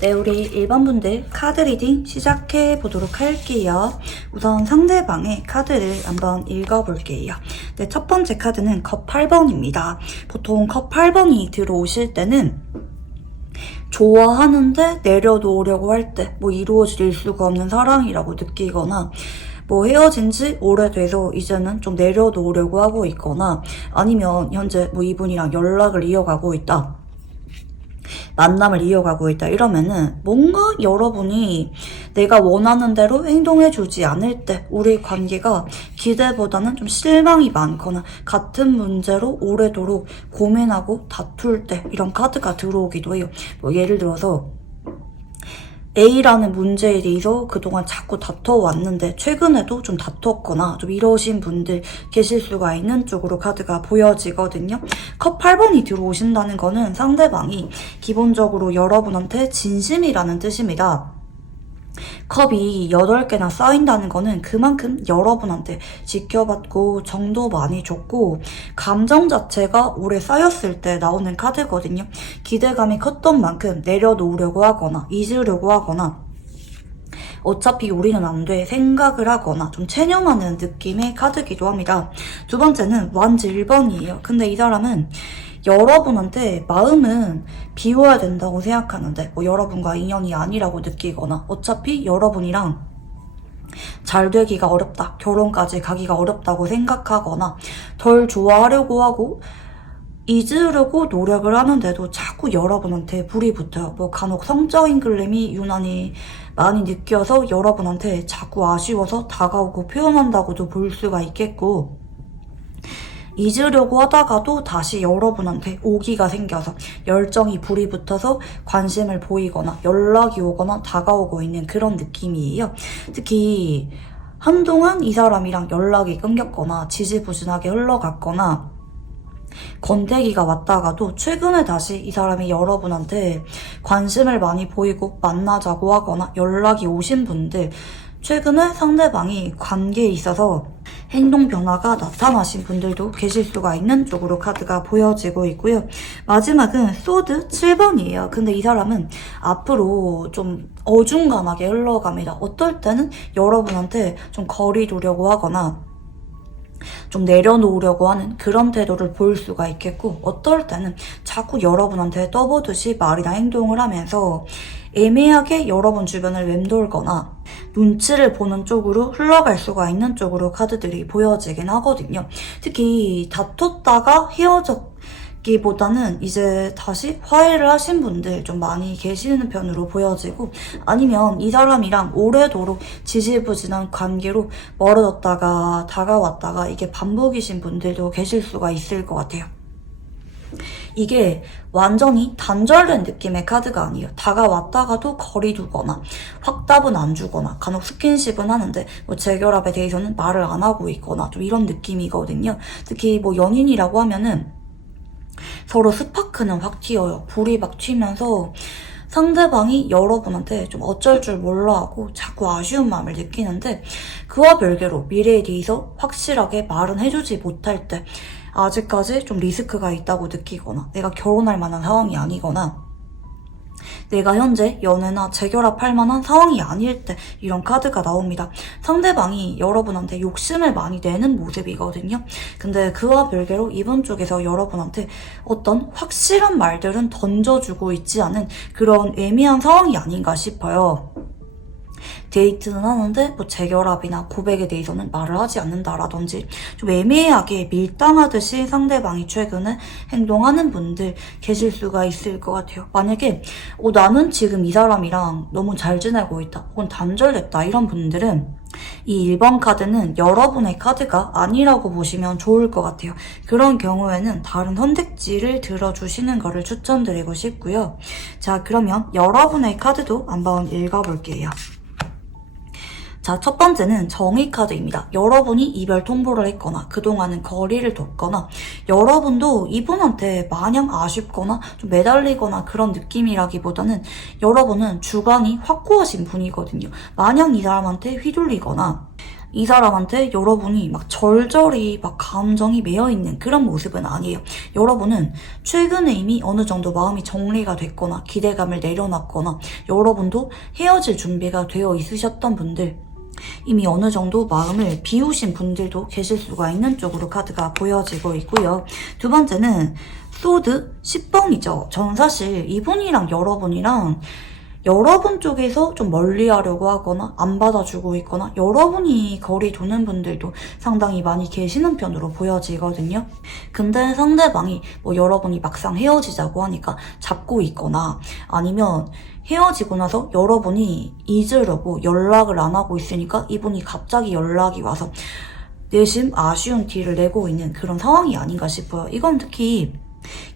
네, 우리 일반 분들 카드 리딩 시작해 보도록 할게요. 우선 상대방의 카드를 한번 읽어볼게요. 네, 첫 번째 카드는 컵 8번입니다. 보통 컵 8번이 들어오실 때는 좋아하는데 내려놓으려고 할 때 뭐 이루어질 수가 없는 사랑이라고 느끼거나 뭐 헤어진 지 오래돼서 이제는 좀 내려놓으려고 하고 있거나 아니면 현재 뭐 이분이랑 연락을 이어가고 있다. 만남을 이어가고 있다 이러면은 뭔가 여러분이 내가 원하는 대로 행동해주지 않을 때 우리 관계가 기대보다는 좀 실망이 많거나 같은 문제로 오래도록 고민하고 다툴 때 이런 카드가 들어오기도 해요. 뭐 예를 들어서 A라는 문제에 대해서 그동안 자꾸 다퉈왔는데 최근에도 좀 다퉜거나 좀 이러신 분들 계실 수가 있는 쪽으로 카드가 보여지거든요. 컵 8번이 들어오신다는 거는 상대방이 기본적으로 여러분한테 진심이라는 뜻입니다. 컵이 8개나 쌓인다는 거는 그만큼 여러분한테 지켜받고 정도 많이 줬고 감정 자체가 오래 쌓였을 때 나오는 카드거든요. 기대감이 컸던 만큼 내려놓으려고 하거나 잊으려고 하거나 어차피 우리는 안 돼 생각을 하거나 좀 체념하는 느낌의 카드기도 합니다. 두 번째는 완즈 1번이에요. 근데 이 사람은 여러분한테 마음은 비워야 된다고 생각하는데 뭐 여러분과 인연이 아니라고 느끼거나 어차피 여러분이랑 잘 되기가 어렵다, 결혼까지 가기가 어렵다고 생각하거나 덜 좋아하려고 하고 잊으려고 노력을 하는데도 자꾸 여러분한테 불이 붙어요. 뭐 간혹 성적인 끌림이 유난히 많이 느껴서 여러분한테 자꾸 아쉬워서 다가오고 표현한다고도 볼 수가 있겠고 잊으려고 하다가도 다시 여러분한테 오기가 생겨서 열정이 불이 붙어서 관심을 보이거나 연락이 오거나 다가오고 있는 그런 느낌이에요. 특히 한동안 이 사람이랑 연락이 끊겼거나 지지부진하게 흘러갔거나 권태기가 왔다가도 최근에 다시 이 사람이 여러분한테 관심을 많이 보이고 만나자고 하거나 연락이 오신 분들 최근에 상대방이 관계에 있어서 행동 변화가 나타나신 분들도 계실 수가 있는 쪽으로 카드가 보여지고 있고요. 마지막은 소드 7번이에요. 근데 이 사람은 앞으로 좀 어중간하게 흘러갑니다. 어떨 때는 여러분한테 좀 거리 두려고 하거나 좀 내려놓으려고 하는 그런 태도를 보일 수가 있겠고 어떨 때는 자꾸 여러분한테 떠보듯이 말이나 행동을 하면서 애매하게 여러분 주변을 맴돌거나 눈치를 보는 쪽으로 흘러갈 수가 있는 쪽으로 카드들이 보여지긴 하거든요. 특히 다퉜다가 헤어졌기보다는 이제 다시 화해를 하신 분들 좀 많이 계시는 편으로 보여지고 아니면 이 사람이랑 오래도록 지지부진한 관계로 멀어졌다가 다가왔다가 이게 반복이신 분들도 계실 수가 있을 것 같아요. 이게 완전히 단절된 느낌의 카드가 아니에요. 다가왔다가도 거리 두거나 확답은 안 주거나 간혹 스킨십은 하는데 뭐 재결합에 대해서는 말을 안 하고 있거나 좀 이런 느낌이거든요. 특히 뭐 연인이라고 하면은 서로 스파크는 확 튀어요. 불이 막 튀면서 상대방이 여러분한테 좀 어쩔 줄 몰라 하고 자꾸 아쉬운 마음을 느끼는데 그와 별개로 미래에 대해서 확실하게 말은 해주지 못할 때 아직까지 좀 리스크가 있다고 느끼거나 내가 결혼할 만한 상황이 아니거나 내가 현재 연애나 재결합할 만한 상황이 아닐 때 이런 카드가 나옵니다. 상대방이 여러분한테 욕심을 많이 내는 모습이거든요. 근데 그와 별개로 이번 쪽에서 여러분한테 어떤 확실한 말들은 던져주고 있지 않은 그런 애매한 상황이 아닌가 싶어요. 데이트는 하는데 뭐 재결합이나 고백에 대해서는 말을 하지 않는다라든지 좀 애매하게 밀당하듯이 상대방이 최근에 행동하는 분들 계실 수가 있을 것 같아요. 만약에 나는 지금 이 사람이랑 너무 잘 지내고 있다 혹은 단절됐다 이런 분들은 이 1번 카드는 여러분의 카드가 아니라고 보시면 좋을 것 같아요. 그런 경우에는 다른 선택지를 들어주시는 거를 추천드리고 싶고요. 자, 그러면 여러분의 카드도 한번 읽어볼게요. 자, 첫 번째는 정의 카드입니다. 여러분이 이별 통보를 했거나 그동안은 거리를 뒀거나 여러분도 이분한테 마냥 아쉽거나 좀 매달리거나 그런 느낌이라기보다는 여러분은 주관이 확고하신 분이거든요. 마냥 이 사람한테 휘둘리거나 이 사람한테 여러분이 막 절절히 막 감정이 매여있는 그런 모습은 아니에요. 여러분은 최근에 이미 어느 정도 마음이 정리가 됐거나 기대감을 내려놨거나 여러분도 헤어질 준비가 되어 있으셨던 분들, 이미 어느 정도 마음을 비우신 분들도 계실 수가 있는 쪽으로 카드가 보여지고 있고요. 두 번째는 소드 10번이죠. 저는 사실 이분이랑 여러분 쪽에서 좀 멀리 하려고 하거나 안 받아주고 있거나 여러분이 거리 두는 분들도 상당히 많이 계시는 편으로 보여지거든요. 근데 상대방이 뭐 여러분이 막상 헤어지자고 하니까 잡고 있거나 아니면 헤어지고 나서 여러분이 잊으려고 연락을 안 하고 있으니까 이분이 갑자기 연락이 와서 내심 아쉬운 티를 내고 있는 그런 상황이 아닌가 싶어요. 이건 특히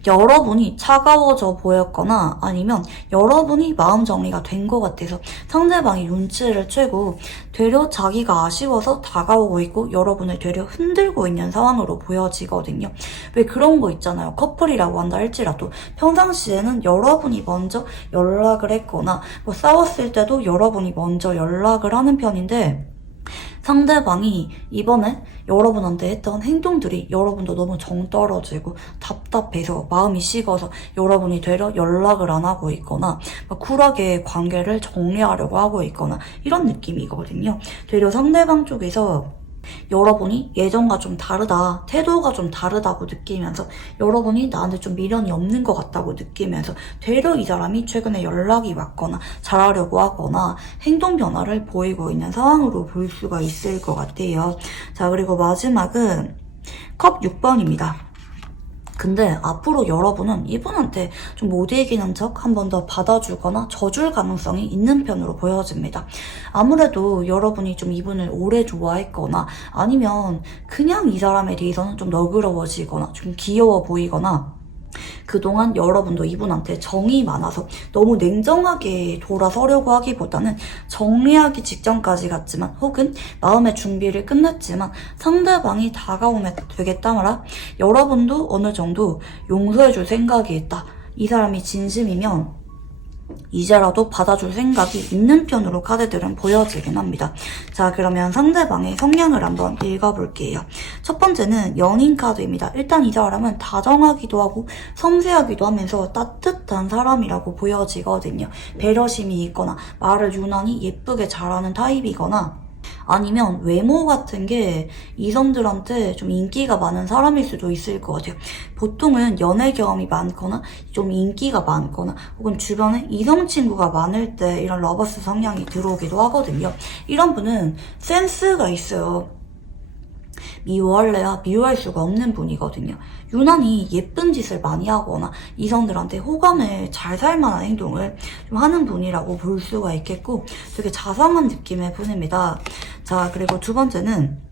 여러분이 차가워져 보였거나 아니면 여러분이 마음 정리가 된 것 같아서 상대방이 눈치를 채고 되려 자기가 아쉬워서 다가오고 있고 여러분을 되려 흔들고 있는 상황으로 보여지거든요. 왜 그런 거 있잖아요. 커플이라고 한다 할지라도 평상시에는 여러분이 먼저 연락을 했거나 뭐 싸웠을 때도 여러분이 먼저 연락을 하는 편인데 상대방이 이번에 여러분한테 했던 행동들이 여러분도 너무 정 떨어지고 답답해서 마음이 식어서 여러분이 되려 연락을 안 하고 있거나 쿨하게 관계를 정리하려고 하고 있거나 이런 느낌이거든요. 되려 상대방 쪽에서 여러분이 예전과 좀 다르다, 태도가 좀 다르다고 느끼면서 여러분이 나한테 좀 미련이 없는 것 같다고 느끼면서 되려 이 사람이 최근에 연락이 왔거나 잘하려고 하거나 행동 변화를 보이고 있는 상황으로 볼 수가 있을 것 같아요. 자, 그리고 마지막은 컵 6번입니다. 근데 앞으로 여러분은 이분한테 좀 못 이기는 척 한 번 더 받아주거나 져줄 가능성이 있는 편으로 보여집니다. 아무래도 여러분이 좀 이분을 오래 좋아했거나 아니면 그냥 이 사람에 대해서는 좀 너그러워지거나 좀 귀여워 보이거나 그동안 여러분도 이분한테 정이 많아서 너무 냉정하게 돌아서려고 하기보다는 정리하기 직전까지 갔지만 혹은 마음의 준비를 끝냈지만 상대방이 다가오면 되겠다마라 여러분도 어느 정도 용서해줄 생각이 있다. 이 사람이 진심이면 이제라도 받아줄 생각이 있는 편으로 카드들은 보여지긴 합니다. 자, 그러면 상대방의 성향을 한번 읽어볼게요. 첫 번째는 연인 카드입니다. 일단 이 사람은 다정하기도 하고 섬세하기도 하면서 따뜻한 사람이라고 보여지거든요. 배려심이 있거나 말을 유난히 예쁘게 잘하는 타입이거나 아니면 외모 같은 게 이성들한테 좀 인기가 많은 사람일 수도 있을 것 같아요. 보통은 연애 경험이 많거나 좀 인기가 많거나 혹은 주변에 이성 친구가 많을 때 이런 러버스 성향이 들어오기도 하거든요. 이런 분은 센스가 있어요. 미워할래야 미워할 수가 없는 분이거든요. 유난히 예쁜 짓을 많이 하거나 이성들한테 호감을 잘 살 만한 행동을 좀 하는 분이라고 볼 수가 있겠고 되게 자상한 느낌의 분입니다. 자, 그리고 두 번째는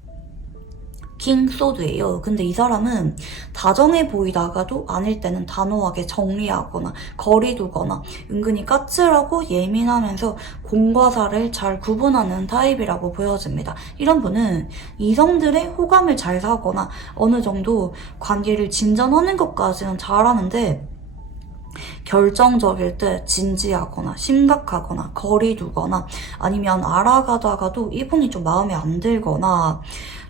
킹 소드예요. 근데 이 사람은 다정해 보이다가도 아닐 때는 단호하게 정리하거나 거리 두거나 은근히 까칠하고 예민하면서 공과 사를 잘 구분하는 타입이라고 보여집니다. 이런 분은 이성들의 호감을 잘 사거나 어느 정도 관계를 진전하는 것까지는 잘하는데 결정적일 때 진지하거나 심각하거나 거리 두거나 아니면 알아가다가도 이분이 좀 마음에 안 들거나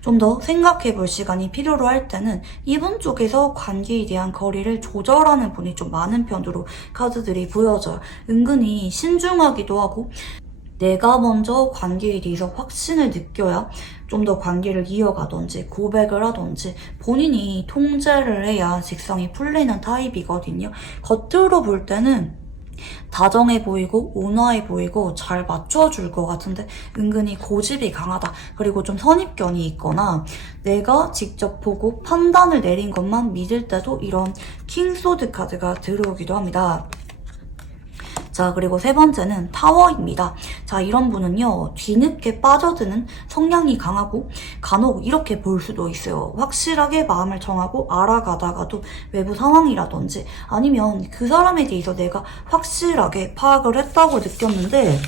좀 더 생각해 볼 시간이 필요로 할 때는 이분 쪽에서 관계에 대한 거리를 조절하는 분이 좀 많은 편으로 카드들이 보여져요. 은근히 신중하기도 하고 내가 먼저 관계에 대해서 확신을 느껴야 좀 더 관계를 이어가든지 고백을 하든지 본인이 통제를 해야 직성이 풀리는 타입이거든요. 겉으로 볼 때는 다정해 보이고 온화해 보이고 잘 맞춰줄 것 같은데 은근히 고집이 강하다. 그리고 좀 선입견이 있거나 내가 직접 보고 판단을 내린 것만 믿을 때도 이런 킹소드 카드가 들어오기도 합니다. 자, 그리고 세 번째는 타워입니다. 자, 이런 분은요, 뒤늦게 빠져드는 성향이 강하고 간혹 이렇게 볼 수도 있어요. 확실하게 마음을 정하고 알아가다가도 외부 상황이라든지 아니면 그 사람에 대해서 내가 확실하게 파악을 했다고 느꼈는데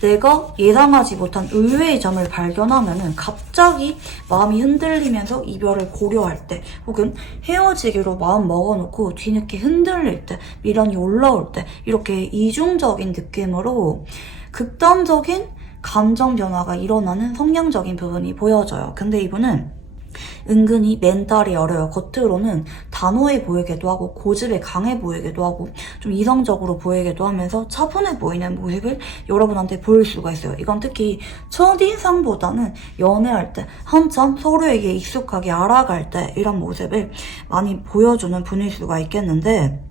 내가 예상하지 못한 의외의 점을 발견하면은 갑자기 마음이 흔들리면서 이별을 고려할 때 혹은 헤어지기로 마음 먹어놓고 뒤늦게 흔들릴 때 미련이 올라올 때 이렇게 이중적인 느낌으로 극단적인 감정 변화가 일어나는 성향적인 부분이 보여져요. 근데 이분은 은근히 멘탈이 어려요. 겉으로는 단호해 보이기도 하고 고집에 강해 보이기도 하고 좀 이성적으로 보이기도 하면서 차분해 보이는 모습을 여러분한테 보일 수가 있어요. 이건 특히 첫인상보다는 연애할 때 한참 서로에게 익숙하게 알아갈 때 이런 모습을 많이 보여주는 분일 수가 있겠는데,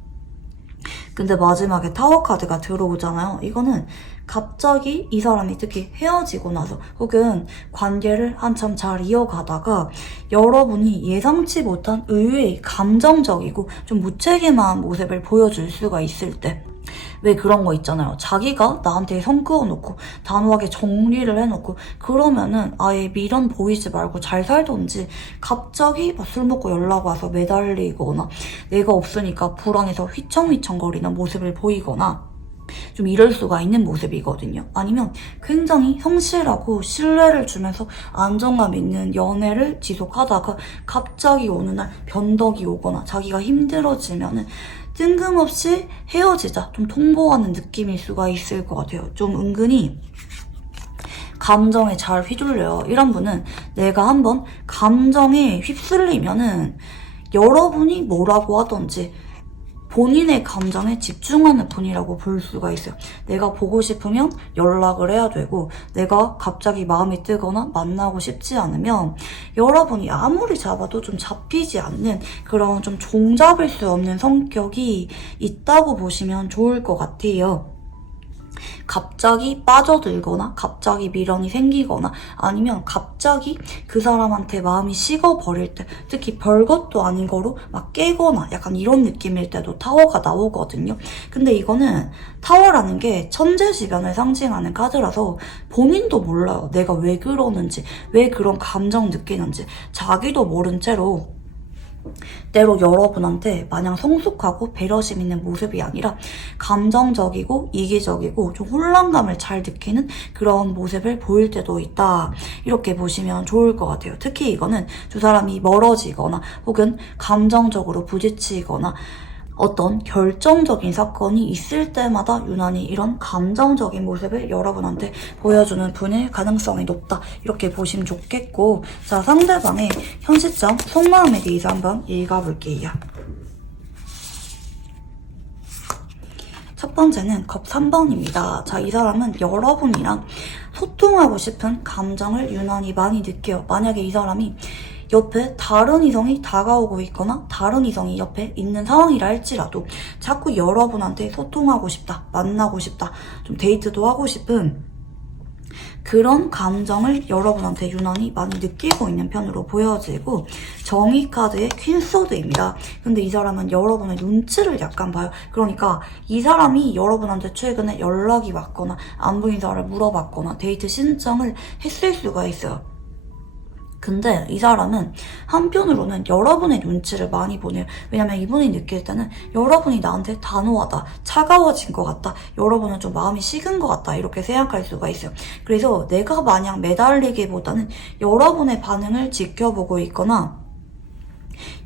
근데 마지막에 타워 카드가 들어오잖아요. 이거는 갑자기 이 사람이 특히 헤어지고 나서 혹은 관계를 한참 잘 이어가다가 여러분이 예상치 못한 의외의 감정적이고 좀 무책임한 모습을 보여줄 수가 있을 때, 왜 그런 거 있잖아요. 자기가 나한테 성 그어놓고 단호하게 정리를 해놓고 그러면은 아예 미련 보이지 말고 잘 살던지, 갑자기 막 술 먹고 연락 와서 매달리거나 내가 없으니까 불안해서 휘청휘청거리는 모습을 보이거나 좀 이럴 수가 있는 모습이거든요. 아니면 굉장히 성실하고 신뢰를 주면서 안정감 있는 연애를 지속하다가 갑자기 어느 날 변덕이 오거나 자기가 힘들어지면은 뜬금없이 헤어지자 좀 통보하는 느낌일 수가 있을 것 같아요. 좀 은근히 감정에 잘 휘둘려요. 이런 분은 내가 한번 감정에 휩쓸리면은 여러분이 뭐라고 하던지 본인의 감정에 집중하는 분이라고 볼 수가 있어요. 내가 보고 싶으면 연락을 해야 되고, 내가 갑자기 마음이 뜨거나 만나고 싶지 않으면 여러분이 아무리 잡아도 좀 잡히지 않는 그런 좀 종잡을 수 없는 성격이 있다고 보시면 좋을 것 같아요. 갑자기 빠져들거나 갑자기 미련이 생기거나 아니면 갑자기 그 사람한테 마음이 식어버릴 때, 특히 별것도 아닌 거로 막 깨거나 약간 이런 느낌일 때도 타워가 나오거든요. 근데 이거는 타워라는 게 천재지변을 상징하는 카드라서 본인도 몰라요. 내가 왜 그러는지, 왜 그런 감정 느끼는지 자기도 모른 채로 때로 여러분한테 마냥 성숙하고 배려심 있는 모습이 아니라 감정적이고 이기적이고 좀 혼란감을 잘 느끼는 그런 모습을 보일 때도 있다, 이렇게 보시면 좋을 것 같아요. 특히 이거는 두 사람이 멀어지거나 혹은 감정적으로 부딪히거나 어떤 결정적인 사건이 있을 때마다 유난히 이런 감정적인 모습을 여러분한테 보여주는 분일 가능성이 높다, 이렇게 보시면 좋겠고, 자, 상대방의 현 시점 속마음에 대해서 한번 읽어볼게요. 첫 번째는 컵 3번입니다. 자, 이 사람은 여러분이랑 소통하고 싶은 감정을 유난히 많이 느껴요. 만약에 이 사람이 옆에 다른 이성이 다가오고 있거나 다른 이성이 옆에 있는 상황이라 할지라도 자꾸 여러분한테 소통하고 싶다, 만나고 싶다, 좀 데이트도 하고 싶은 그런 감정을 여러분한테 유난히 많이 느끼고 있는 편으로 보여지고, 정의 카드의 퀸소드입니다. 근데 이 사람은 여러분의 눈치를 약간 봐요. 그러니까 이 사람이 여러분한테 최근에 연락이 왔거나 안부 인사를 물어봤거나 데이트 신청을 했을 수가 있어요. 근데 이 사람은 한편으로는 여러분의 눈치를 많이 보네요. 왜냐면 이분이 느낄 때는 여러분이 나한테 단호하다, 차가워진 것 같다, 여러분은 좀 마음이 식은 것 같다, 이렇게 생각할 수가 있어요. 그래서 내가 마냥 매달리기보다는 여러분의 반응을 지켜보고 있거나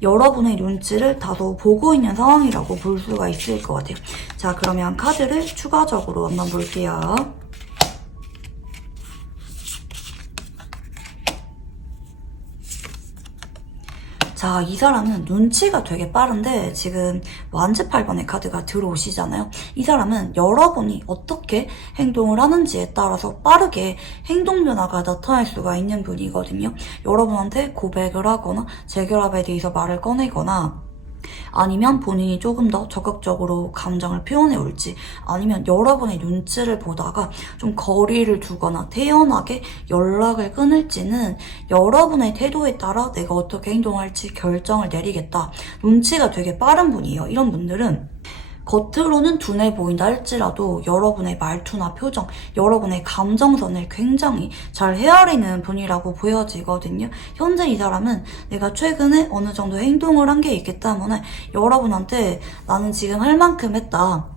여러분의 눈치를 다소 보고 있는 상황이라고 볼 수가 있을 것 같아요. 자, 그러면 카드를 추가적으로 한번 볼게요. 자, 이 사람은 눈치가 되게 빠른데 지금 완즈 8번의 카드가 들어오시잖아요. 이 사람은 여러분이 어떻게 행동을 하는지에 따라서 빠르게 행동 변화가 나타날 수가 있는 분이거든요. 여러분한테 고백을 하거나 재결합에 대해서 말을 꺼내거나 아니면 본인이 조금 더 적극적으로 감정을 표현해 올지, 아니면 여러분의 눈치를 보다가 좀 거리를 두거나 태연하게 연락을 끊을지는 여러분의 태도에 따라 내가 어떻게 행동할지 결정을 내리겠다. 눈치가 되게 빠른 분이에요. 이런 분들은 겉으로는 둔해 보인다 할지라도 여러분의 말투나 표정, 여러분의 감정선을 굉장히 잘 헤아리는 분이라고 보여지거든요. 현재 이 사람은 내가 최근에 어느 정도 행동을 한 게 있기 때문에 여러분한테 나는 지금 할 만큼 했다,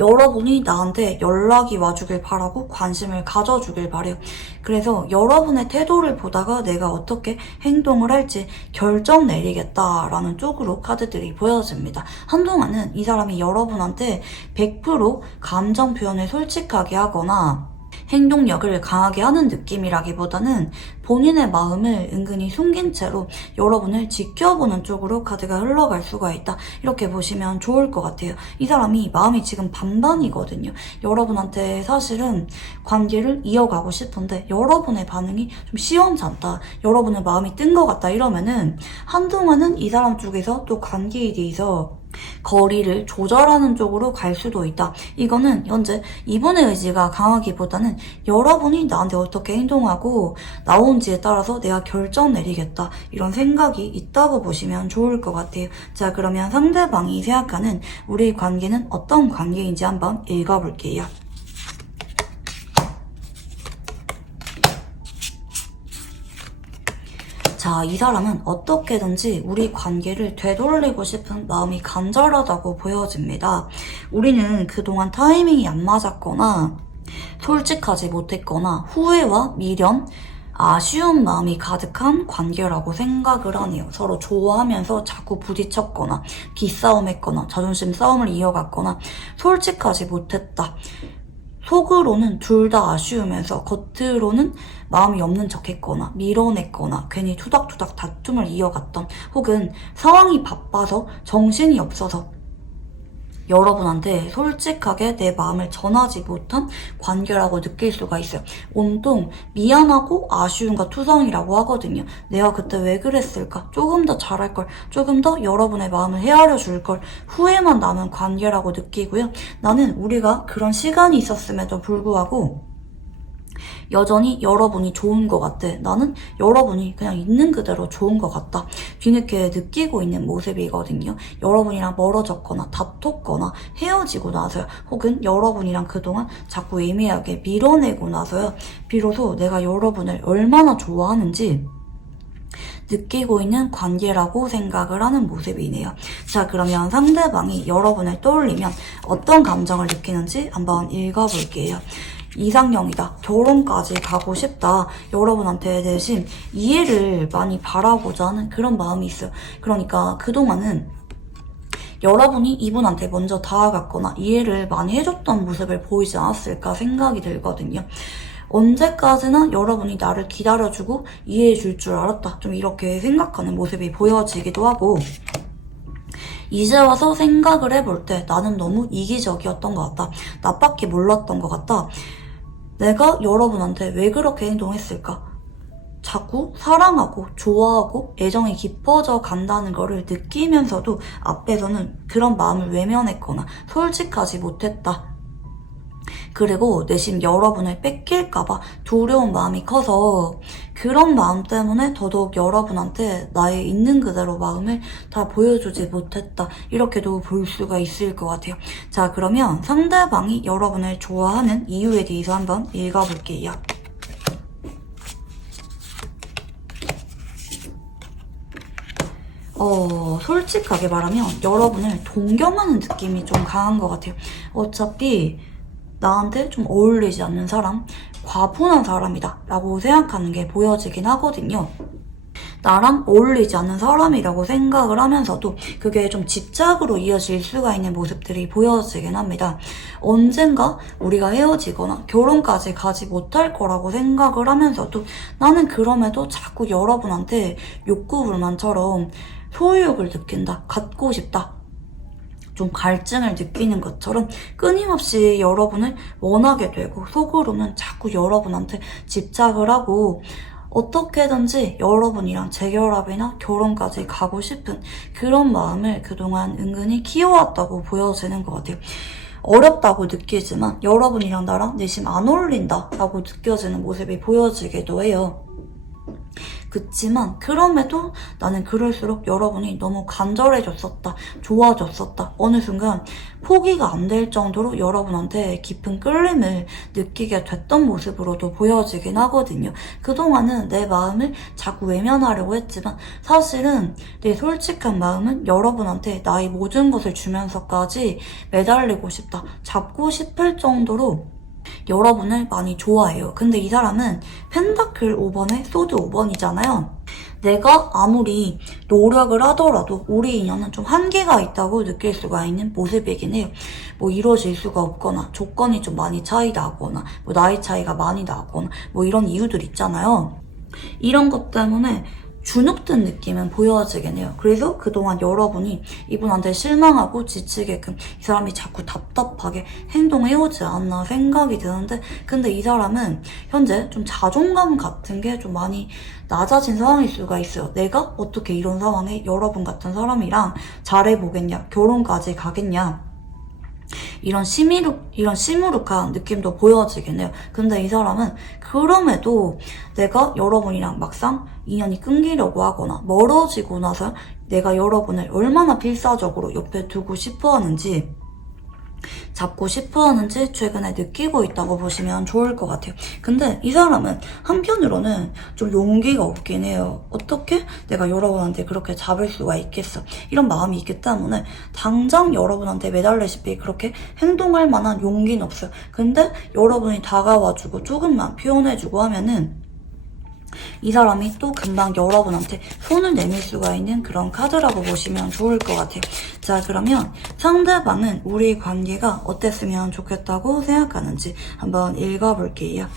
여러분이 나한테 연락이 와주길 바라고 관심을 가져주길 바래요. 그래서 여러분의 태도를 보다가 내가 어떻게 행동을 할지 결정 내리겠다라는 쪽으로 카드들이 보여집니다. 한동안은 이 사람이 여러분한테 100% 감정 표현을 솔직하게 하거나 행동력을 강하게 하는 느낌이라기보다는 본인의 마음을 은근히 숨긴 채로 여러분을 지켜보는 쪽으로 카드가 흘러갈 수가 있다. 이렇게 보시면 좋을 것 같아요. 이 사람이 마음이 지금 반반이거든요. 여러분한테 사실은 관계를 이어가고 싶은데 여러분의 반응이 좀 시원찮다. 여러분의 마음이 뜬 것 같다. 이러면은 한동안은 이 사람 쪽에서 또 관계에 대해서 거리를 조절하는 쪽으로 갈 수도 있다. 이거는 현재 이분의 의지가 강하기보다는 여러분이 나한테 어떻게 행동하고 나온지에 따라서 내가 결정 내리겠다. 이런 생각이 있다고 보시면 좋을 것 같아요. 자, 그러면 상대방이 생각하는 우리 관계는 어떤 관계인지 한번 읽어볼게요. 자, 이 사람은 어떻게든지 우리 관계를 되돌리고 싶은 마음이 간절하다고 보여집니다. 우리는 그동안 타이밍이 안 맞았거나 솔직하지 못했거나 후회와 미련, 아쉬운 마음이 가득한 관계라고 생각을 하네요. 서로 좋아하면서 자꾸 부딪혔거나 기싸움했거나 자존심 싸움을 이어갔거나 솔직하지 못했다. 속으로는 둘 다 아쉬우면서 겉으로는 마음이 없는 척했거나 밀어냈거나 괜히 투닥투닥 다툼을 이어갔던, 혹은 상황이 바빠서 정신이 없어서 여러분한테 솔직하게 내 마음을 전하지 못한 관계라고 느낄 수가 있어요. 온통 미안하고 아쉬움과 투성이라고 하거든요. 내가 그때 왜 그랬을까? 조금 더 잘할걸. 조금 더 여러분의 마음을 헤아려 줄걸. 후회만 남은 관계라고 느끼고요. 나는 우리가 그런 시간이 있었음에도 불구하고 여전히 여러분이 좋은 것 같아. 나는 여러분이 그냥 있는 그대로 좋은 것 같다. 뒤늦게 느끼고 있는 모습이거든요. 여러분이랑 멀어졌거나 다퉜거나 헤어지고 나서요. 혹은 여러분이랑 그동안 자꾸 애매하게 밀어내고 나서요. 비로소 내가 여러분을 얼마나 좋아하는지 느끼고 있는 관계라고 생각을 하는 모습이네요. 자, 그러면 상대방이 여러분을 떠올리면 어떤 감정을 느끼는지 한번 읽어볼게요. 이상형이다. 결혼까지 가고 싶다. 여러분한테 대신 이해를 많이 바라고자 하는 그런 마음이 있어요. 그러니까 그동안은 여러분이 이분한테 먼저 다가갔거나 이해를 많이 해줬던 모습을 보이지 않았을까 생각이 들거든요. 언제까지나 여러분이 나를 기다려주고 이해해줄 줄 알았다. 좀 이렇게 생각하는 모습이 보여지기도 하고, 이제 와서 생각을 해볼 때 나는 너무 이기적이었던 것 같다. 나밖에 몰랐던 것 같다. 내가 여러분한테 왜 그렇게 행동했을까? 자꾸 사랑하고 좋아하고 애정이 깊어져 간다는 거를 느끼면서도 앞에서는 그런 마음을 외면했거나 솔직하지 못했다. 그리고 내심 여러분을 뺏길까봐 두려운 마음이 커서 그런 마음 때문에 더더욱 여러분한테 나의 있는 그대로 마음을 다 보여주지 못했다. 이렇게도 볼 수가 있을 것 같아요. 자, 그러면 상대방이 여러분을 좋아하는 이유에 대해서 한번 읽어볼게요. 솔직하게 말하면 여러분을 동경하는 느낌이 좀 강한 것 같아요. 어차피 나한테 좀 어울리지 않는 사람, 과분한 사람이다 라고 생각하는 게 보여지긴 하거든요. 나랑 어울리지 않는 사람이라고 생각을 하면서도 그게 좀 집착으로 이어질 수가 있는 모습들이 보여지긴 합니다. 언젠가 우리가 헤어지거나 결혼까지 가지 못할 거라고 생각을 하면서도 나는 그럼에도 자꾸 여러분한테 욕구불만처럼 소유욕을 느낀다, 갖고 싶다, 좀 갈증을 느끼는 것처럼 끊임없이 여러분을 원하게 되고 속으로는 자꾸 여러분한테 집착을 하고 어떻게든지 여러분이랑 재결합이나 결혼까지 가고 싶은 그런 마음을 그동안 은근히 키워왔다고 보여지는 것 같아요. 어렵다고 느끼지만 여러분이랑 나랑 내심 안 어울린다라고 느껴지는 모습이 보여지기도 해요. 그치만 그럼에도 나는 그럴수록 여러분이 너무 간절해졌었다, 좋아졌었다, 어느 순간 포기가 안 될 정도로 여러분한테 깊은 끌림을 느끼게 됐던 모습으로도 보여지긴 하거든요. 그동안은 내 마음을 자꾸 외면하려고 했지만 사실은 내 솔직한 마음은 여러분한테 나의 모든 것을 주면서까지 매달리고 싶다, 잡고 싶을 정도로 여러분을 많이 좋아해요. 근데 이 사람은 펜타클 5번에 소드 5번이잖아요. 내가 아무리 노력을 하더라도 우리 인연은 좀 한계가 있다고 느낄 수가 있는 모습이긴 해요. 뭐 이루어질 수가 없거나 조건이 좀 많이 차이 나거나 뭐 나이 차이가 많이 나거나 뭐 이런 이유들 있잖아요. 이런 것 때문에 주눅든 느낌은 보여지긴 해요. 그래서 그동안 여러분이 이분한테 실망하고 지치게끔 이 사람이 자꾸 답답하게 행동해오지 않나 생각이 드는데, 근데 이 사람은 현재 좀 자존감 같은 게 좀 많이 낮아진 상황일 수가 있어요. 내가 어떻게 이런 상황에 여러분 같은 사람이랑 잘해보겠냐, 결혼까지 가겠냐, 이런 시무룩한 느낌도 보여지긴 해요. 근데 이 사람은 그럼에도 내가 여러분이랑 막상 인연이 끊기려고 하거나 멀어지고 나서 내가 여러분을 얼마나 필사적으로 옆에 두고 싶어 하는지, 잡고 싶어 하는지 최근에 느끼고 있다고 보시면 좋을 것 같아요. 근데 이 사람은 한편으로는 좀 용기가 없긴 해요. 어떻게 내가 여러분한테 그렇게 잡을 수가 있겠어? 이런 마음이 있기 때문에 당장 여러분한테 매달리시피 그렇게 행동할 만한 용기는 없어요. 근데 여러분이 다가와주고 조금만 표현해주고 하면은 이 사람이 또 금방 여러분한테 손을 내밀 수가 있는 그런 카드라고 보시면 좋을 것 같아요. 자, 그러면 상대방은 우리 관계가 어땠으면 좋겠다고 생각하는지 한번 읽어볼게요.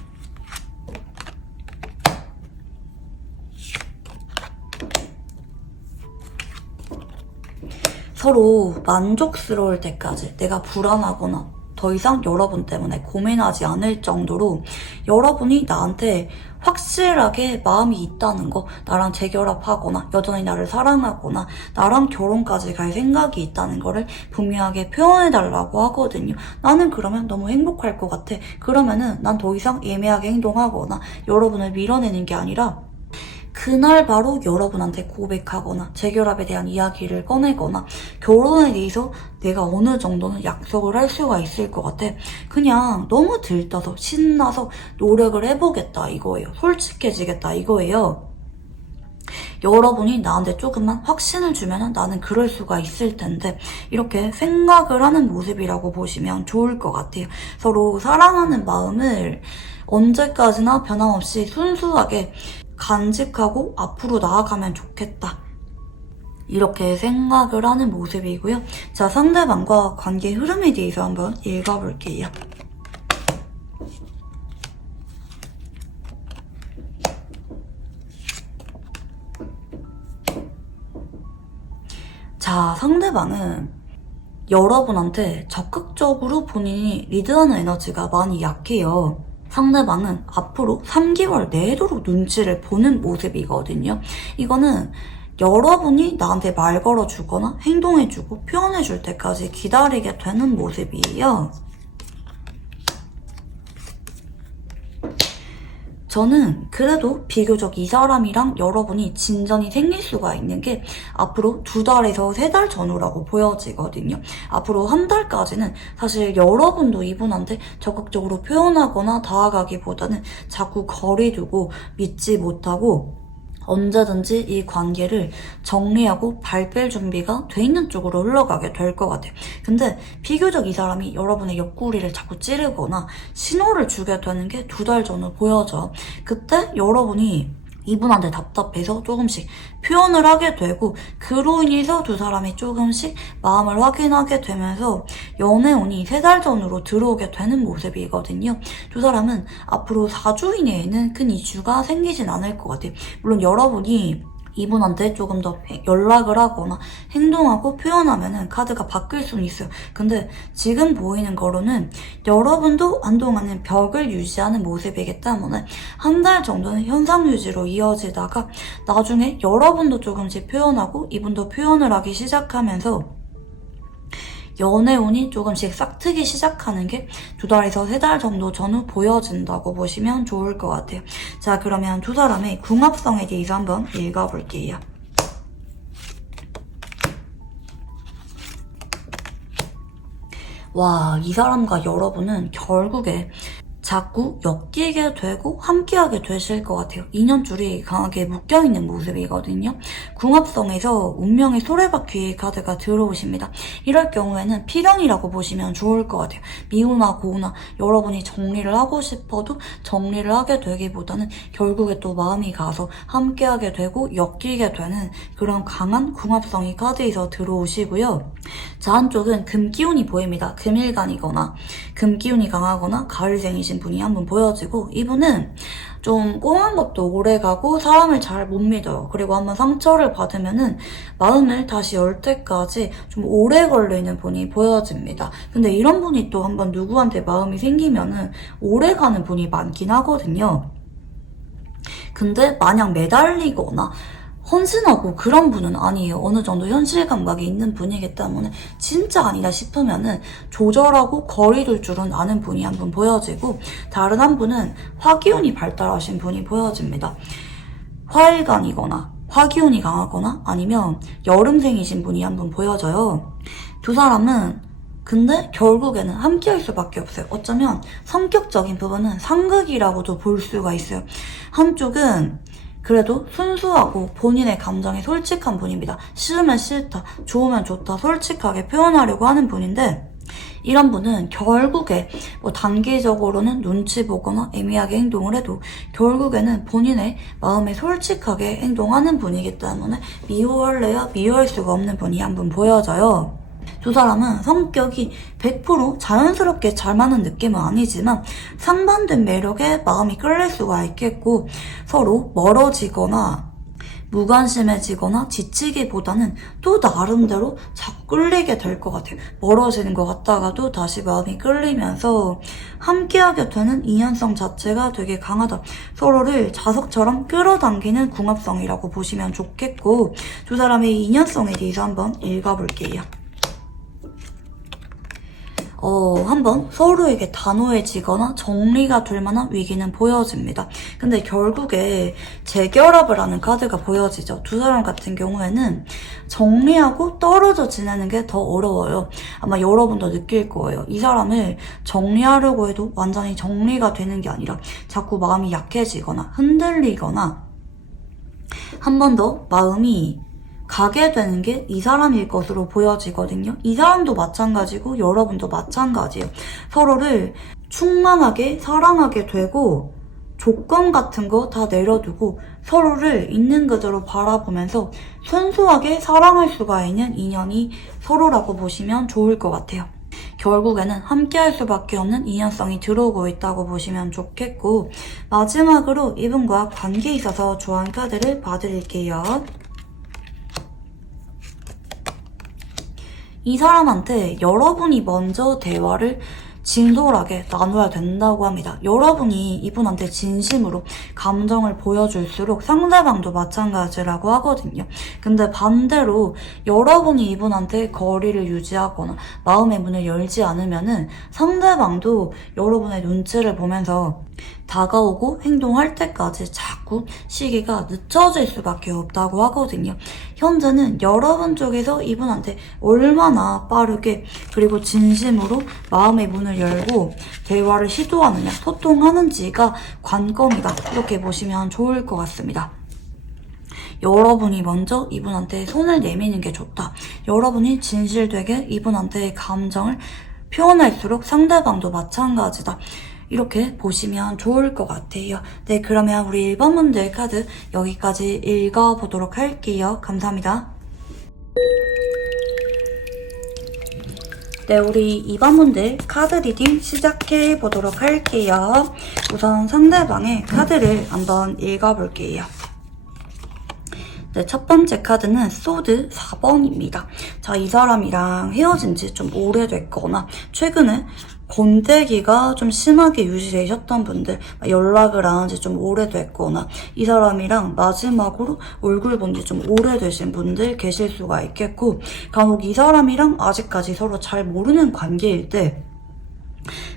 서로 만족스러울 때까지 내가 불안하거나 더 이상 여러분 때문에 고민하지 않을 정도로 여러분이 나한테 확실하게 마음이 있다는 거, 나랑 재결합하거나 여전히 나를 사랑하거나 나랑 결혼까지 갈 생각이 있다는 거를 분명하게 표현해달라고 하거든요. 나는 그러면 너무 행복할 것 같아. 그러면은 난 더 이상 예매하게 행동하거나 여러분을 밀어내는 게 아니라 그날 바로 여러분한테 고백하거나 재결합에 대한 이야기를 꺼내거나 결혼에 대해서 내가 어느 정도는 약속을 할 수가 있을 것 같아. 그냥 너무 들떠서 신나서 노력을 해보겠다 이거예요. 솔직해지겠다 이거예요. 여러분이 나한테 조금만 확신을 주면 나는 그럴 수가 있을 텐데, 이렇게 생각을 하는 모습이라고 보시면 좋을 것 같아요. 서로 사랑하는 마음을 언제까지나 변함없이 순수하게 간직하고 앞으로 나아가면 좋겠다, 이렇게 생각을 하는 모습이고요. 자, 상대방과 관계 흐름에 대해서 한번 읽어볼게요. 자, 상대방은 여러분한테 적극적으로 본인이 리드하는 에너지가 많이 약해요. 상대방은 앞으로 3개월 내도록 눈치를 보는 모습이거든요. 이거는 여러분이 나한테 말 걸어주거나 행동해주고 표현해줄 때까지 기다리게 되는 모습이에요. 저는 그래도 비교적 이 사람이랑 여러분이 진전이 생길 수가 있는 게 앞으로 2달에서 3달 전후라고 보여지거든요. 앞으로 1달까지는 사실 여러분도 이분한테 적극적으로 표현하거나 다가가기보다는 자꾸 거리 두고 믿지 못하고 언제든지 이 관계를 정리하고 발 뺄 준비가 돼 있는 쪽으로 흘러가게 될 것 같아요. 근데 비교적 이 사람이 여러분의 옆구리를 자꾸 찌르거나 신호를 주게 되는 게 2달 전후 보여져요. 그때 여러분이 이분한테 답답해서 조금씩 표현을 하게 되고, 그로 인해서 두 사람이 조금씩 마음을 확인하게 되면서 연애운이 3달 전으로 들어오게 되는 모습이거든요. 두 사람은 앞으로 4주 이내에는 큰 이슈가 생기진 않을 것 같아요. 물론 여러분이 이분한테 조금 더 연락을 하거나 행동하고 표현하면은 카드가 바뀔 수는 있어요. 근데 지금 보이는 거로는 여러분도 한동안은 벽을 유지하는 모습이기 때문에 1달 정도는 현상 유지로 이어지다가 나중에 여러분도 조금씩 표현하고 이분도 표현을 하기 시작하면서 연애운이 조금씩 싹트기 시작하는 게 2달에서 3달 정도 전후 보여진다고 보시면 좋을 것 같아요. 자, 그러면 두 사람의 궁합성에 대해서 한번 읽어볼게요. 와, 이 사람과 여러분은 결국에 자꾸 엮이게 되고 함께하게 되실 것 같아요. 인연줄이 강하게 묶여있는 모습이거든요. 궁합성에서 운명의 소래바퀴 카드가 들어오십니다. 이럴 경우에는 필연이라고 보시면 좋을 것 같아요. 미우나 고우나 여러분이 정리를 하고 싶어도 정리를 하게 되기보다는 결국에 또 마음이 가서 함께하게 되고 엮이게 되는 그런 강한 궁합성이 카드에서 들어오시고요. 자, 한쪽은 금기운이 보입니다. 금일간이거나 금기운이 강하거나 가을생이신 분이 한 분 보여지고, 이분은 좀 꽁한 것도 오래가고 사람을 잘 못 믿어요. 그리고 한번 상처를 받으면은 마음을 다시 열 때까지 좀 오래 걸리는 분이 보여집니다. 근데 이런 분이 또 한번 누구한테 마음이 생기면은 오래 가는 분이 많긴 하거든요. 근데 마냥 매달리거나 헌신하고 그런 분은 아니에요. 어느 정도 현실 감각이 있는 분이기 때문에 진짜 아니다 싶으면은 조절하고 거리 둘 줄은 아는 분이 한 분 보여지고, 다른 한 분은 화기운이 발달하신 분이 보여집니다. 화일간이거나 화기운이 강하거나 아니면 여름생이신 분이 한 분 보여져요. 두 사람은 근데 결국에는 함께할 수밖에 없어요. 어쩌면 성격적인 부분은 상극이라고도 볼 수가 있어요. 한쪽은 그래도 순수하고 본인의 감정에 솔직한 분입니다. 싫으면 싫다, 좋으면 좋다 솔직하게 표현하려고 하는 분인데, 이런 분은 결국에 뭐 단기적으로는 눈치 보거나 애매하게 행동을 해도 결국에는 본인의 마음에 솔직하게 행동하는 분이기 때문에 미워할래야 미워할 수가 없는 분이 한 분 보여져요. 두 사람은 성격이 100% 자연스럽게 잘 맞는 느낌은 아니지만 상반된 매력에 마음이 끌릴 수가 있겠고, 서로 멀어지거나 무관심해지거나 지치기보다는 또 나름대로 자꾸 끌리게 될 것 같아요. 멀어지는 것 같다가도 다시 마음이 끌리면서 함께하게 되는 인연성 자체가 되게 강하다. 서로를 자석처럼 끌어당기는 궁합성이라고 보시면 좋겠고, 두 사람의 인연성에 대해서 한번 읽어볼게요. 한번 서로에게 단호해지거나 정리가 될 만한 위기는 보여집니다. 근데 결국에 재결합을 하는 카드가 보여지죠. 두 사람 같은 경우에는 정리하고 떨어져 지내는 게 더 어려워요. 아마 여러분도 느낄 거예요. 이 사람을 정리하려고 해도 완전히 정리가 되는 게 아니라 자꾸 마음이 약해지거나 흔들리거나 한 번 더 마음이 가게 되는 게 이 사람일 것으로 보여지거든요. 이 사람도 마찬가지고 여러분도 마찬가지예요. 서로를 충만하게 사랑하게 되고 조건 같은 거 다 내려두고 서로를 있는 그대로 바라보면서 순수하게 사랑할 수가 있는 인연이 서로라고 보시면 좋을 것 같아요. 결국에는 함께할 수밖에 없는 인연성이 들어오고 있다고 보시면 좋겠고, 마지막으로 이분과 관계에 있어서 좋아하는 카드를 봐드릴게요. 이 사람한테 여러분이 먼저 대화를 진솔하게 나눠야 된다고 합니다. 여러분이 이분한테 진심으로 감정을 보여줄수록 상대방도 마찬가지라고 하거든요. 근데 반대로 여러분이 이분한테 거리를 유지하거나 마음의 문을 열지 않으면은 상대방도 여러분의 눈치를 보면서 다가오고 행동할 때까지 자꾸 시기가 늦춰질 수밖에 없다고 하거든요. 현재는 여러분 쪽에서 이분한테 얼마나 빠르게 그리고 진심으로 마음의 문을 열고 대화를 시도하느냐, 소통하는지가 관건이다, 이렇게 보시면 좋을 것 같습니다. 여러분이 먼저 이분한테 손을 내미는 게 좋다. 여러분이 진실되게 이분한테 감정을 표현할수록 상대방도 마찬가지다. 이렇게 보시면 좋을 것 같아요. 네, 그러면 우리 1번 분들 카드 여기까지 읽어보도록 할게요. 감사합니다. 네, 우리 2번 분들 카드 리딩 시작해 보도록 할게요. 우선 상대방의 카드를 한번 읽어볼게요. 네, 첫 번째 카드는 소드 4번입니다. 자, 이 사람이랑 헤어진 지 좀 오래됐거나 최근에 권태기가 좀 심하게 유지되셨던 분들, 연락을 안 한 지 좀 오래됐거나 이 사람이랑 마지막으로 얼굴 본 지 좀 오래되신 분들 계실 수가 있겠고, 간혹 이 사람이랑 아직까지 서로 잘 모르는 관계일 때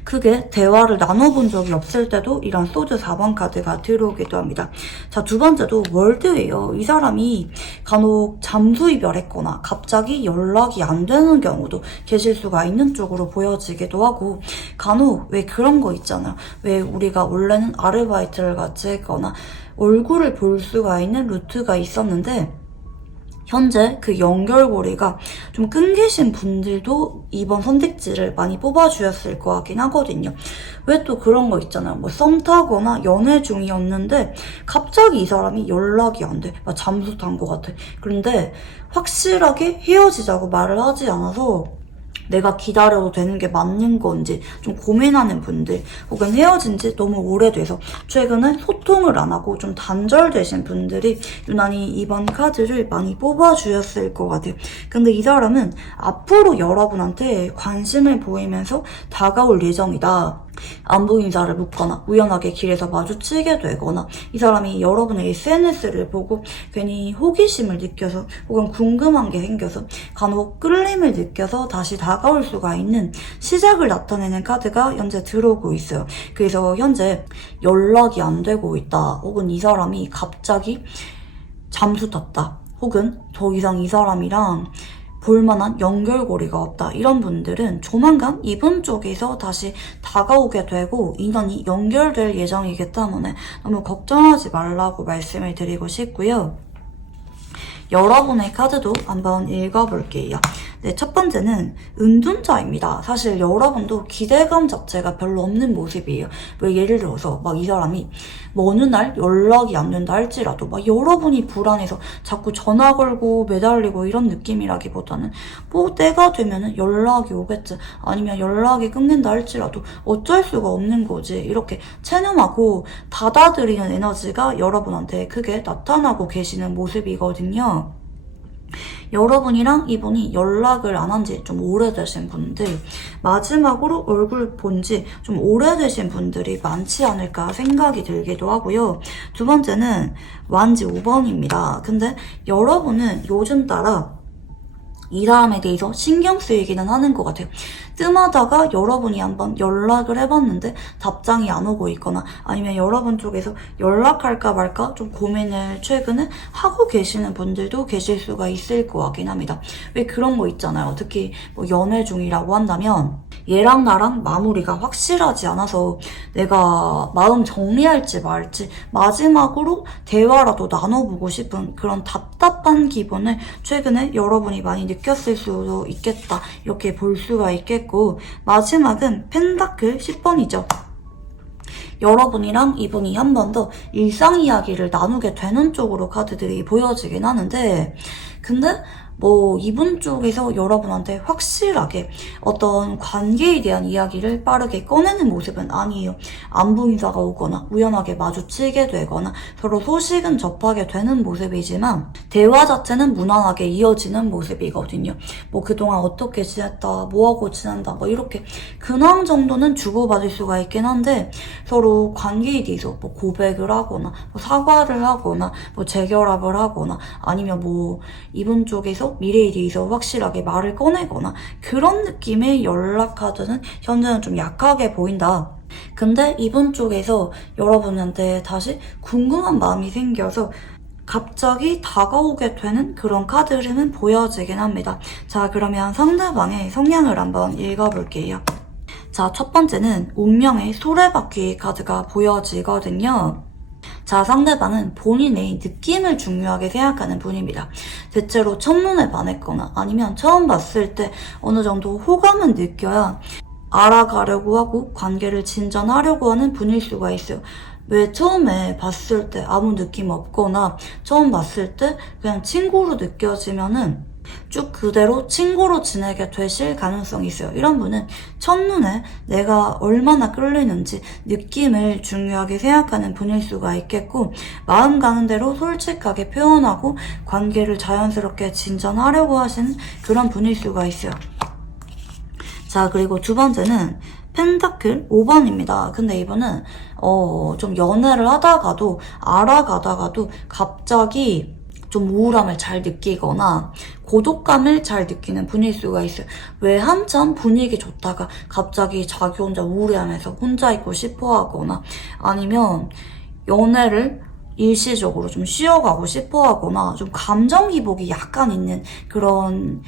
크게 대화를 나눠본 적이 없을 때도 이런 소드 4번 카드가 들어오기도 합니다. 자, 두 번째도 월드예요. 이 사람이 간혹 잠수 이별했거나 갑자기 연락이 안 되는 경우도 계실 수가 있는 쪽으로 보여지기도 하고, 간혹 왜 그런 거 있잖아요. 왜 우리가 원래는 아르바이트를 같이 했거나 얼굴을 볼 수가 있는 루트가 있었는데 현재 그 연결고리가 좀 끊기신 분들도 이번 선택지를 많이 뽑아주셨을 것 같긴 하거든요. 왜 또 그런 거 있잖아요. 뭐 썸 타거나 연애 중이었는데 갑자기 이 사람이 연락이 안 돼. 막 잠수 탄 것 같아. 그런데 확실하게 헤어지자고 말을 하지 않아서 내가 기다려도 되는 게 맞는 건지 좀 고민하는 분들, 혹은 헤어진 지 너무 오래돼서 최근에 소통을 안 하고 좀 단절되신 분들이 유난히 이번 카드를 많이 뽑아주셨을 것 같아요. 근데 이 사람은 앞으로 여러분한테 관심을 보이면서 다가올 예정이다. 안부 인사를 묻거나 우연하게 길에서 마주치게 되거나 이 사람이 여러분의 SNS를 보고 괜히 호기심을 느껴서 혹은 궁금한 게 생겨서 간혹 끌림을 느껴서 다시 다가올 수가 있는 시작을 나타내는 카드가 현재 들어오고 있어요. 그래서 현재 연락이 안 되고 있다, 혹은 이 사람이 갑자기 잠수 탔다, 혹은 더 이상 이 사람이랑 볼만한 연결고리가 없다, 이런 분들은 조만간 이분 쪽에서 다시 다가오게 되고 인연이 연결될 예정이기 때문에 너무 걱정하지 말라고 말씀을 드리고 싶고요. 여러분의 카드도 한번 읽어볼게요. 네, 첫 번째는 은둔자입니다. 사실 여러분도 기대감 자체가 별로 없는 모습이에요. 왜 예를 들어서 막 이 사람이 뭐 어느 날 연락이 안 된다 할지라도 막 여러분이 불안해서 자꾸 전화 걸고 매달리고 이런 느낌이라기보다는 뭐 때가 되면은 연락이 오겠지, 아니면 연락이 끊긴다 할지라도 어쩔 수가 없는 거지, 이렇게 체념하고 받아들이는 에너지가 여러분한테 크게 나타나고 계시는 모습이거든요. 여러분이랑 이분이 연락을 안 한 지 좀 오래되신 분들, 마지막으로 얼굴 본 지 좀 오래되신 분들이 많지 않을까 생각이 들기도 하고요. 두 번째는 완지 5번입니다. 근데 여러분은 요즘 따라 이 사람에 대해서 신경 쓰이기는 하는 것 같아요. 뜸하다가 여러분이 한번 연락을 해봤는데 답장이 안 오고 있거나 아니면 여러분 쪽에서 연락할까 말까 좀 고민을 최근에 하고 계시는 분들도 계실 수가 있을 것 같긴 합니다. 왜 그런 거 있잖아요. 특히 뭐 연애 중이라고 한다면 얘랑 나랑 마무리가 확실하지 않아서 내가 마음 정리할지 말지 마지막으로 대화라도 나눠보고 싶은 그런 답답한 기분을 최근에 여러분이 많이 느꼈을 수도 있겠다, 이렇게 볼 수가 있겠고, 마지막은 펜타클 10번이죠. 여러분이랑 이분이 한 번 더 일상 이야기를 나누게 되는 쪽으로 카드들이 보여지긴 하는데, 근데 뭐 이분 쪽에서 여러분한테 확실하게 어떤 관계에 대한 이야기를 빠르게 꺼내는 모습은 아니에요. 안부 인사가 오거나 우연하게 마주치게 되거나 서로 소식은 접하게 되는 모습이지만 대화 자체는 무난하게 이어지는 모습이거든요. 뭐 그동안 어떻게 지냈다, 뭐하고 지낸다, 뭐 이렇게 근황 정도는 주고받을 수가 있긴 한데 서로 관계에 대해서 뭐 고백을 하거나 뭐 사과를 하거나 뭐 재결합을 하거나 아니면 뭐 이분 쪽에서 미래에 대해서 확실하게 말을 꺼내거나 그런 느낌의 연락 카드는 현재는 좀 약하게 보인다. 근데 이분 쪽에서 여러분한테 다시 궁금한 마음이 생겨서 갑자기 다가오게 되는 그런 카드 흐름은 보여지긴 합니다. 자, 그러면 상대방의 성향을 한번 읽어볼게요. 자, 첫 번째는 운명의 소래바퀴 카드가 보여지거든요. 자, 상대방은 본인의 느낌을 중요하게 생각하는 분입니다. 대체로 첫눈에 반했거나 아니면 처음 봤을 때 어느 정도 호감은 느껴야 알아가려고 하고 관계를 진전하려고 하는 분일 수가 있어요. 왜 처음에 봤을 때 아무 느낌 없거나 처음 봤을 때 그냥 친구로 느껴지면은 쭉 그대로 친구로 지내게 되실 가능성이 있어요. 이런 분은 첫눈에 내가 얼마나 끌리는지 느낌을 중요하게 생각하는 분일 수가 있겠고, 마음 가는 대로 솔직하게 표현하고 관계를 자연스럽게 진전하려고 하시는 그런 분일 수가 있어요. 자, 그리고 두 번째는 펜타클 5번입니다. 근데 이분은 좀 연애를 하다가도 알아가다가도 갑자기 좀 우울함을 잘 느끼거나 고독감을 잘 느끼는 분일 수가 있어요. 왜 한참 분위기 좋다가 갑자기 자기 혼자 우울해하면서 혼자 있고 싶어 하거나 아니면 연애를 일시적으로 좀 쉬어가고 싶어 하거나 좀 감정 기복이 약간 있는 그런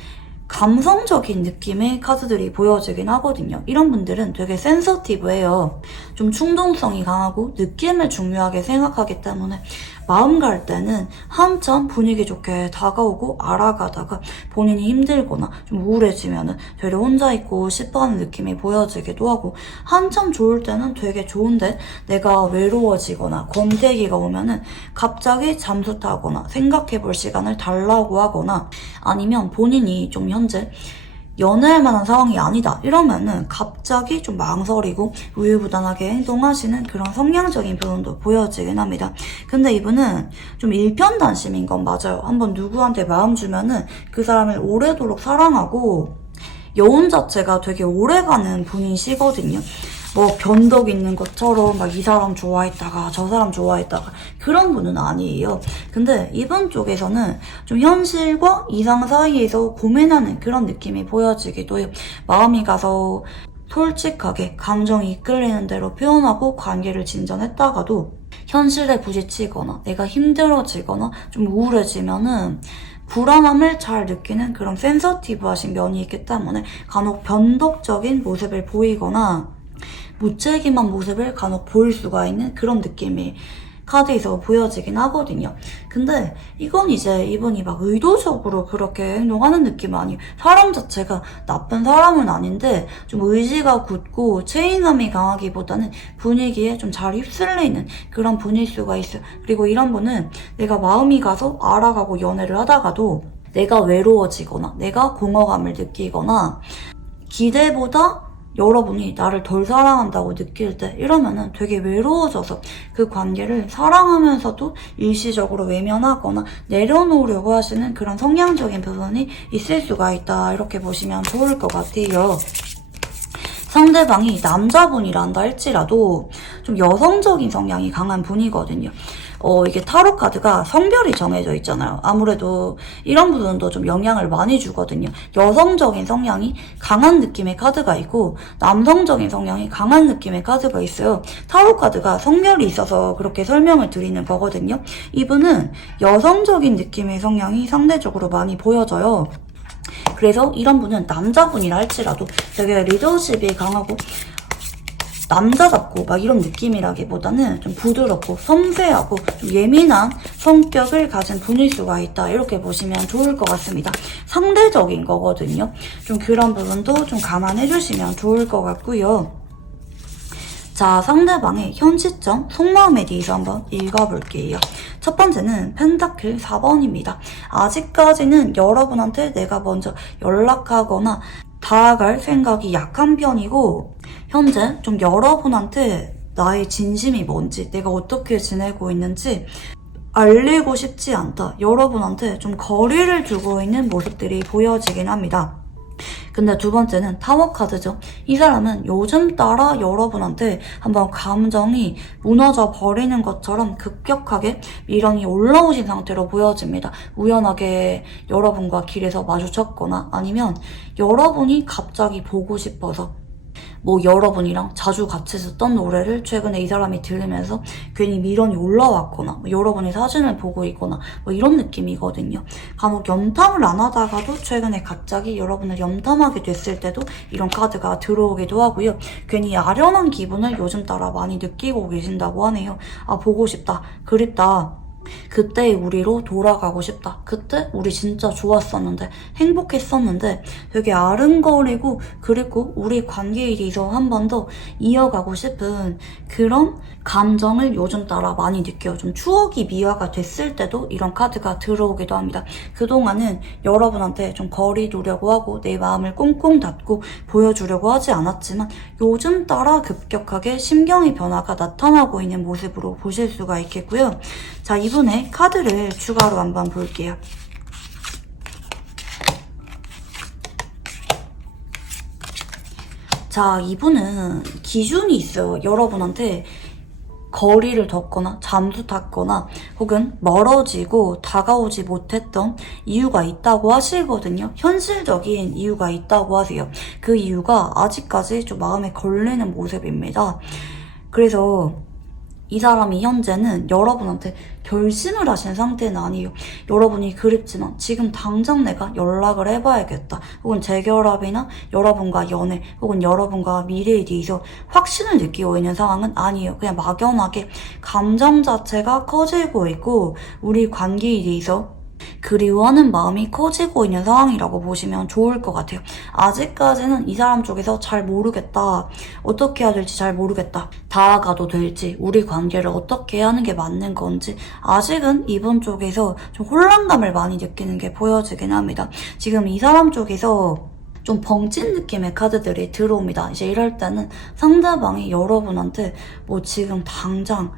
감성적인 느낌의 카드들이 보여지긴 하거든요. 이런 분들은 되게 센서티브해요. 좀 충동성이 강하고 느낌을 중요하게 생각하기 때문에 마음 갈 때는 한참 분위기 좋게 다가오고 알아가다가 본인이 힘들거나 좀 우울해지면은 되게 혼자 있고 싶어하는 느낌이 보여지기도 하고 한참 좋을 때는 되게 좋은데 내가 외로워지거나 권태기가 오면은 갑자기 잠수 타거나 생각해볼 시간을 달라고 하거나 아니면 본인이 좀 현재 연애할 만한 상황이 아니다 이러면은 갑자기 좀 망설이고 우유부단하게 행동하시는 그런 성향적인 부분도 보여지긴 합니다. 근데 이분은 좀 일편단심인 건 맞아요. 한번 누구한테 마음 주면은 그 사람을 오래도록 사랑하고 여운 자체가 되게 오래가는 분이시거든요. 뭐 변덕 있는 것처럼 막 이 사람 좋아했다가 저 사람 좋아했다가 그런 분은 아니에요. 근데 이분 쪽에서는 좀 현실과 이상 사이에서 고민하는 그런 느낌이 보여지기도 해요. 마음이 가서 솔직하게 감정이 이끌리는 대로 표현하고 관계를 진전했다가도 현실에 부딪히거나 내가 힘들어지거나 좀 우울해지면은 불안함을 잘 느끼는 그런 센서티브하신 면이 있기 때문에 간혹 변덕적인 모습을 보이거나 무책임한 모습을 간혹 보일 수가 있는 그런 느낌이 카드에서 보여지긴 하거든요. 근데 이건 이제 이분이 막 의도적으로 그렇게 행동하는 느낌은 아니에요. 사람 자체가 나쁜 사람은 아닌데 좀 의지가 굳고 책임감이 강하기보다는 분위기에 좀 잘 휩쓸리는 그런 분일 수가 있어요. 그리고 이런 분은 내가 마음이 가서 알아가고 연애를 하다가도 내가 외로워지거나 내가 공허감을 느끼거나 기대보다 여러분이 나를 덜 사랑한다고 느낄 때 이러면은 되게 외로워져서 그 관계를 사랑하면서도 일시적으로 외면하거나 내려놓으려고 하시는 그런 성향적인 부분이 있을 수가 있다 이렇게 보시면 좋을 것 같아요. 상대방이 남자분이란다 할지라도 좀 여성적인 성향이 강한 분이거든요. 이게 타로 카드가 성별이 정해져 있잖아요. 아무래도 이런 부분도 좀 영향을 많이 주거든요. 여성적인 성향이 강한 느낌의 카드가 있고 남성적인 성향이 강한 느낌의 카드가 있어요. 타로 카드가 성별이 있어서 그렇게 설명을 드리는 거거든요. 이분은 여성적인 느낌의 성향이 상대적으로 많이 보여져요. 그래서 이런 분은 남자분이라 할지라도 되게 리더십이 강하고 남자답고 막 이런 느낌이라기보다는 좀 부드럽고 섬세하고 좀 예민한 성격을 가진 분일 수가 있다 이렇게 보시면 좋을 것 같습니다. 상대적인 거거든요. 좀 그런 부분도 좀 감안해 주시면 좋을 것 같고요. 자, 상대방의 현 시점 속마음에 대해서 한번 읽어볼게요. 첫 번째는 펜타클 4번입니다. 아직까지는 여러분한테 내가 먼저 연락하거나 다가갈 생각이 약한 편이고 현재 좀 여러분한테 나의 진심이 뭔지 내가 어떻게 지내고 있는지 알리고 싶지 않다. 여러분한테 좀 거리를 두고 있는 모습들이 보여지긴 합니다. 근데 두 번째는 타워 카드죠. 이 사람은 요즘 따라 여러분한테 한번 감정이 무너져 버리는 것처럼 급격하게 미련이 올라오신 상태로 보여집니다. 우연하게 여러분과 길에서 마주쳤거나 아니면 여러분이 갑자기 보고 싶어서 뭐 여러분이랑 자주 같이 듣던 노래를 최근에 이 사람이 들으면서 괜히 미련이 올라왔거나 뭐 여러분이 사진을 보고 있거나 뭐 이런 느낌이거든요. 간혹 염탐을 안 하다가도 최근에 갑자기 여러분을 염탐하게 됐을 때도 이런 카드가 들어오기도 하고요. 괜히 아련한 기분을 요즘 따라 많이 느끼고 계신다고 하네요. 아, 보고 싶다, 그립다, 그때의 우리로 돌아가고 싶다. 그때 우리 진짜 좋았었는데 행복했었는데 되게 아른거리고 그리고 우리 관계에 대해서 한 번 더 이어가고 싶은 그런 감정을 요즘 따라 많이 느껴요. 좀 추억이 미화가 됐을 때도 이런 카드가 들어오기도 합니다. 그동안은 여러분한테 좀 거리 두려고 하고 내 마음을 꽁꽁 닫고 보여주려고 하지 않았지만 요즘 따라 급격하게 심경의 변화가 나타나고 있는 모습으로 보실 수가 있겠고요. 자, 이분의 카드를 추가로 한번 볼게요. 자, 이분은 기준이 있어요. 여러분한테 거리를 뒀거나 잠수 탔거나 혹은 멀어지고 다가오지 못했던 이유가 있다고 하시거든요. 현실적인 이유가 있다고 하세요. 그 이유가 아직까지 좀 마음에 걸리는 모습입니다. 그래서 이 사람이 현재는 여러분한테 결심을 하신 상태는 아니에요. 여러분이 그립지만 지금 당장 내가 연락을 해봐야겠다. 혹은 재결합이나 여러분과 연애 혹은 여러분과 미래에 대해서 확신을 느끼고 있는 상황은 아니에요. 그냥 막연하게 감정 자체가 커지고 있고 우리 관계에 대해서 그리워하는 마음이 커지고 있는 상황이라고 보시면 좋을 것 같아요. 아직까지는 이 사람 쪽에서 잘 모르겠다. 어떻게 해야 될지 잘 모르겠다. 다가가도 될지, 우리 관계를 어떻게 하는 게 맞는 건지 아직은 이분 쪽에서 좀 혼란감을 많이 느끼는 게 보여지긴 합니다. 지금 이 사람 쪽에서 좀 벙찐 느낌의 카드들이 들어옵니다. 이제 이럴 때는 상대방이 여러분한테 뭐 지금 당장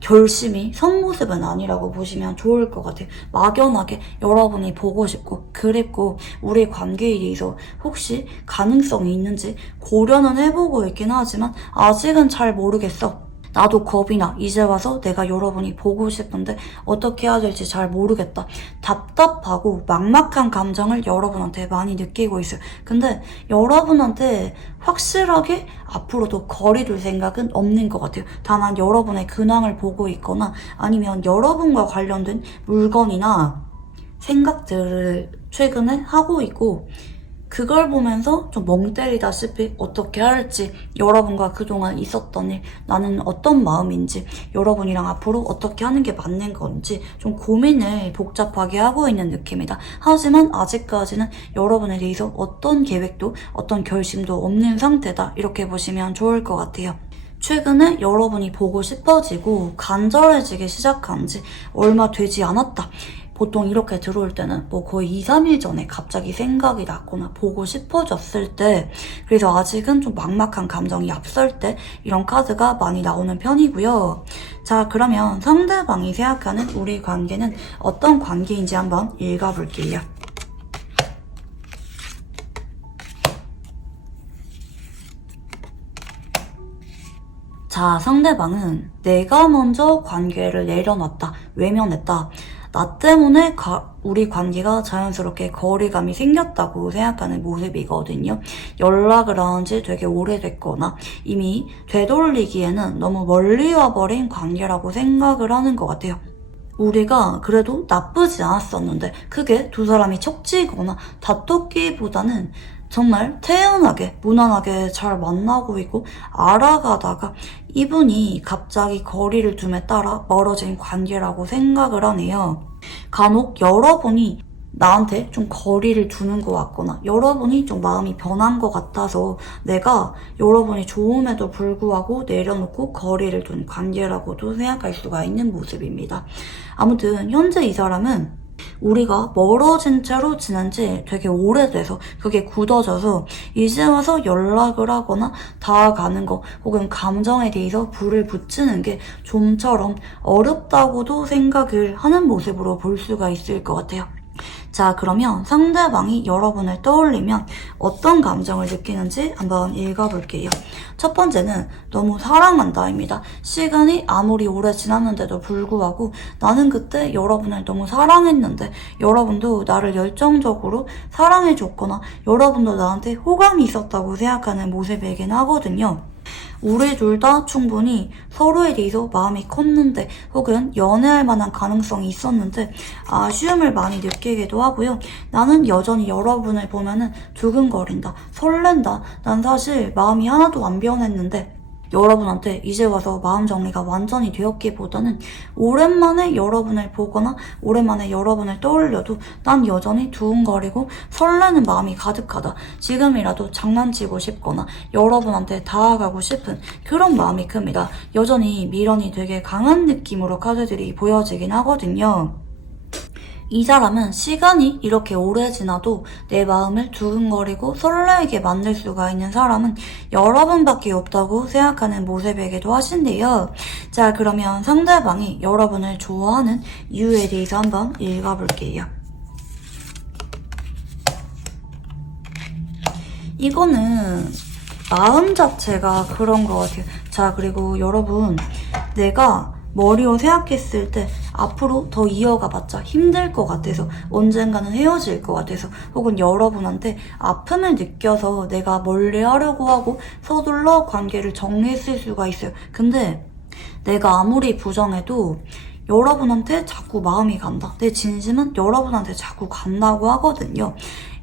결심이 선 모습은 아니라고 보시면 좋을 것 같아요. 막연하게 여러분이 보고 싶고 그립고 우리 관계에 대해서 혹시 가능성이 있는지 고려는 해보고 있긴 하지만 아직은 잘 모르겠어. 나도 겁이 나. 이제 와서 내가 여러분이 보고 싶은데 어떻게 해야 될지 잘 모르겠다. 답답하고 막막한 감정을 여러분한테 많이 느끼고 있어요. 근데 여러분한테 확실하게 앞으로도 거리 둘 생각은 없는 것 같아요. 다만 여러분의 근황을 보고 있거나 아니면 여러분과 관련된 물건이나 생각들을 최근에 하고 있고 그걸 보면서 좀 멍 때리다시피 어떻게 할지, 여러분과 그동안 있었던 일, 나는 어떤 마음인지, 여러분이랑 앞으로 어떻게 하는 게 맞는 건지 좀 고민을 복잡하게 하고 있는 느낌이다. 하지만 아직까지는 여러분에 대해서 어떤 계획도 어떤 결심도 없는 상태다. 이렇게 보시면 좋을 것 같아요. 최근에 여러분이 보고 싶어지고 간절해지기 시작한 지 얼마 되지 않았다. 보통 이렇게 들어올 때는 뭐 거의 2, 3일 전에 갑자기 생각이 났거나 보고 싶어졌을 때, 그래서 아직은 좀 막막한 감정이 앞설 때 이런 카드가 많이 나오는 편이고요. 자, 그러면 상대방이 생각하는 우리 관계는 어떤 관계인지 한번 읽어볼게요. 자, 상대방은 내가 먼저 관계를 내려놨다, 외면했다. 나 때문에 우리 관계가 자연스럽게 거리감이 생겼다고 생각하는 모습이거든요. 연락을 안 지 되게 오래됐거나 이미 되돌리기에는 너무 멀리 와버린 관계라고 생각을 하는 것 같아요. 우리가 그래도 나쁘지 않았었는데 그게 두 사람이 척지거나 다퉜기보다는 정말 태연하게 무난하게 잘 만나고 있고 알아가다가 이분이 갑자기 거리를 둠에 따라 멀어진 관계라고 생각을 하네요. 간혹 여러분이 나한테 좀 거리를 두는 것 같거나 여러분이 좀 마음이 변한 것 같아서 내가 여러분이 좋음에도 불구하고 내려놓고 거리를 둔 관계라고도 생각할 수가 있는 모습입니다. 아무튼 현재 이 사람은 우리가 멀어진 채로 지낸 지 되게 오래돼서 그게 굳어져서 이제 와서 연락을 하거나 다가가는 거 혹은 감정에 대해서 불을 붙이는 게 좀처럼 어렵다고도 생각을 하는 모습으로 볼 수가 있을 것 같아요. 자, 그러면 상대방이 여러분을 떠올리면 어떤 감정을 느끼는지 한번 읽어볼게요. 첫 번째는 너무 사랑한다입니다. 시간이 아무리 오래 지났는데도 불구하고 나는 그때 여러분을 너무 사랑했는데 여러분도 나를 열정적으로 사랑해줬거나 여러분도 나한테 호감이 있었다고 생각하는 모습이긴 하거든요. 우리 둘 다 충분히 서로에 대해서 마음이 컸는데 혹은 연애할 만한 가능성이 있었는데 아쉬움을 많이 느끼기도 하고요. 나는 여전히 여러분을 보면은 두근거린다, 설렌다. 난 사실 마음이 하나도 안 변했는데 여러분한테 이제 와서 마음 정리가 완전히 되었기보다는 오랜만에 여러분을 보거나 오랜만에 여러분을 떠올려도 난 여전히 두근거리고 설레는 마음이 가득하다. 지금이라도 장난치고 싶거나 여러분한테 다가가고 싶은 그런 마음이 큽니다. 여전히 미련이 되게 강한 느낌으로 카드들이 보여지긴 하거든요. 이 사람은 시간이 이렇게 오래 지나도 내 마음을 두근거리고 설레게 만들 수가 있는 사람은 여러분밖에 없다고 생각하는 모습이기도 하신데요. 자, 그러면 상대방이 여러분을 좋아하는 이유에 대해서 한번 읽어볼게요. 이거는 마음 자체가 그런 것 같아요. 자, 그리고 여러분, 내가 머리로 생각했을 때 앞으로 더 이어가 봤자 힘들 것 같아서, 언젠가는 헤어질 것 같아서, 혹은 여러분한테 아픔을 느껴서 내가 멀리 하려고 하고 서둘러 관계를 정리했을 수가 있어요. 근데 내가 아무리 부정해도 여러분한테 자꾸 마음이 간다. 내 진심은 여러분한테 자꾸 간다고 하거든요.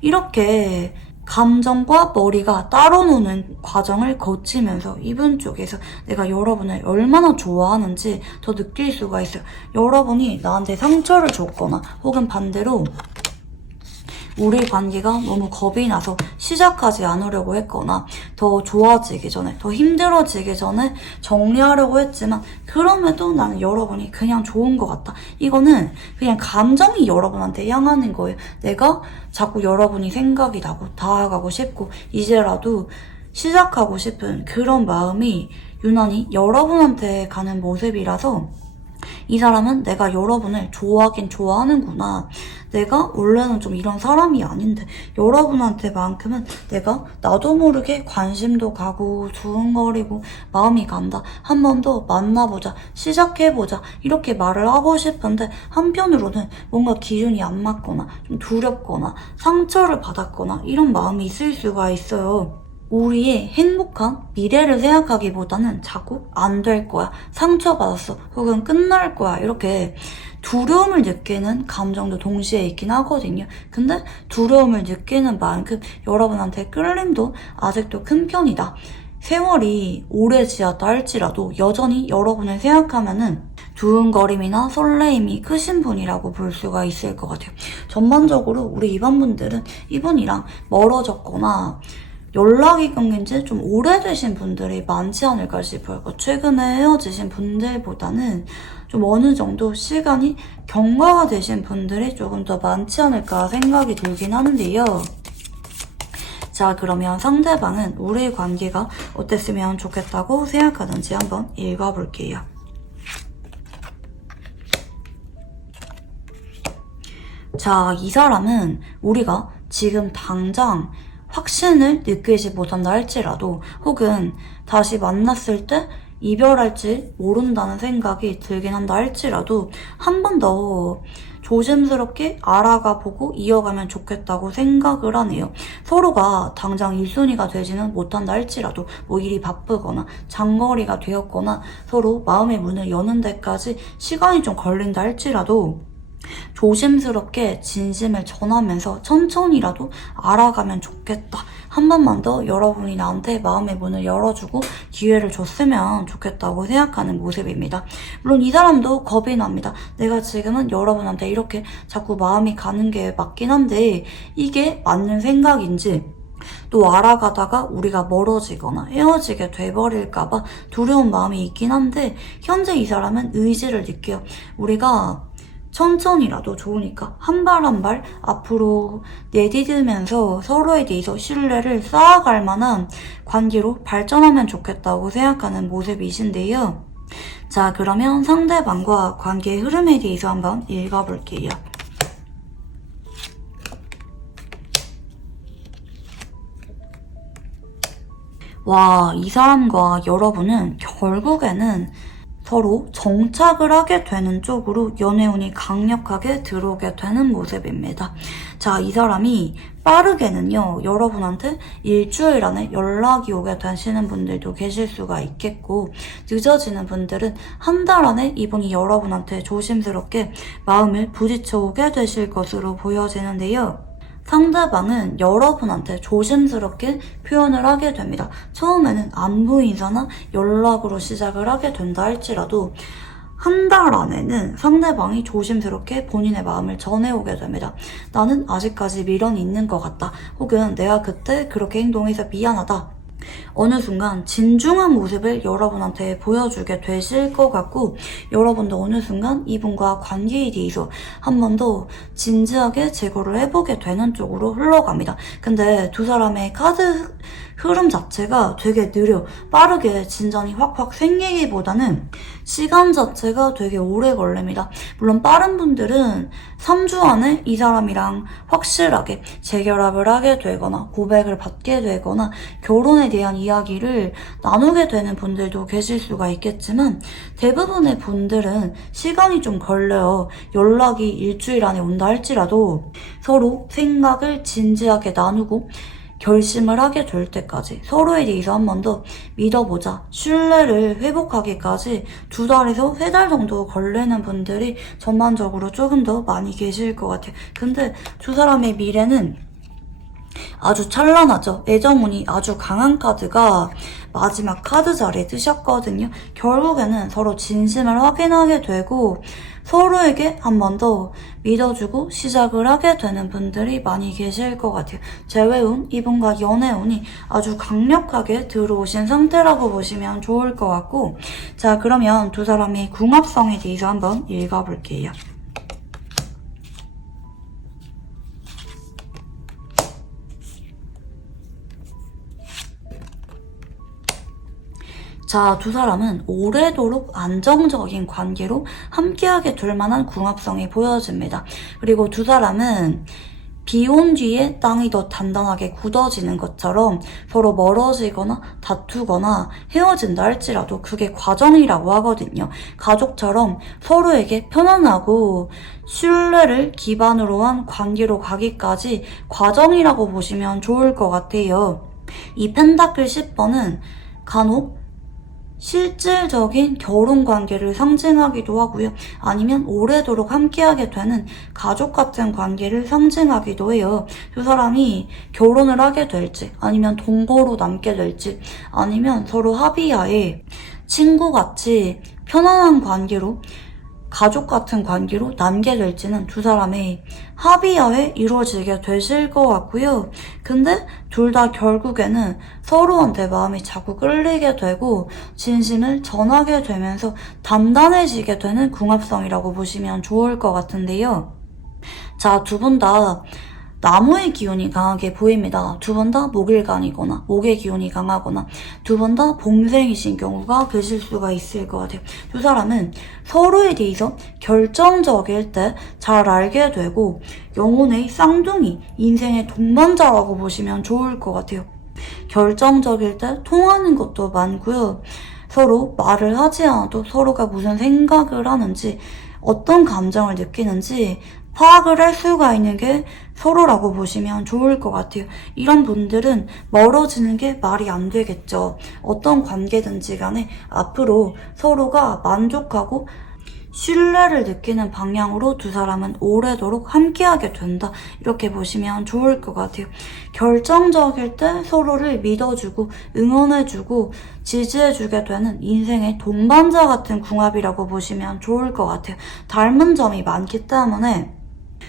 이렇게 감정과 머리가 따로 노는 과정을 거치면서 이분 쪽에서 내가 여러분을 얼마나 좋아하는지 더 느낄 수가 있어요. 여러분이 나한테 상처를 줬거나 혹은 반대로 우리 관계가 너무 겁이 나서 시작하지 않으려고 했거나 더 좋아지기 전에, 더 힘들어지기 전에 정리하려고 했지만 그럼에도 나는 여러분이 그냥 좋은 것 같다. 이거는 그냥 감정이 여러분한테 향하는 거예요. 내가 자꾸 여러분이 생각이 나고 다가가고 싶고 이제라도 시작하고 싶은 그런 마음이 유난히 여러분한테 가는 모습이라서 이 사람은 내가 여러분을 좋아하긴 좋아하는구나. 내가 원래는 좀 이런 사람이 아닌데 여러분한테만큼은 내가 나도 모르게 관심도 가고 두근거리고 마음이 간다. 한 번 더 만나보자. 시작해보자. 이렇게 말을 하고 싶은데 한편으로는 뭔가 기준이 안 맞거나 좀 두렵거나 상처를 받았거나 이런 마음이 있을 수가 있어요. 우리의 행복한 미래를 생각하기보다는 자꾸 안 될 거야, 상처받았어, 혹은 끝날 거야 이렇게 두려움을 느끼는 감정도 동시에 있긴 하거든요. 근데 두려움을 느끼는 만큼 여러분한테 끌림도 아직도 큰 편이다. 세월이 오래 지났다 할지라도 여전히 여러분을 생각하면은 두근거림이나 설레임이 크신 분이라고 볼 수가 있을 것 같아요. 전반적으로 우리 이반분들은 이분이랑 멀어졌거나 연락이 끊긴 지 좀 오래되신 분들이 많지 않을까 싶어요. 최근에 헤어지신 분들보다는 좀 어느 정도 시간이 경과가 되신 분들이 조금 더 많지 않을까 생각이 들긴 하는데요. 자, 그러면 상대방은 우리 관계가 어땠으면 좋겠다고 생각하는지 한번 읽어볼게요. 자, 이 사람은 우리가 지금 당장 확신을 느끼지 못한다 할지라도 혹은 다시 만났을 때 이별할지 모른다는 생각이 들긴 한다 할지라도 한 번 더 조심스럽게 알아가 보고 이어가면 좋겠다고 생각을 하네요. 서로가 당장 1순위가 되지는 못한다 할지라도 뭐 일이 바쁘거나 장거리가 되었거나 서로 마음의 문을 여는 데까지 시간이 좀 걸린다 할지라도 조심스럽게 진심을 전하면서 천천히라도 알아가면 좋겠다. 한 번만 더 여러분이 나한테 마음의 문을 열어주고 기회를 줬으면 좋겠다고 생각하는 모습입니다. 물론 이 사람도 겁이 납니다. 내가 지금은 여러분한테 이렇게 자꾸 마음이 가는 게 맞긴 한데 이게 맞는 생각인지 또 알아가다가 우리가 멀어지거나 헤어지게 돼버릴까봐 두려운 마음이 있긴 한데 현재 이 사람은 의지를 느껴요. 우리가 천천히라도 좋으니까 한 발 한 발 앞으로 내디디면서 서로에 대해서 신뢰를 쌓아갈 만한 관계로 발전하면 좋겠다고 생각하는 모습이신데요. 자, 그러면 상대방과 관계의 흐름에 대해서 한번 읽어볼게요. 와, 이 사람과 여러분은 결국에는 서로 정착을 하게 되는 쪽으로 연애운이 강력하게 들어오게 되는 모습입니다. 자, 이 사람이 빠르게는요, 여러분한테 일주일 안에 연락이 오게 되시는 분들도 계실 수가 있겠고, 늦어지는 분들은 한 달 안에 이분이 여러분한테 조심스럽게 마음을 부딪혀 오게 되실 것으로 보여지는데요. 상대방은 여러분한테 조심스럽게 표현을 하게 됩니다. 처음에는 안부 인사나 연락으로 시작을 하게 된다 할지라도 한 달 안에는 상대방이 조심스럽게 본인의 마음을 전해오게 됩니다. 나는 아직까지 미련이 있는 것 같다. 혹은 내가 그때 그렇게 행동해서 미안하다. 어느 순간 진중한 모습을 여러분한테 보여주게 되실 것 같고 여러분도 어느 순간 이분과 관계에 대해서 한 번 더 진지하게 제거를 해보게 되는 쪽으로 흘러갑니다. 근데 두 사람의 카드 흐름 자체가 되게 느려. 빠르게 진전이 확확 생기기보다는 시간 자체가 되게 오래 걸립니다. 물론 빠른 분들은 3주 안에 이 사람이랑 확실하게 재결합을 하게 되거나 고백을 받게 되거나 결혼에 관계성에 대한 이야기를 나누게 되는 분들도 계실 수가 있겠지만 대부분의 분들은 시간이 좀 걸려요. 연락이 일주일 안에 온다 할지라도 서로 생각을 진지하게 나누고 결심을 하게 될 때까지 서로에 대해서 한 번 더 믿어보자, 신뢰를 회복하기까지 2달에서 3달 정도 걸리는 분들이 전반적으로 조금 더 많이 계실 것 같아요. 근데 두 사람의 미래는 아주 찬란하죠. 애정운이 아주 강한 카드가 마지막 카드 자리에 뜨셨거든요. 결국에는 서로 진심을 확인하게 되고 서로에게 한 번 더 믿어주고 시작을 하게 되는 분들이 많이 계실 것 같아요. 재회운, 이분과 연애운이 아주 강력하게 들어오신 상태라고 보시면 좋을 것 같고, 자, 그러면 두 사람의 궁합성에 대해서 한번 읽어볼게요. 자, 두 사람은 오래도록 안정적인 관계로 함께하게 될 만한 궁합성이 보여집니다. 그리고 두 사람은 비 온 뒤에 땅이 더 단단하게 굳어지는 것처럼 서로 멀어지거나 다투거나 헤어진다 할지라도 그게 과정이라고 하거든요. 가족처럼 서로에게 편안하고 신뢰를 기반으로 한 관계로 가기까지 과정이라고 보시면 좋을 것 같아요. 이 펜타클 10번은 간혹 실질적인 결혼 관계를 상징하기도 하고요. 아니면 오래도록 함께하게 되는 가족 같은 관계를 상징하기도 해요. 두 사람이 결혼을 하게 될지, 아니면 동거로 남게 될지, 아니면 서로 합의하에 친구같이 편안한 관계로, 가족 같은 관계로 남게 될지는 두 사람의 합의하에 이루어지게 되실 것 같고요. 근데 둘 다 결국에는 서로한테 마음이 자꾸 끌리게 되고 진심을 전하게 되면서 단단해지게 되는 궁합성이라고 보시면 좋을 것 같은데요. 자, 두 분 다 나무의 기운이 강하게 보입니다. 두 분 다 목일간이거나 목의 기운이 강하거나 두 분 다 봄생이신 경우가 계실 수가 있을 것 같아요. 두 사람은 서로에 대해서 결정적일 때 잘 알게 되고 영혼의 쌍둥이, 인생의 동반자라고 보시면 좋을 것 같아요. 결정적일 때 통하는 것도 많고요. 서로 말을 하지 않아도 서로가 무슨 생각을 하는지, 어떤 감정을 느끼는지 파악을 할 수가 있는 게 서로라고 보시면 좋을 것 같아요. 이런 분들은 멀어지는 게 말이 안 되겠죠. 어떤 관계든지 간에 앞으로 서로가 만족하고 신뢰를 느끼는 방향으로 두 사람은 오래도록 함께하게 된다. 이렇게 보시면 좋을 것 같아요. 결정적일 때 서로를 믿어주고 응원해주고 지지해주게 되는 인생의 동반자 같은 궁합이라고 보시면 좋을 것 같아요. 닮은 점이 많기 때문에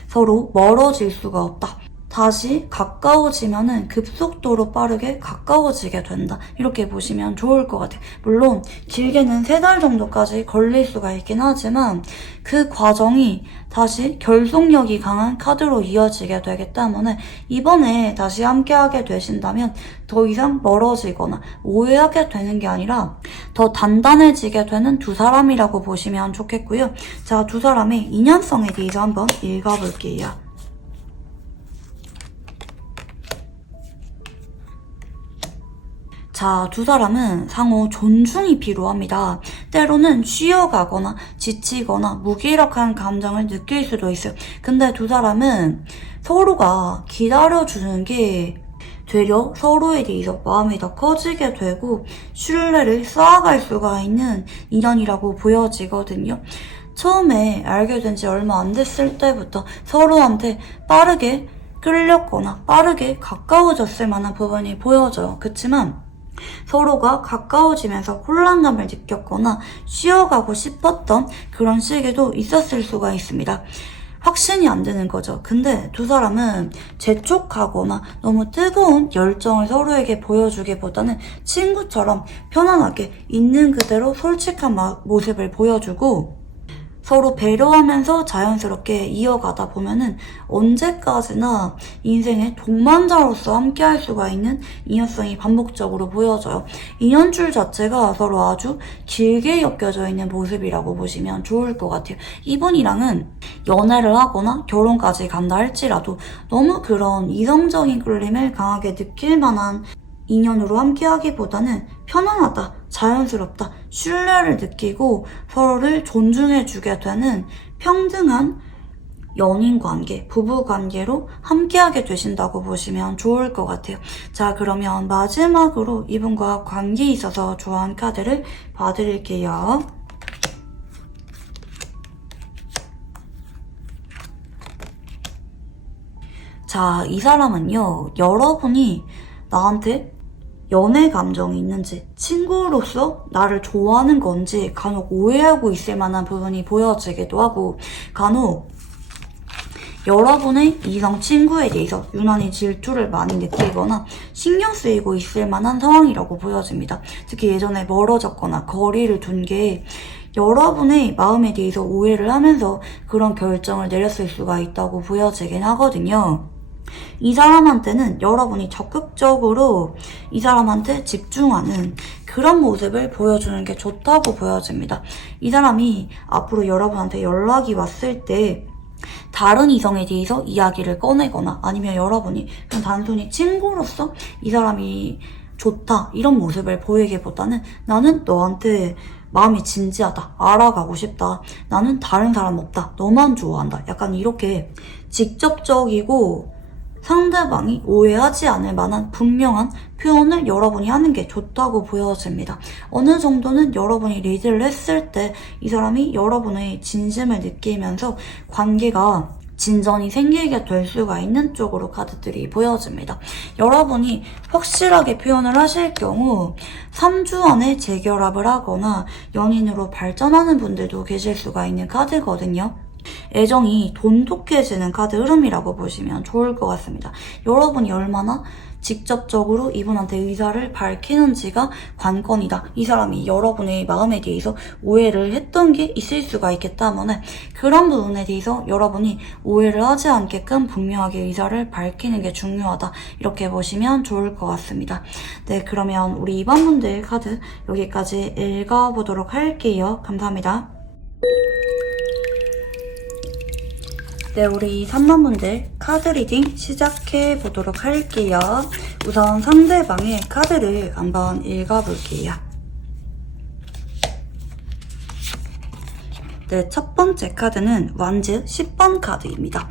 서로 멀어질 수가 없다. 다시 가까워지면은 급속도로 빠르게 가까워지게 된다. 이렇게 보시면 좋을 것 같아요. 물론 길게는 3달 정도까지 걸릴 수가 있긴 하지만 그 과정이 다시 결속력이 강한 카드로 이어지게 되기 때문에 이번에 다시 함께하게 되신다면 더 이상 멀어지거나 오해하게 되는 게 아니라 더 단단해지게 되는 두 사람이라고 보시면 좋겠고요. 자, 두 사람의 인연성에 대해서 한번 읽어볼게요. 자, 두 사람은 상호 존중이 필요합니다. 때로는 쉬어가거나 지치거나 무기력한 감정을 느낄 수도 있어요. 근데 두 사람은 서로가 기다려주는 게 되려 서로에 대해서 마음이 더 커지게 되고 신뢰를 쌓아갈 수가 있는 인연이라고 보여지거든요. 처음에 알게 된 지 얼마 안 됐을 때부터 서로한테 빠르게 끌렸거나 빠르게 가까워졌을 만한 부분이 보여져요. 그치만 서로가 가까워지면서 혼란감을 느꼈거나 쉬어가고 싶었던 그런 시기도 있었을 수가 있습니다. 확신이 안 되는 거죠. 근데 두 사람은 재촉하거나 너무 뜨거운 열정을 서로에게 보여주기보다는 친구처럼 편안하게 있는 그대로 솔직한 모습을 보여주고 서로 배려하면서 자연스럽게 이어가다 보면은 언제까지나 인생의 동반자로서 함께할 수가 있는 인연성이 반복적으로 보여져요. 인연줄 자체가 서로 아주 길게 엮여져 있는 모습이라고 보시면 좋을 것 같아요. 이분이랑은 연애를 하거나 결혼까지 간다 할지라도 너무 그런 이성적인 끌림을 강하게 느낄 만한 인연으로 함께하기보다는 편안하다, 자연스럽다, 신뢰를 느끼고 서로를 존중해주게 되는 평등한 연인 관계, 부부 관계로 함께하게 되신다고 보시면 좋을 것 같아요. 자, 그러면 마지막으로 이분과 관계에 있어서 좋아하는 카드를 봐드릴게요. 자, 이 사람은요, 여러분이 나한테 연애 감정이 있는지, 친구로서 나를 좋아하는 건지 간혹 오해하고 있을 만한 부분이 보여지기도 하고, 간혹 여러분의 이성 친구에 대해서 유난히 질투를 많이 느끼거나 신경 쓰이고 있을 만한 상황이라고 보여집니다. 특히 예전에 멀어졌거나 거리를 둔 게 여러분의 마음에 대해서 오해를 하면서 그런 결정을 내렸을 수가 있다고 보여지긴 하거든요. 이 사람한테는 여러분이 적극적으로 이 사람한테 집중하는 그런 모습을 보여주는 게 좋다고 보여집니다. 이 사람이 앞으로 여러분한테 연락이 왔을 때 다른 이성에 대해서 이야기를 꺼내거나 아니면 여러분이 그냥 단순히 친구로서 이 사람이 좋다 이런 모습을 보이기보다는 나는 너한테 마음이 진지하다, 알아가고 싶다, 나는 다른 사람 없다, 너만 좋아한다, 약간 이렇게 직접적이고 상대방이 오해하지 않을 만한 분명한 표현을 여러분이 하는 게 좋다고 보여집니다. 어느 정도는 여러분이 리드를 했을 때 이 사람이 여러분의 진심을 느끼면서 관계가 진전이 생기게 될 수가 있는 쪽으로 카드들이 보여집니다. 여러분이 확실하게 표현을 하실 경우 3주 안에 재결합을 하거나 연인으로 발전하는 분들도 계실 수가 있는 카드거든요. 애정이 돈독해지는 카드 흐름이라고 보시면 좋을 것 같습니다. 여러분이 얼마나 직접적으로 이분한테 의사를 밝히는지가 관건이다. 이 사람이 여러분의 마음에 대해서 오해를 했던 게 있을 수가 있기 때문에 그런 부분에 대해서 여러분이 오해를 하지 않게끔 분명하게 의사를 밝히는 게 중요하다. 이렇게 보시면 좋을 것 같습니다. 네, 그러면 우리 2번 분들 카드 여기까지 읽어보도록 할게요. 감사합니다. 네, 우리 3번 분들 카드 리딩 시작해 보도록 할게요. 우선 상대방의 카드를 한번 읽어볼게요. 네, 첫 번째 카드는 완즈 10번 카드입니다.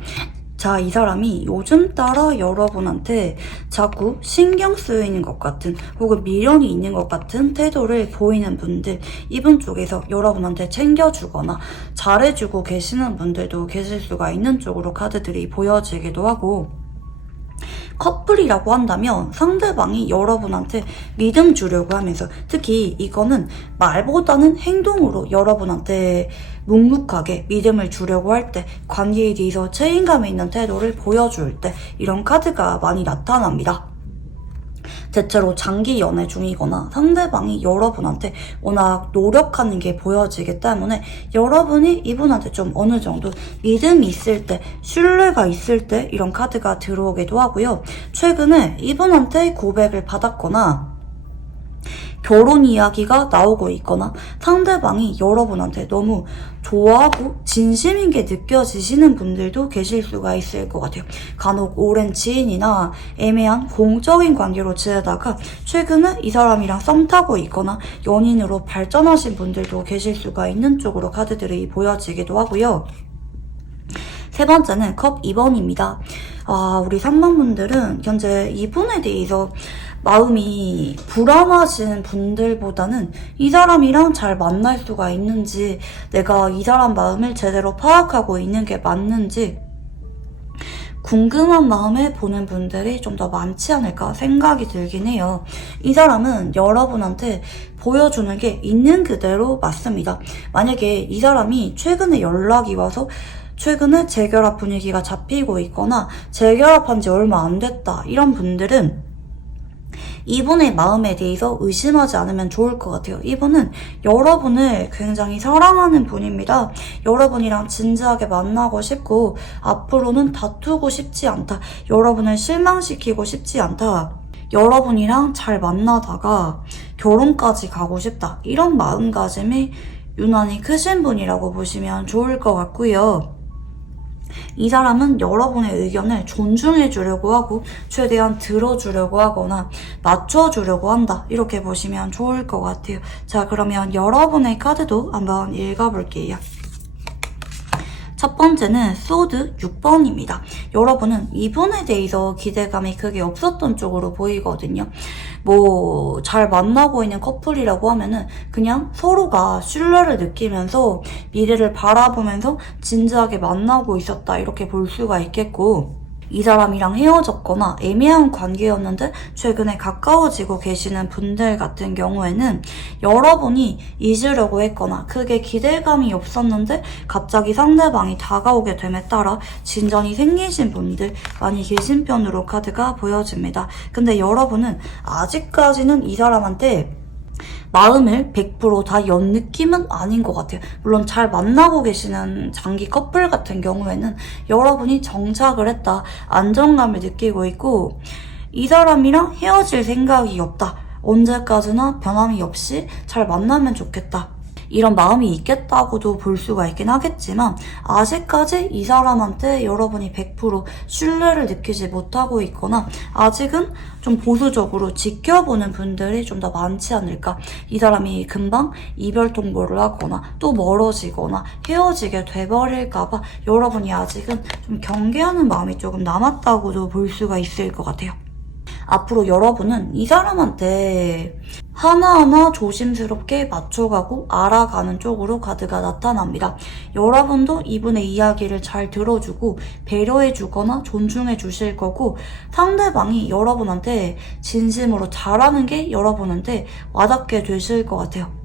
자, 이 사람이 요즘 따라 여러분한테 자꾸 신경 쓰이는 것 같은 혹은 미련이 있는 것 같은 태도를 보이는 분들, 이분 쪽에서 여러분한테 챙겨주거나 잘해주고 계시는 분들도 계실 수가 있는 쪽으로 카드들이 보여지기도 하고, 커플이라고 한다면 상대방이 여러분한테 믿음 주려고 하면서, 특히 이거는 말보다는 행동으로 여러분한테 묵묵하게 믿음을 주려고 할 때, 관계에 대해서 책임감 있는 태도를 보여줄 때 이런 카드가 많이 나타납니다. 대체로 장기 연애 중이거나 상대방이 여러분한테 워낙 노력하는 게 보여지기 때문에 여러분이 이분한테 좀 어느 정도 믿음이 있을 때, 신뢰가 있을 때 이런 카드가 들어오기도 하고요. 최근에 이분한테 고백을 받았거나 결혼 이야기가 나오고 있거나 상대방이 여러분한테 너무 좋아하고 진심인 게 느껴지시는 분들도 계실 수가 있을 것 같아요. 간혹 오랜 지인이나 애매한 공적인 관계로 지내다가 최근에 이 사람이랑 썸 타고 있거나 연인으로 발전하신 분들도 계실 수가 있는 쪽으로 카드들이 보여지기도 하고요. 세 번째는 컵 2번입니다. 우리 3번 분들은 현재 이분에 대해서 마음이 불안하신 분들보다는 이 사람이랑 잘 만날 수가 있는지, 내가 이 사람 마음을 제대로 파악하고 있는 게 맞는지 궁금한 마음에 보는 분들이 좀 더 많지 않을까 생각이 들긴 해요. 이 사람은 여러분한테 보여주는 게 있는 그대로 맞습니다. 만약에 이 사람이 최근에 연락이 와서 최근에 재결합 분위기가 잡히고 있거나 재결합한 지 얼마 안 됐다, 이런 분들은 이분의 마음에 대해서 의심하지 않으면 좋을 것 같아요. 이분은 여러분을 굉장히 사랑하는 분입니다. 여러분이랑 진지하게 만나고 싶고 앞으로는 다투고 싶지 않다, 여러분을 실망시키고 싶지 않다, 여러분이랑 잘 만나다가 결혼까지 가고 싶다, 이런 마음가짐이 유난히 크신 분이라고 보시면 좋을 것 같고요. 이 사람은 여러분의 의견을 존중해주려고 하고 최대한 들어주려고 하거나 맞춰주려고 한다. 이렇게 보시면 좋을 것 같아요. 자, 그러면 여러분의 카드도 한번 읽어볼게요. 첫 번째는 소드 6번입니다. 여러분은 이분에 대해서 기대감이 크게 없었던 쪽으로 보이거든요. 잘 만나고 있는 커플이라고 하면은 그냥 서로가 신뢰를 느끼면서 미래를 바라보면서 진지하게 만나고 있었다. 이렇게 볼 수가 있겠고, 이 사람이랑 헤어졌거나 애매한 관계였는데 최근에 가까워지고 계시는 분들 같은 경우에는 여러분이 잊으려고 했거나 크게 기대감이 없었는데 갑자기 상대방이 다가오게 됨에 따라 진전이 생기신 분들 많이 계신 편으로 카드가 보여집니다. 근데 여러분은 아직까지는 이 사람한테 마음을 100% 다 연 느낌은 아닌 것 같아요. 물론 잘 만나고 계시는 장기 커플 같은 경우에는 여러분이 정착을 했다, 안정감을 느끼고 있고, 이 사람이랑 헤어질 생각이 없다, 언제까지나 변함이 없이 잘 만나면 좋겠다, 이런 마음이 있겠다고도 볼 수가 있긴 하겠지만 아직까지 이 사람한테 여러분이 100% 신뢰를 느끼지 못하고 있거나 아직은 좀 보수적으로 지켜보는 분들이 좀 더 많지 않을까. 이 사람이 금방 이별 통보를 하거나 또 멀어지거나 헤어지게 돼버릴까봐 여러분이 아직은 좀 경계하는 마음이 조금 남았다고도 볼 수가 있을 것 같아요. 앞으로 여러분은 이 사람한테 하나하나 조심스럽게 맞춰가고 알아가는 쪽으로 카드가 나타납니다. 여러분도 이분의 이야기를 잘 들어주고 배려해주거나 존중해주실 거고, 상대방이 여러분한테 진심으로 잘하는 게 여러분한테 와닿게 되실 것 같아요.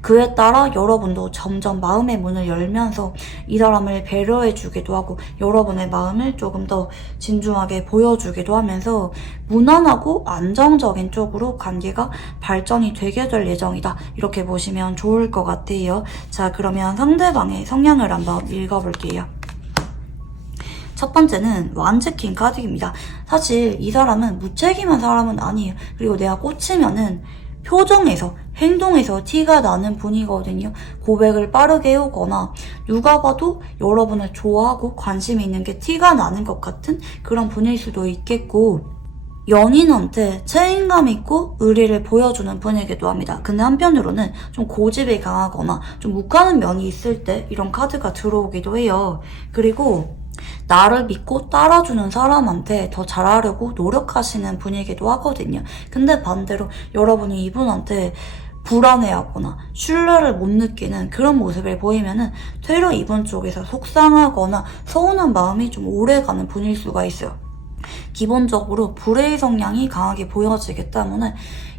그에 따라 여러분도 점점 마음의 문을 열면서 이 사람을 배려해주기도 하고 여러분의 마음을 조금 더 진중하게 보여주기도 하면서 무난하고 안정적인 쪽으로 관계가 발전이 되게 될 예정이다. 이렇게 보시면 좋을 것 같아요. 자, 그러면 상대방의 성향을 한번 읽어볼게요. 첫 번째는 완즈킹 카드입니다. 사실 이 사람은 무책임한 사람은 아니에요. 그리고 내가 꽂히면은 표정에서, 행동에서 티가 나는 분이거든요. 고백을 빠르게 해오거나 누가 봐도 여러분을 좋아하고 관심이 있는 게 티가 나는 것 같은 그런 분일 수도 있겠고, 연인한테 책임감 있고 의리를 보여주는 분이기도 합니다. 근데 한편으로는 좀 고집이 강하거나 좀 욱하는 면이 있을 때 이런 카드가 들어오기도 해요. 그리고 나를 믿고 따라주는 사람한테 더 잘하려고 노력하시는 분이기도 하거든요. 근데 반대로 여러분이 이분한테 불안해하거나 신뢰를 못 느끼는 그런 모습을 보이면은 되려 이분 쪽에서 속상하거나 서운한 마음이 좀 오래가는 분일 수가 있어요. 기본적으로 불의 성향이 강하게 보여지기 때문에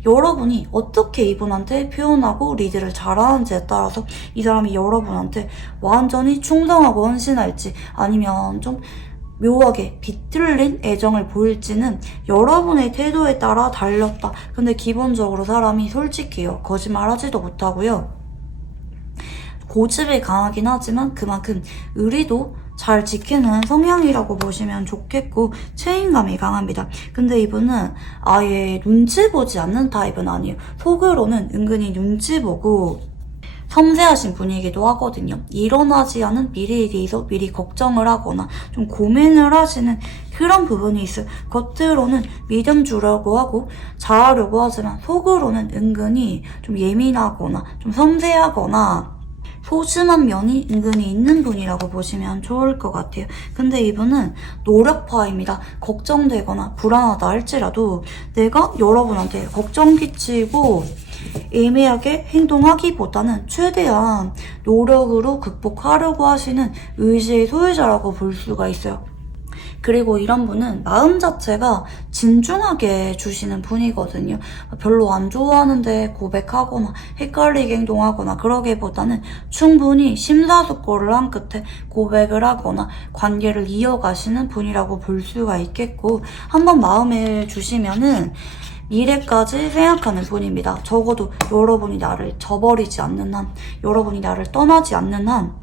여러분이 어떻게 이분한테 표현하고 리드를 잘하는지에 따라서 이 사람이 여러분한테 완전히 충성하고 헌신할지 아니면 좀 묘하게 비틀린 애정을 보일지는 여러분의 태도에 따라 달렸다. 근데 기본적으로 사람이 솔직해요. 거짓말하지도 못하고요. 고집이 강하긴 하지만 그만큼 의리도 잘 지키는 성향이라고 보시면 좋겠고, 책임감이 강합니다. 근데 이분은 아예 눈치 보지 않는 타입은 아니에요. 속으로는 은근히 눈치 보고 섬세하신 분이기도 하거든요. 일어나지 않은 미래에 대해서 미리 걱정을 하거나 좀 고민을 하시는 그런 부분이 있어요. 겉으로는 믿음 주려고 하고 잘하려고 하지만 속으로는 은근히 좀 예민하거나 좀 섬세하거나 소심한 면이 은근히 있는 분이라고 보시면 좋을 것 같아요. 근데 이분은 노력파입니다. 걱정되거나 불안하다 할지라도 내가 여러분한테 걱정 끼치고 애매하게 행동하기보다는 최대한 노력으로 극복하려고 하시는 의지의 소유자라고 볼 수가 있어요. 그리고 이런 분은 마음 자체가 진중하게 주시는 분이거든요. 별로 안 좋아하는데 고백하거나 헷갈리게 행동하거나 그러기보다는 충분히 심사숙고를 한 끝에 고백을 하거나 관계를 이어가시는 분이라고 볼 수가 있겠고, 한번 마음을 주시면은 미래까지 생각하는 분입니다. 적어도 여러분이 나를 저버리지 않는 한, 여러분이 나를 떠나지 않는 한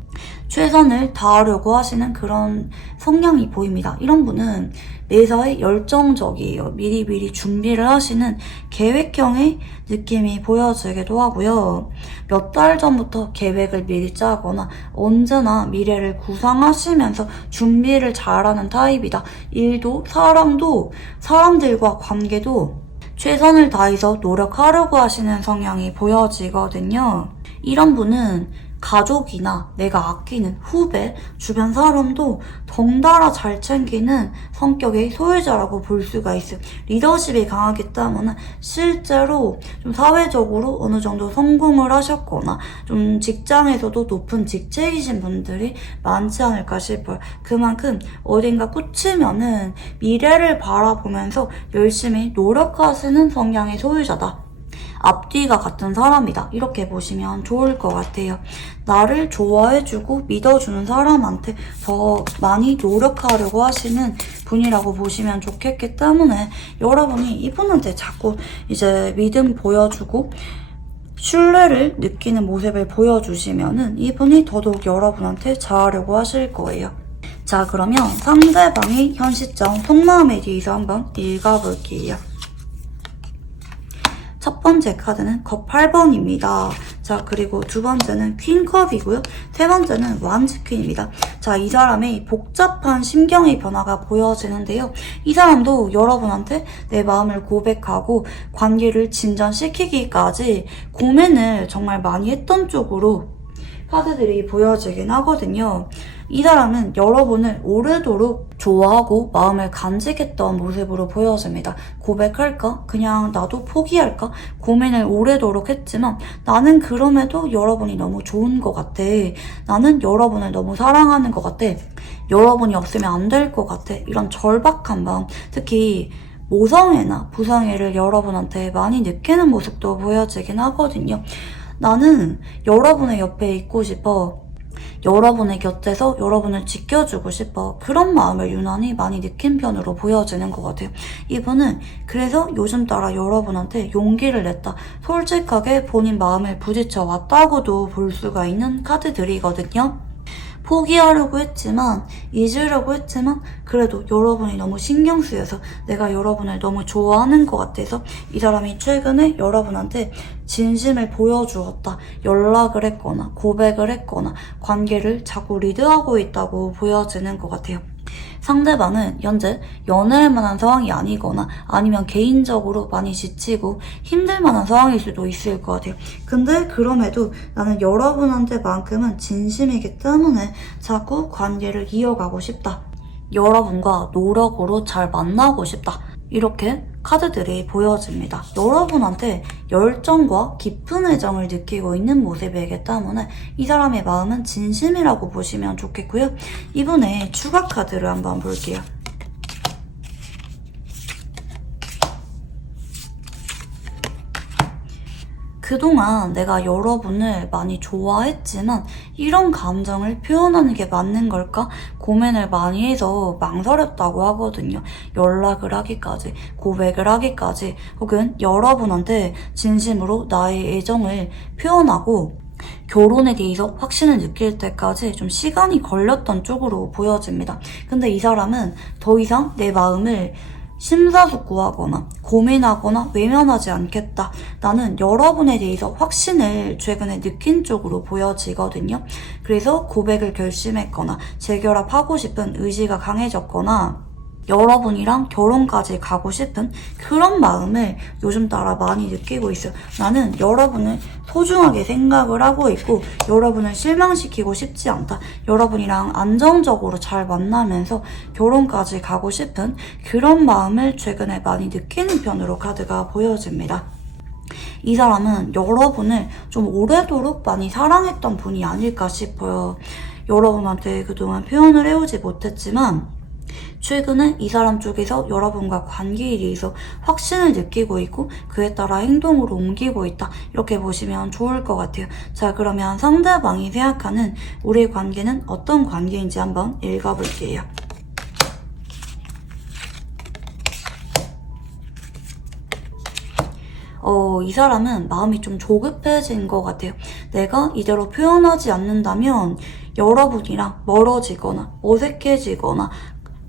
최선을 다하려고 하시는 그런 성향이 보입니다. 이런 분은 매사에 열정적이에요. 미리미리 준비를 하시는 계획형의 느낌이 보여지기도 하고요. 몇 달 전부터 계획을 미리 짜거나 언제나 미래를 구상하시면서 준비를 잘하는 타입이다. 일도 사랑도 사람들과 관계도 최선을 다해서 노력하려고 하시는 성향이 보여지거든요. 이런 분은 가족이나 내가 아끼는 후배, 주변 사람도 덩달아 잘 챙기는 성격의 소유자라고 볼 수가 있어요. 리더십이 강하기 때문에 실제로 좀 사회적으로 어느 정도 성공을 하셨거나 좀 직장에서도 높은 직책이신 분들이 많지 않을까 싶어요. 그만큼 어딘가 꽂히면은 미래를 바라보면서 열심히 노력하시는 성향의 소유자다. 앞뒤가 같은 사람이다. 이렇게 보시면 좋을 것 같아요. 나를 좋아해주고 믿어주는 사람한테 더 많이 노력하려고 하시는 분이라고 보시면 좋겠기 때문에 여러분이 이분한테 자꾸 이제 믿음 보여주고 신뢰를 느끼는 모습을 보여주시면은 이분이 더더욱 여러분한테 잘하려고 하실 거예요. 자, 그러면 상대방의 현 시점 속마음에 대해서 한번 읽어볼게요. 첫 번째 카드는 컵 8번입니다. 자, 그리고 두 번째는 퀸컵이고요. 세 번째는 완즈 퀸입니다. 자, 이 사람의 복잡한 심경의 변화가 보여지는데요. 이 사람도 여러분한테 내 마음을 고백하고 관계를 진전시키기까지 고민을 정말 많이 했던 쪽으로 카드들이 보여지긴 하거든요. 이 사람은 여러분을 오래도록 좋아하고 마음을 간직했던 모습으로 보여집니다. 고백할까? 그냥 나도 포기할까? 고민을 오래도록 했지만 나는 그럼에도 여러분이 너무 좋은 것 같아. 나는 여러분을 너무 사랑하는 것 같아. 여러분이 없으면 안 될 것 같아. 이런 절박한 마음, 특히 모성애나 부성애를 여러분한테 많이 느끼는 모습도 보여지긴 하거든요. 나는 여러분의 옆에 있고 싶어. 여러분의 곁에서 여러분을 지켜주고 싶어. 그런 마음을 유난히 많이 느낀 편으로 보여지는 것 같아요. 이분은 그래서 요즘 따라 여러분한테 용기를 냈다. 솔직하게 본인 마음을 부딪혀 왔다고도 볼 수가 있는 카드들이거든요. 포기하려고 했지만, 잊으려고 했지만 그래도 여러분이 너무 신경 쓰여서 내가 여러분을 너무 좋아하는 것 같아서 이 사람이 최근에 여러분한테 진심을 보여주었다. 연락을 했거나 고백을 했거나 관계를 자꾸 리드하고 있다고 보여지는 것 같아요. 상대방은 현재 연애할 만한 상황이 아니거나 아니면 개인적으로 많이 지치고 힘들 만한 상황일 수도 있을 것 같아요. 근데 그럼에도 나는 여러분한테만큼은 진심이기 때문에 자꾸 관계를 이어가고 싶다. 여러분과 노력으로 잘 만나고 싶다. 이렇게 카드들이 보여집니다. 여러분한테 열정과 깊은 애정을 느끼고 있는 모습이기 때문에 이 사람의 마음은 진심이라고 보시면 좋겠고요. 이분의 추가 카드를 한번 볼게요. 그동안 내가 여러분을 많이 좋아했지만 이런 감정을 표현하는 게 맞는 걸까? 고민을 많이 해서 망설였다고 하거든요. 연락을 하기까지, 고백을 하기까지, 혹은 여러분한테 진심으로 나의 애정을 표현하고 결혼에 대해서 확신을 느낄 때까지 좀 시간이 걸렸던 쪽으로 보여집니다. 근데 이 사람은 더 이상 내 마음을 심사숙고하거나 고민하거나 외면하지 않겠다. 나는 여러분에 대해서 확신을 최근에 느낀 쪽으로 보여지거든요. 그래서 고백을 결심했거나 재결합하고 싶은 의지가 강해졌거나 여러분이랑 결혼까지 가고 싶은 그런 마음을 요즘 따라 많이 느끼고 있어요. 나는 여러분을 소중하게 생각을 하고 있고 여러분을 실망시키고 싶지 않다. 여러분이랑 안정적으로 잘 만나면서 결혼까지 가고 싶은 그런 마음을 최근에 많이 느끼는 편으로 카드가 보여집니다. 이 사람은 여러분을 좀 오래도록 많이 사랑했던 분이 아닐까 싶어요. 여러분한테 그동안 표현을 해오지 못했지만 최근에 이 사람 쪽에서 여러분과 관계에 대해서 확신을 느끼고 있고 그에 따라 행동으로 옮기고 있다. 이렇게 보시면 좋을 것 같아요. 자, 그러면 상대방이 생각하는 우리의 관계는 어떤 관계인지 한번 읽어볼게요. 이 사람은 마음이 좀 조급해진 것 같아요. 내가 이대로 표현하지 않는다면 여러분이랑 멀어지거나 어색해지거나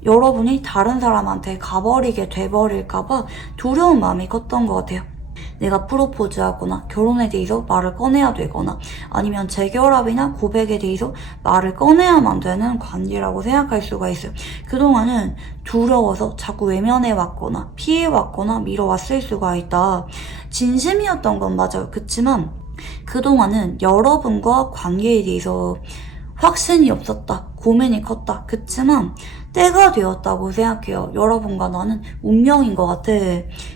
여러분이 다른 사람한테 가버리게 돼버릴까봐 두려운 마음이 컸던 것 같아요. 내가 프로포즈하거나 결혼에 대해서 말을 꺼내야 되거나 아니면 재결합이나 고백에 대해서 말을 꺼내야만 되는 관계라고 생각할 수가 있어요. 그동안은 두려워서 자꾸 외면해왔거나 피해왔거나 미뤄왔을 수가 있다. 진심이었던 건 맞아요. 그치만 그동안은 여러분과 관계에 대해서 확신이 없었다. 고민이 컸다. 그치만 때가 되었다고 생각해요. 여러분과 나는 운명인 것 같아.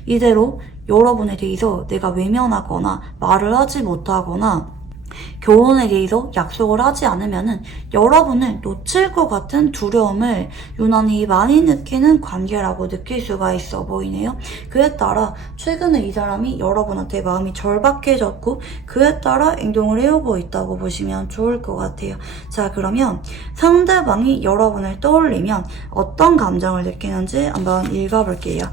이대로 여러분에 대해서 내가 외면하거나 말을 하지 못하거나 결혼에 대해서 약속을 하지 않으면은 여러분을 놓칠 것 같은 두려움을 유난히 많이 느끼는 관계라고 느낄 수가 있어 보이네요. 그에 따라 최근에 이 사람이 여러분한테 마음이 절박해졌고 그에 따라 행동을 해오고 있다고 보시면 좋을 것 같아요. 자, 그러면 상대방이 여러분을 떠올리면 어떤 감정을 느끼는지 한번 읽어볼게요.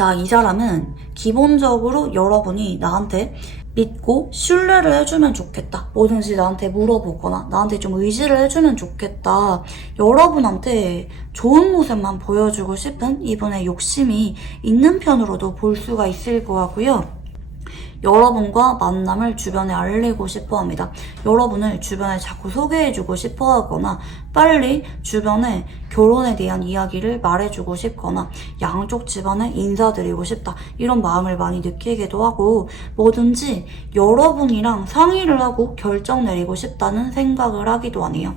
자, 이 사람은 기본적으로 여러분이 나한테 믿고 신뢰를 해주면 좋겠다. 뭐든지 나한테 물어보거나 나한테 좀 의지를 해주면 좋겠다. 여러분한테 좋은 모습만 보여주고 싶은 이분의 욕심이 있는 편으로도 볼 수가 있을 것 같고요. 여러분과 만남을 주변에 알리고 싶어 합니다. 여러분을 주변에 자꾸 소개해주고 싶어 하거나 빨리 주변에 결혼에 대한 이야기를 말해주고 싶거나 양쪽 집안에 인사드리고 싶다. 이런 마음을 많이 느끼기도 하고 뭐든지 여러분이랑 상의를 하고 결정 내리고 싶다는 생각을 하기도 하네요.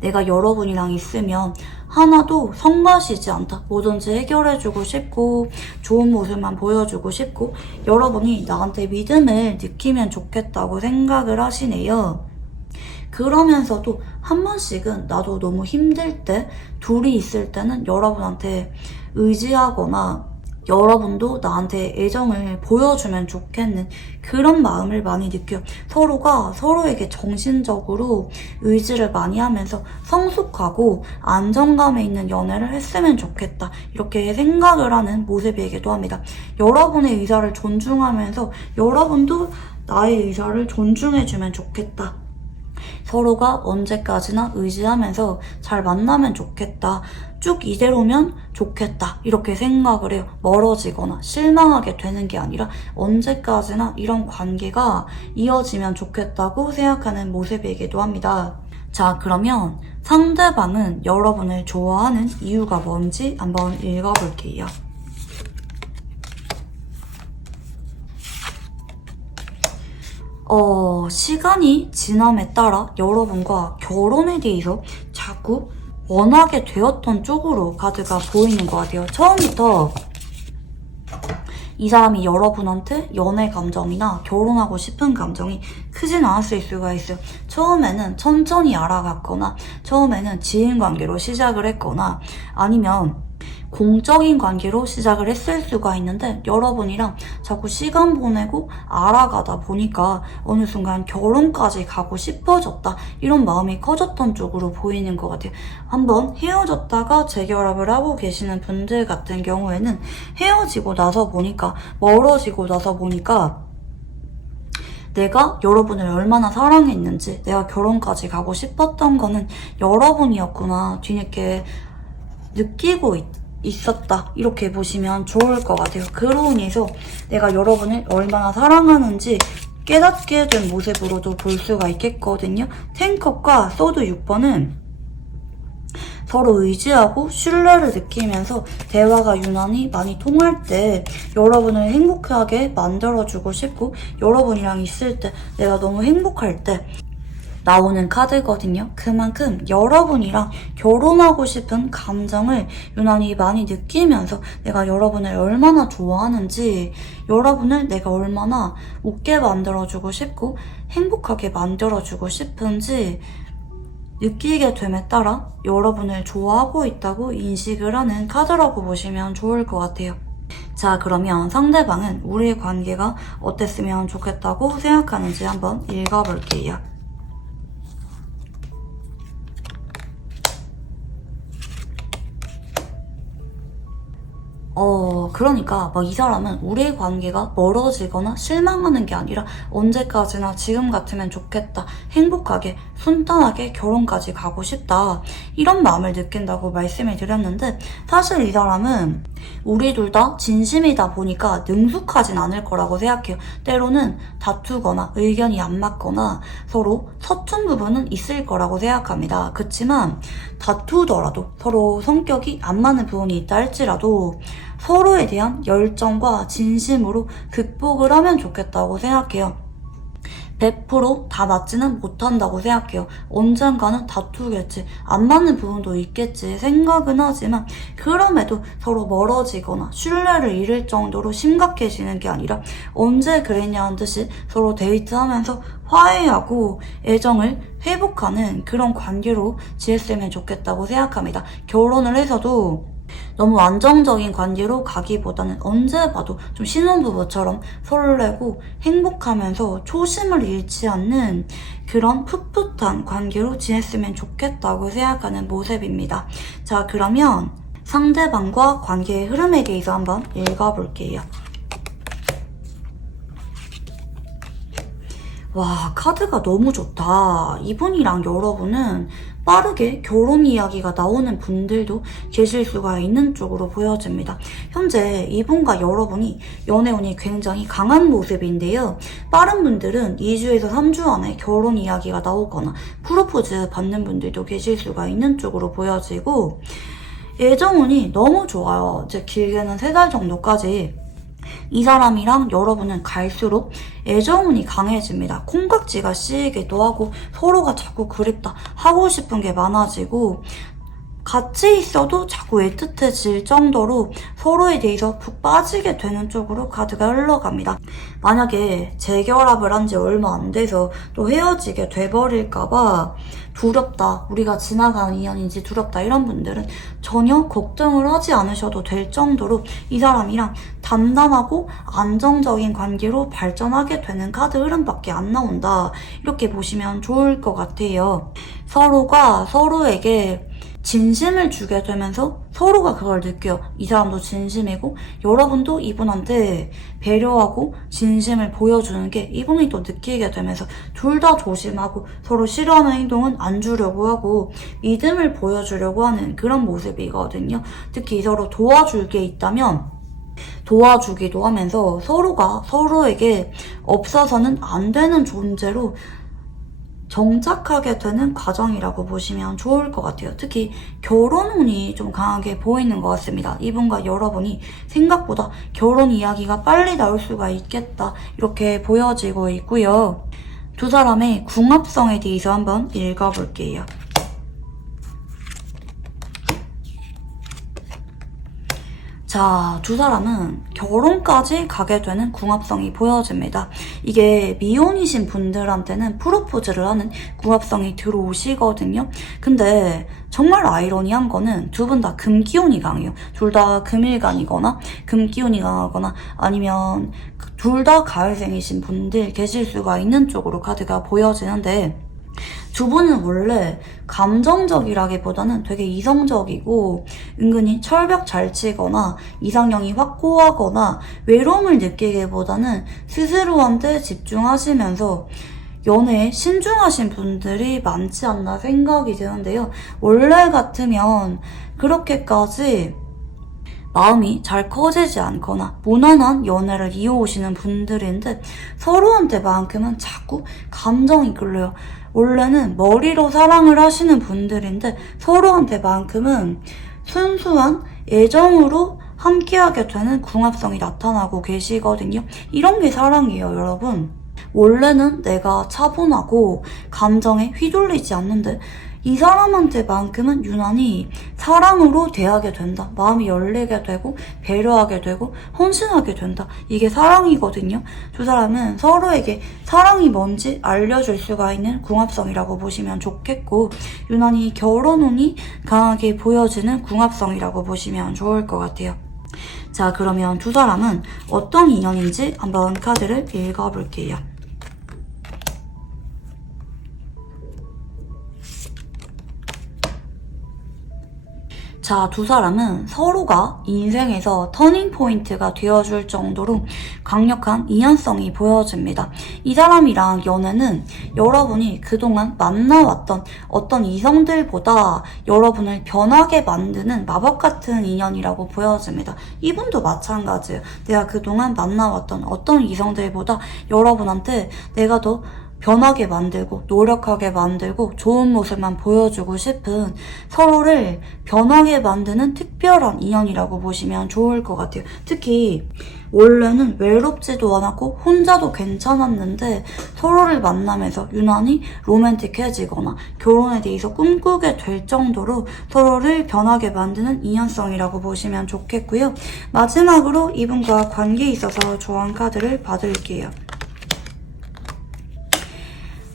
내가 여러분이랑 있으면 하나도 성가시지 않다. 뭐든지 해결해주고 싶고 좋은 모습만 보여주고 싶고 여러분이 나한테 믿음을 느끼면 좋겠다고 생각을 하시네요. 그러면서도 한 번씩은 나도 너무 힘들 때 둘이 있을 때는 여러분한테 의지하거나 여러분도 나한테 애정을 보여주면 좋겠는 그런 마음을 많이 느껴요. 서로가 서로에게 정신적으로 의지를 많이 하면서 성숙하고 안정감에 있는 연애를 했으면 좋겠다. 이렇게 생각을 하는 모습이기도 합니다. 여러분의 의사를 존중하면서 여러분도 나의 의사를 존중해주면 좋겠다. 서로가 언제까지나 의지하면서 잘 만나면 좋겠다. 쭉 이대로면 좋겠다. 이렇게 생각을 해요. 멀어지거나 실망하게 되는 게 아니라 언제까지나 이런 관계가 이어지면 좋겠다고 생각하는 모습이기도 합니다. 자, 그러면 상대방은 여러분을 좋아하는 이유가 뭔지 한번 읽어볼게요. 시간이 지남에 따라 여러분과 결혼에 대해서 자꾸 원하게 되었던 쪽으로 카드가 보이는 것 같아요. 처음부터 이 사람이 여러분한테 연애 감정이나 결혼하고 싶은 감정이 크진 않았을 수가 있어요. 처음에는 천천히 알아갔거나 처음에는 지인 관계로 시작을 했거나 아니면 공적인 관계로 시작을 했을 수가 있는데 여러분이랑 자꾸 시간 보내고 알아가다 보니까 어느 순간 결혼까지 가고 싶어졌다. 이런 마음이 커졌던 쪽으로 보이는 것 같아요. 한번 헤어졌다가 재결합을 하고 계시는 분들 같은 경우에는 헤어지고 나서 보니까 멀어지고 나서 보니까 내가 여러분을 얼마나 사랑했는지 내가 결혼까지 가고 싶었던 거는 여러분이었구나 뒤늦게 느끼고 있었다 이렇게 보시면 좋을 것 같아요. 그로 인해서 내가 여러분을 얼마나 사랑하는지 깨닫게 된 모습으로도 볼 수가 있겠거든요. 텐컵과 소드 6번은 서로 의지하고 신뢰를 느끼면서 대화가 유난히 많이 통할 때 여러분을 행복하게 만들어주고 싶고 여러분이랑 있을 때 내가 너무 행복할 때 나오는 카드거든요. 그만큼 여러분이랑 결혼하고 싶은 감정을 유난히 많이 느끼면서 내가 여러분을 얼마나 좋아하는지 여러분을 내가 얼마나 웃게 만들어주고 싶고 행복하게 만들어주고 싶은지 느끼게 됨에 따라 여러분을 좋아하고 있다고 인식을 하는 카드라고 보시면 좋을 것 같아요. 자, 그러면 상대방은 우리의 관계가 어땠으면 좋겠다고 생각하는지 한번 읽어볼게요. 그러니까 막 이 사람은 우리의 관계가 멀어지거나 실망하는 게 아니라 언제까지나 지금 같으면 좋겠다. 행복하게, 순탄하게 결혼까지 가고 싶다. 이런 마음을 느낀다고 말씀을 드렸는데 사실 이 사람은 우리 둘 다 진심이다 보니까 능숙하진 않을 거라고 생각해요. 때로는 다투거나 의견이 안 맞거나 서로 서툰 부분은 있을 거라고 생각합니다. 그치만 다투더라도 서로 성격이 안 맞는 부분이 있다 할지라도 서로에 대한 열정과 진심으로 극복을 하면 좋겠다고 생각해요. 100%다 맞지는 못한다고 생각해요. 언젠가는 다투겠지, 안 맞는 부분도 있겠지 생각은 하지만 그럼에도 서로 멀어지거나 신뢰를 잃을 정도로 심각해지는 게 아니라 언제 그랬냐는 듯이 서로 데이트하면서 화해하고 애정을 회복하는 그런 관계로 지냈으면 좋겠다고 생각합니다. 결혼을 해서도 너무 안정적인 관계로 가기보다는 언제 봐도 좀 신혼부부처럼 설레고 행복하면서 초심을 잃지 않는 그런 풋풋한 관계로 지냈으면 좋겠다고 생각하는 모습입니다. 자, 그러면 상대방과 관계의 흐름에 대해서 한번 읽어볼게요. 와, 카드가 너무 좋다. 이분이랑 여러분은 빠르게 결혼 이야기가 나오는 분들도 계실 수가 있는 쪽으로 보여집니다. 현재 이분과 여러분이 연애운이 굉장히 강한 모습인데요. 빠른 분들은 2주에서 3주 안에 결혼 이야기가 나오거나 프로포즈 받는 분들도 계실 수가 있는 쪽으로 보여지고 애정운이 너무 좋아요. 이제 길게는 3달 정도까지 이 사람이랑 여러분은 갈수록 애정운이 강해집니다. 콩깍지가 씌이기도 하고 서로가 자꾸 그립다 하고 싶은 게 많아지고 같이 있어도 자꾸 애틋해질 정도로 서로에 대해서 푹 빠지게 되는 쪽으로 카드가 흘러갑니다. 만약에 재결합을 한 지 얼마 안 돼서 또 헤어지게 돼버릴까봐 두렵다, 우리가 지나가는 인연인지 두렵다 이런 분들은 전혀 걱정을 하지 않으셔도 될 정도로 이 사람이랑 단단하고 안정적인 관계로 발전하게 되는 카드 흐름밖에 안 나온다. 이렇게 보시면 좋을 것 같아요. 서로가 서로에게 진심을 주게 되면서 서로가 그걸 느껴요. 이 사람도 진심이고 여러분도 이분한테 배려하고 진심을 보여주는 게 이분이 또 느끼게 되면서 둘 다 조심하고 서로 싫어하는 행동은 안 주려고 하고 믿음을 보여주려고 하는 그런 모습이거든요. 특히 서로 도와줄 게 있다면 도와주기도 하면서 서로가 서로에게 없어서는 안 되는 존재로 정착하게 되는 과정이라고 보시면 좋을 것 같아요. 특히 결혼운이 좀 강하게 보이는 것 같습니다. 이분과 여러분이 생각보다 결혼 이야기가 빨리 나올 수가 있겠다 이렇게 보여지고 있고요. 두 사람의 궁합성에 대해서 한번 읽어볼게요. 자, 두 사람은 결혼까지 가게 되는 궁합성이 보여집니다. 이게 미혼이신 분들한테는 프로포즈를 하는 궁합성이 들어오시거든요. 근데 정말 아이러니한 거는 두 분 다 금기운이 강해요. 둘 다 금일간이거나 금기운이 강하거나 아니면 둘 다 가을생이신 분들 계실 수가 있는 쪽으로 카드가 보여지는데 두 분은 원래 감정적이라기보다는 되게 이성적이고 은근히 철벽 잘 치거나 이상형이 확고하거나 외로움을 느끼기보다는 스스로한테 집중하시면서 연애에 신중하신 분들이 많지 않나 생각이 드는데요. 원래 같으면 그렇게까지 마음이 잘 커지지 않거나 무난한 연애를 이어오시는 분들인데 서로한테만큼은 자꾸 감정이 끌려요. 원래는 머리로 사랑을 하시는 분들인데 서로한테만큼은 순수한 애정으로 함께하게 되는 궁합성이 나타나고 계시거든요. 이런 게 사랑이에요, 여러분. 원래는 내가 차분하고 감정에 휘둘리지 않는데 이 사람한테만큼은 유난히 사랑으로 대하게 된다. 마음이 열리게 되고 배려하게 되고 헌신하게 된다. 이게 사랑이거든요. 두 사람은 서로에게 사랑이 뭔지 알려줄 수가 있는 궁합성이라고 보시면 좋겠고 유난히 결혼운이 강하게 보여지는 궁합성이라고 보시면 좋을 것 같아요. 자, 그러면 두 사람은 어떤 인연인지 한번 카드를 읽어볼게요. 자, 두 사람은 서로가 인생에서 터닝포인트가 되어줄 정도로 강력한 인연성이 보여집니다. 이 사람이랑 연애는 여러분이 그동안 만나왔던 어떤 이성들보다 여러분을 변하게 만드는 마법 같은 인연이라고 보여집니다. 이분도 마찬가지예요. 내가 그동안 만나왔던 어떤 이성들보다 여러분한테 내가 더 변하게 만들고 노력하게 만들고 좋은 모습만 보여주고 싶은 서로를 변하게 만드는 특별한 인연이라고 보시면 좋을 것 같아요. 특히 원래는 외롭지도 않았고 혼자도 괜찮았는데 서로를 만나면서 유난히 로맨틱해지거나 결혼에 대해서 꿈꾸게 될 정도로 서로를 변하게 만드는 인연성이라고 보시면 좋겠고요. 마지막으로 이분과 관계에 있어서 좋아하는 카드를 봐드릴게요.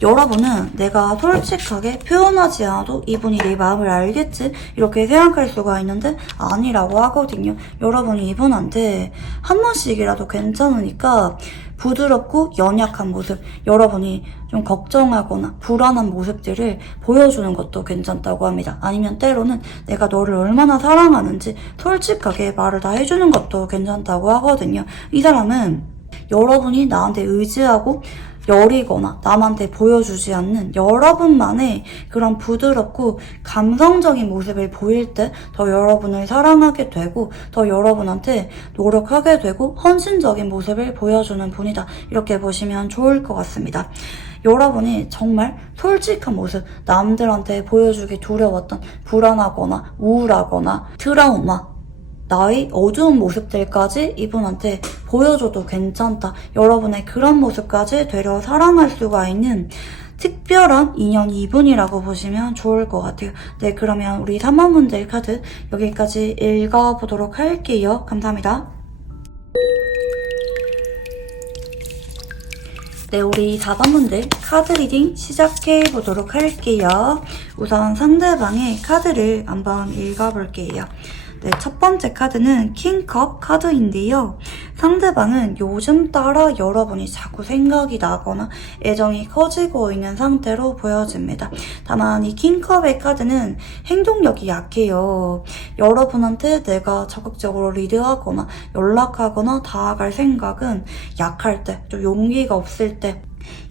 여러분은 내가 솔직하게 표현하지 않아도 이분이 내 마음을 알겠지? 이렇게 생각할 수가 있는데 아니라고 하거든요. 여러분이 이분한테 한 번씩이라도 괜찮으니까 부드럽고 연약한 모습, 여러분이 좀 걱정하거나 불안한 모습들을 보여주는 것도 괜찮다고 합니다. 아니면 때로는 내가 너를 얼마나 사랑하는지 솔직하게 말을 다 해주는 것도 괜찮다고 하거든요. 이 사람은 여러분이 나한테 의지하고 여리거나 남한테 보여주지 않는 여러분만의 그런 부드럽고 감성적인 모습을 보일 때 더 여러분을 사랑하게 되고 더 여러분한테 노력하게 되고 헌신적인 모습을 보여주는 분이다. 이렇게 보시면 좋을 것 같습니다. 여러분이 정말 솔직한 모습, 남들한테 보여주기 두려웠던 불안하거나 우울하거나 트라우마, 나의 어두운 모습들까지 이분한테 보여줘도 괜찮다. 여러분의 그런 모습까지 되려 사랑할 수가 있는 특별한 인연이 이분이라고 보시면 좋을 것 같아요. 네, 그러면 우리 3번분들 카드 여기까지 읽어보도록 할게요. 감사합니다. 네, 우리 4번분들 카드 리딩 시작해보도록 할게요. 우선 상대방의 카드를 한번 읽어볼게요. 네, 첫 번째 카드는 킹컵 카드인데요. 상대방은 요즘 따라 여러분이 자꾸 생각이 나거나 애정이 커지고 있는 상태로 보여집니다. 다만 이 킹컵의 카드는 행동력이 약해요. 여러분한테 내가 적극적으로 리드하거나 연락하거나 다가갈 생각은 약할 때, 좀 용기가 없을 때,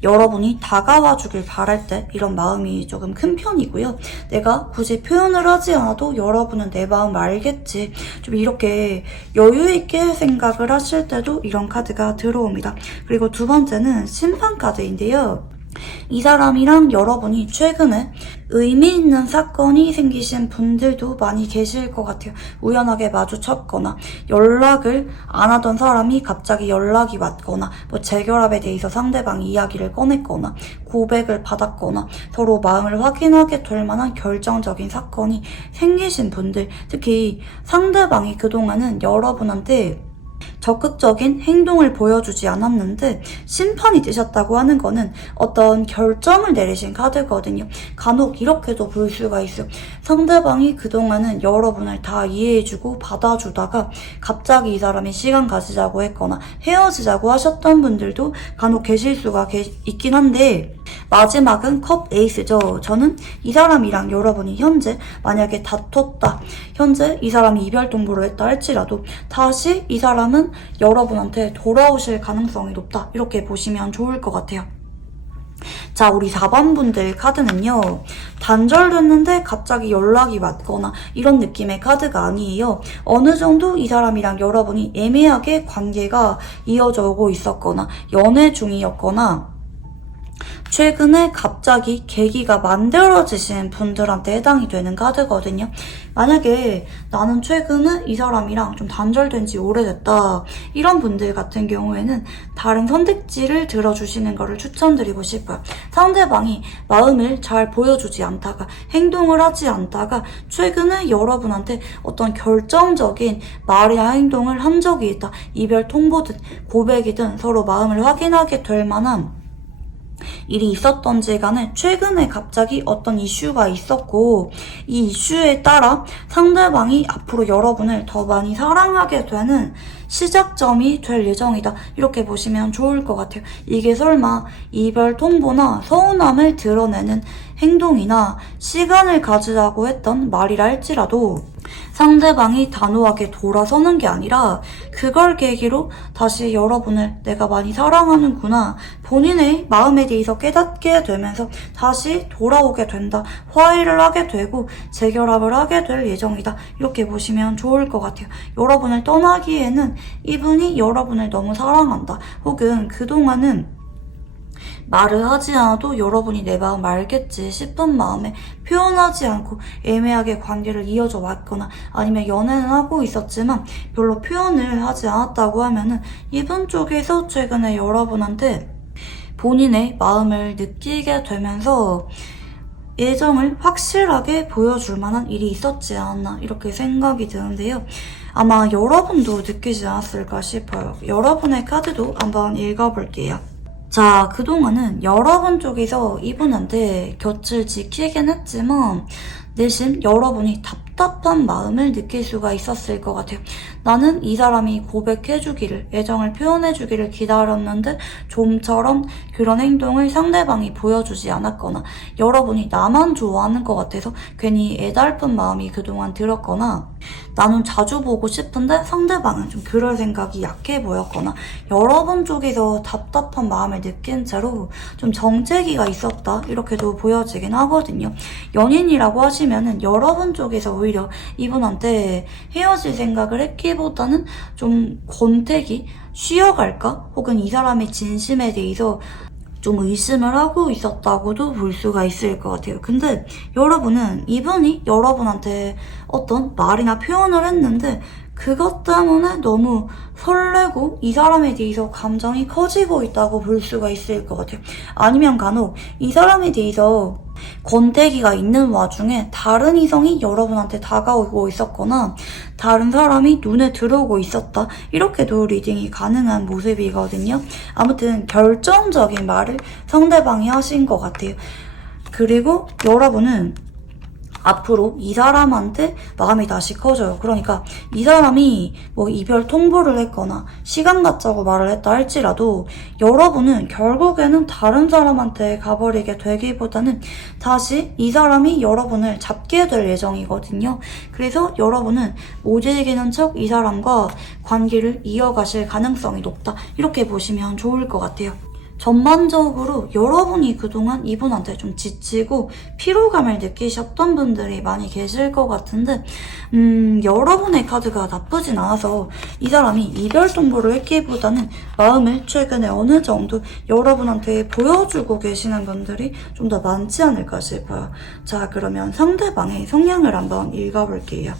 여러분이 다가와 주길 바랄 때 이런 마음이 조금 큰 편이고요. 내가 굳이 표현을 하지 않아도 여러분은 내 마음 알겠지. 좀 이렇게 여유 있게 생각을 하실 때도 이런 카드가 들어옵니다. 그리고 두 번째는 심판 카드인데요. 이 사람이랑 여러분이 최근에 의미 있는 사건이 생기신 분들도 많이 계실 것 같아요. 우연하게 마주쳤거나 연락을 안 하던 사람이 갑자기 연락이 왔거나 뭐 재결합에 대해서 상대방이 이야기를 꺼냈거나 고백을 받았거나 서로 마음을 확인하게 될 만한 결정적인 사건이 생기신 분들, 특히 상대방이 그동안은 여러분한테 적극적인 행동을 보여주지 않았는데 심판이 뜨셨다고 하는 거는 어떤 결정을 내리신 카드거든요. 간혹 이렇게도 볼 수가 있어요. 상대방이 그동안은 여러분을 다 이해해주고 받아주다가 갑자기 이 사람이 시간 가지자고 했거나 헤어지자고 하셨던 분들도 간혹 계실 수가 있긴 한데 마지막은 컵 에이스죠. 저는 이 사람이랑 여러분이 현재 만약에 다퉜다, 현재 이 사람이 이별 통보를 했다 할지라도 다시 이 사람은 여러분한테 돌아오실 가능성이 높다. 이렇게 보시면 좋을 것 같아요. 자, 우리 4번분들 카드는요. 단절됐는데 갑자기 연락이 왔거나 이런 느낌의 카드가 아니에요. 어느 정도 이 사람이랑 여러분이 애매하게 관계가 이어져 오고 있었거나 연애 중이었거나 최근에 갑자기 계기가 만들어지신 분들한테 해당이 되는 카드거든요. 만약에 나는 최근에 이 사람이랑 좀 단절된 지 오래됐다. 이런 분들 같은 경우에는 다른 선택지를 들어주시는 거를 추천드리고 싶어요. 상대방이 마음을 잘 보여주지 않다가 행동을 하지 않다가 최근에 여러분한테 어떤 결정적인 말이나 행동을 한 적이 있다. 이별 통보든 고백이든 서로 마음을 확인하게 될 만한 일이 있었던지 간에 최근에 갑자기 어떤 이슈가 있었고 이 이슈에 따라 상대방이 앞으로 여러분을 더 많이 사랑하게 되는 시작점이 될 예정이다. 이렇게 보시면 좋을 것 같아요. 이게 설마 이별 통보나 서운함을 드러내는 행동이나 시간을 가지자고 했던 말이라 할지라도 상대방이 단호하게 돌아서는 게 아니라 그걸 계기로 다시 여러분을 내가 많이 사랑하는구나, 본인의 마음에 대해서 깨닫게 되면서 다시 돌아오게 된다, 화해를 하게 되고 재결합을 하게 될 예정이다, 이렇게 보시면 좋을 것 같아요. 여러분을 떠나기에는 이분이 여러분을 너무 사랑한다, 혹은 그동안은 말을 하지 않아도 여러분이 내 마음 알겠지 싶은 마음에 표현하지 않고 애매하게 관계를 이어져 왔거나, 아니면 연애는 하고 있었지만 별로 표현을 하지 않았다고 하면은 이분 쪽에서 최근에 여러분한테 본인의 마음을 느끼게 되면서 애정을 확실하게 보여줄 만한 일이 있었지 않았나, 이렇게 생각이 드는데요. 아마 여러분도 느끼지 않았을까 싶어요. 여러분의 카드도 한번 읽어볼게요. 자, 그동안은 여러분 쪽에서 이분한테 곁을 지키긴 했지만 내심 여러분이 답답한 마음을 느낄 수가 있었을 것 같아요. 나는 이 사람이 고백해주기를, 애정을 표현해주기를 기다렸는데 좀처럼 그런 행동을 상대방이 보여주지 않았거나, 여러분이 나만 좋아하는 것 같아서 괜히 애달픈 마음이 그동안 들었거나, 나는 자주 보고 싶은데 상대방은 좀 그럴 생각이 약해 보였거나, 여러분 쪽에서 답답한 마음을 느낀 채로 좀 정체기가 있었다, 이렇게도 보여지긴 하거든요. 연인이라고 하시면은 여러분 쪽에서 오히려 이분한테 헤어질 생각을 했기보다는 좀 권태기, 쉬어갈까? 혹은 이 사람의 진심에 대해서 좀 의심을 하고 있었다고도 볼 수가 있을 것 같아요. 근데 여러분은 이분이 여러분한테 어떤 말이나 표현을 했는데 그것 때문에 너무 설레고 이 사람에 대해서 감정이 커지고 있다고 볼 수가 있을 것 같아요. 아니면 간혹 이 사람에 대해서 권태기가 있는 와중에 다른 이성이 여러분한테 다가오고 있었거나 다른 사람이 눈에 들어오고 있었다, 이렇게도 리딩이 가능한 모습이거든요. 아무튼 결정적인 말을 상대방이 하신 것 같아요. 그리고 여러분은 앞으로 이 사람한테 마음이 다시 커져요. 그러니까 이 사람이 뭐 이별 통보를 했거나 시간 갖자고 말을 했다 할지라도 여러분은 결국에는 다른 사람한테 가버리게 되기보다는 다시 이 사람이 여러분을 잡게 될 예정이거든요. 그래서 여러분은 못 이기는 척 이 사람과 관계를 이어가실 가능성이 높다, 이렇게 보시면 좋을 것 같아요. 전반적으로 여러분이 그동안 이분한테 좀 지치고 피로감을 느끼셨던 분들이 많이 계실 것 같은데, 여러분의 카드가 나쁘진 않아서 이 사람이 이별 통보를 했기보다는 마음을 최근에 어느 정도 여러분한테 보여주고 계시는 분들이 좀 더 많지 않을까 싶어요. 자, 그러면 상대방의 성향을 한번 읽어볼게요.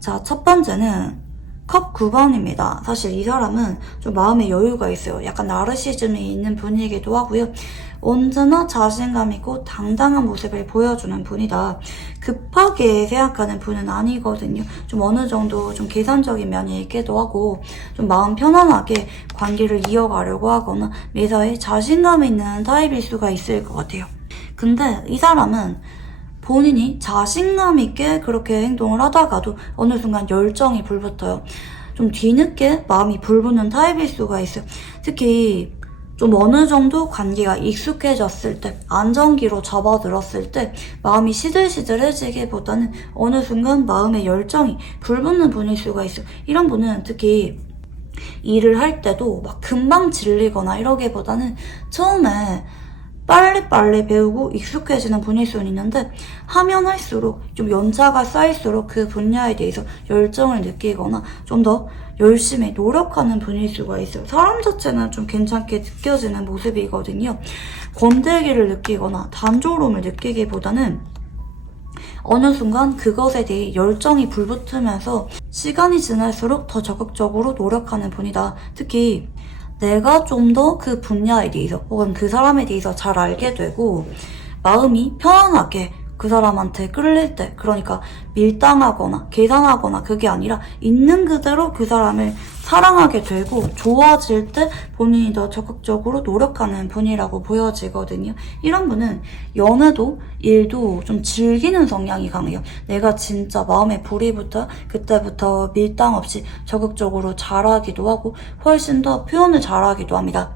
자, 첫 번째는 컵 9번입니다. 사실 이 사람은 좀 마음의 여유가 있어요. 약간 나르시즘이 있는 분이기도 하고요. 언제나 자신감 있고 당당한 모습을 보여주는 분이다. 급하게 생각하는 분은 아니거든요. 좀 어느 정도 좀 계산적인 면이 있기도 하고, 좀 마음 편안하게 관계를 이어가려고 하거나 매사에 자신감 있는 타입일 수가 있을 것 같아요. 근데 이 사람은 본인이 자신감 있게 그렇게 행동을 하다가도 어느 순간 열정이 불붙어요. 좀 뒤늦게 마음이 불붙는 타입일 수가 있어요. 특히 좀 어느 정도 관계가 익숙해졌을 때, 안정기로 접어들었을 때 마음이 시들시들해지기보다는 어느 순간 마음의 열정이 불붙는 분일 수가 있어요. 이런 분은 특히 일을 할 때도 막 금방 질리거나 이러기보다는 처음에 빨리빨리 배우고 익숙해지는 분일 수는 있는데, 하면 할수록 좀 연차가 쌓일수록 그 분야에 대해서 열정을 느끼거나 좀 더 열심히 노력하는 분일 수가 있어요. 사람 자체는 좀 괜찮게 느껴지는 모습이거든요. 권태기를 느끼거나 단조로움을 느끼기보다는 어느 순간 그것에 대해 열정이 불붙으면서 시간이 지날수록 더 적극적으로 노력하는 분이다. 특히 내가 좀 더 그 분야에 대해서 혹은 그 사람에 대해서 잘 알게 되고 마음이 편안하게 그 사람한테 끌릴 때, 그러니까 밀당하거나 계산하거나 그게 아니라 있는 그대로 그 사람을 사랑하게 되고 좋아질 때 본인이 더 적극적으로 노력하는 분이라고 보여지거든요. 이런 분은 연애도 일도 좀 즐기는 성향이 강해요. 내가 진짜 마음에 불이 붙어 그때부터 밀당 없이 적극적으로 잘하기도 하고 훨씬 더 표현을 잘하기도 합니다.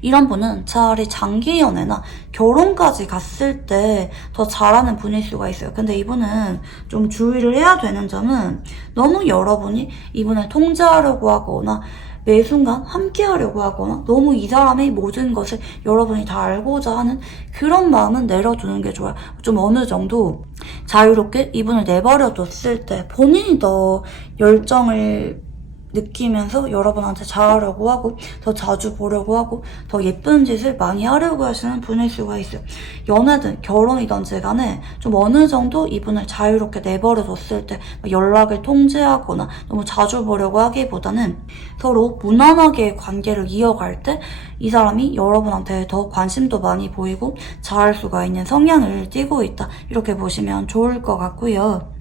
이런 분은 차라리 장기 연애나 결혼까지 갔을 때 더 잘하는 분일 수가 있어요. 근데 이분은 좀 주의를 해야 되는 점은 너무 여러분이 이분을 통제하려고 하거나 매 순간 함께 하려고 하거나 너무 이 사람의 모든 것을 여러분이 다 알고자 하는 그런 마음은 내려두는 게 좋아요. 좀 어느 정도 자유롭게 이분을 내버려 뒀을 때 본인이 더 열정을 느끼면서 여러분한테 잘하려고 하고 더 자주 보려고 하고 더 예쁜 짓을 많이 하려고 하시는 분일 수가 있어요. 연애든 결혼이든지 간에 좀 어느 정도 이분을 자유롭게 내버려 뒀을 때 연락을 통제하거나 너무 자주 보려고 하기보다는 서로 무난하게 관계를 이어갈 때 이 사람이 여러분한테 더 관심도 많이 보이고 잘할 수가 있는 성향을 띠고 있다. 이렇게 보시면 좋을 것 같고요.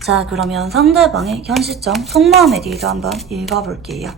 자, 그러면 상대방의 현 시점 속마음에 대해서 한번 읽어볼게요.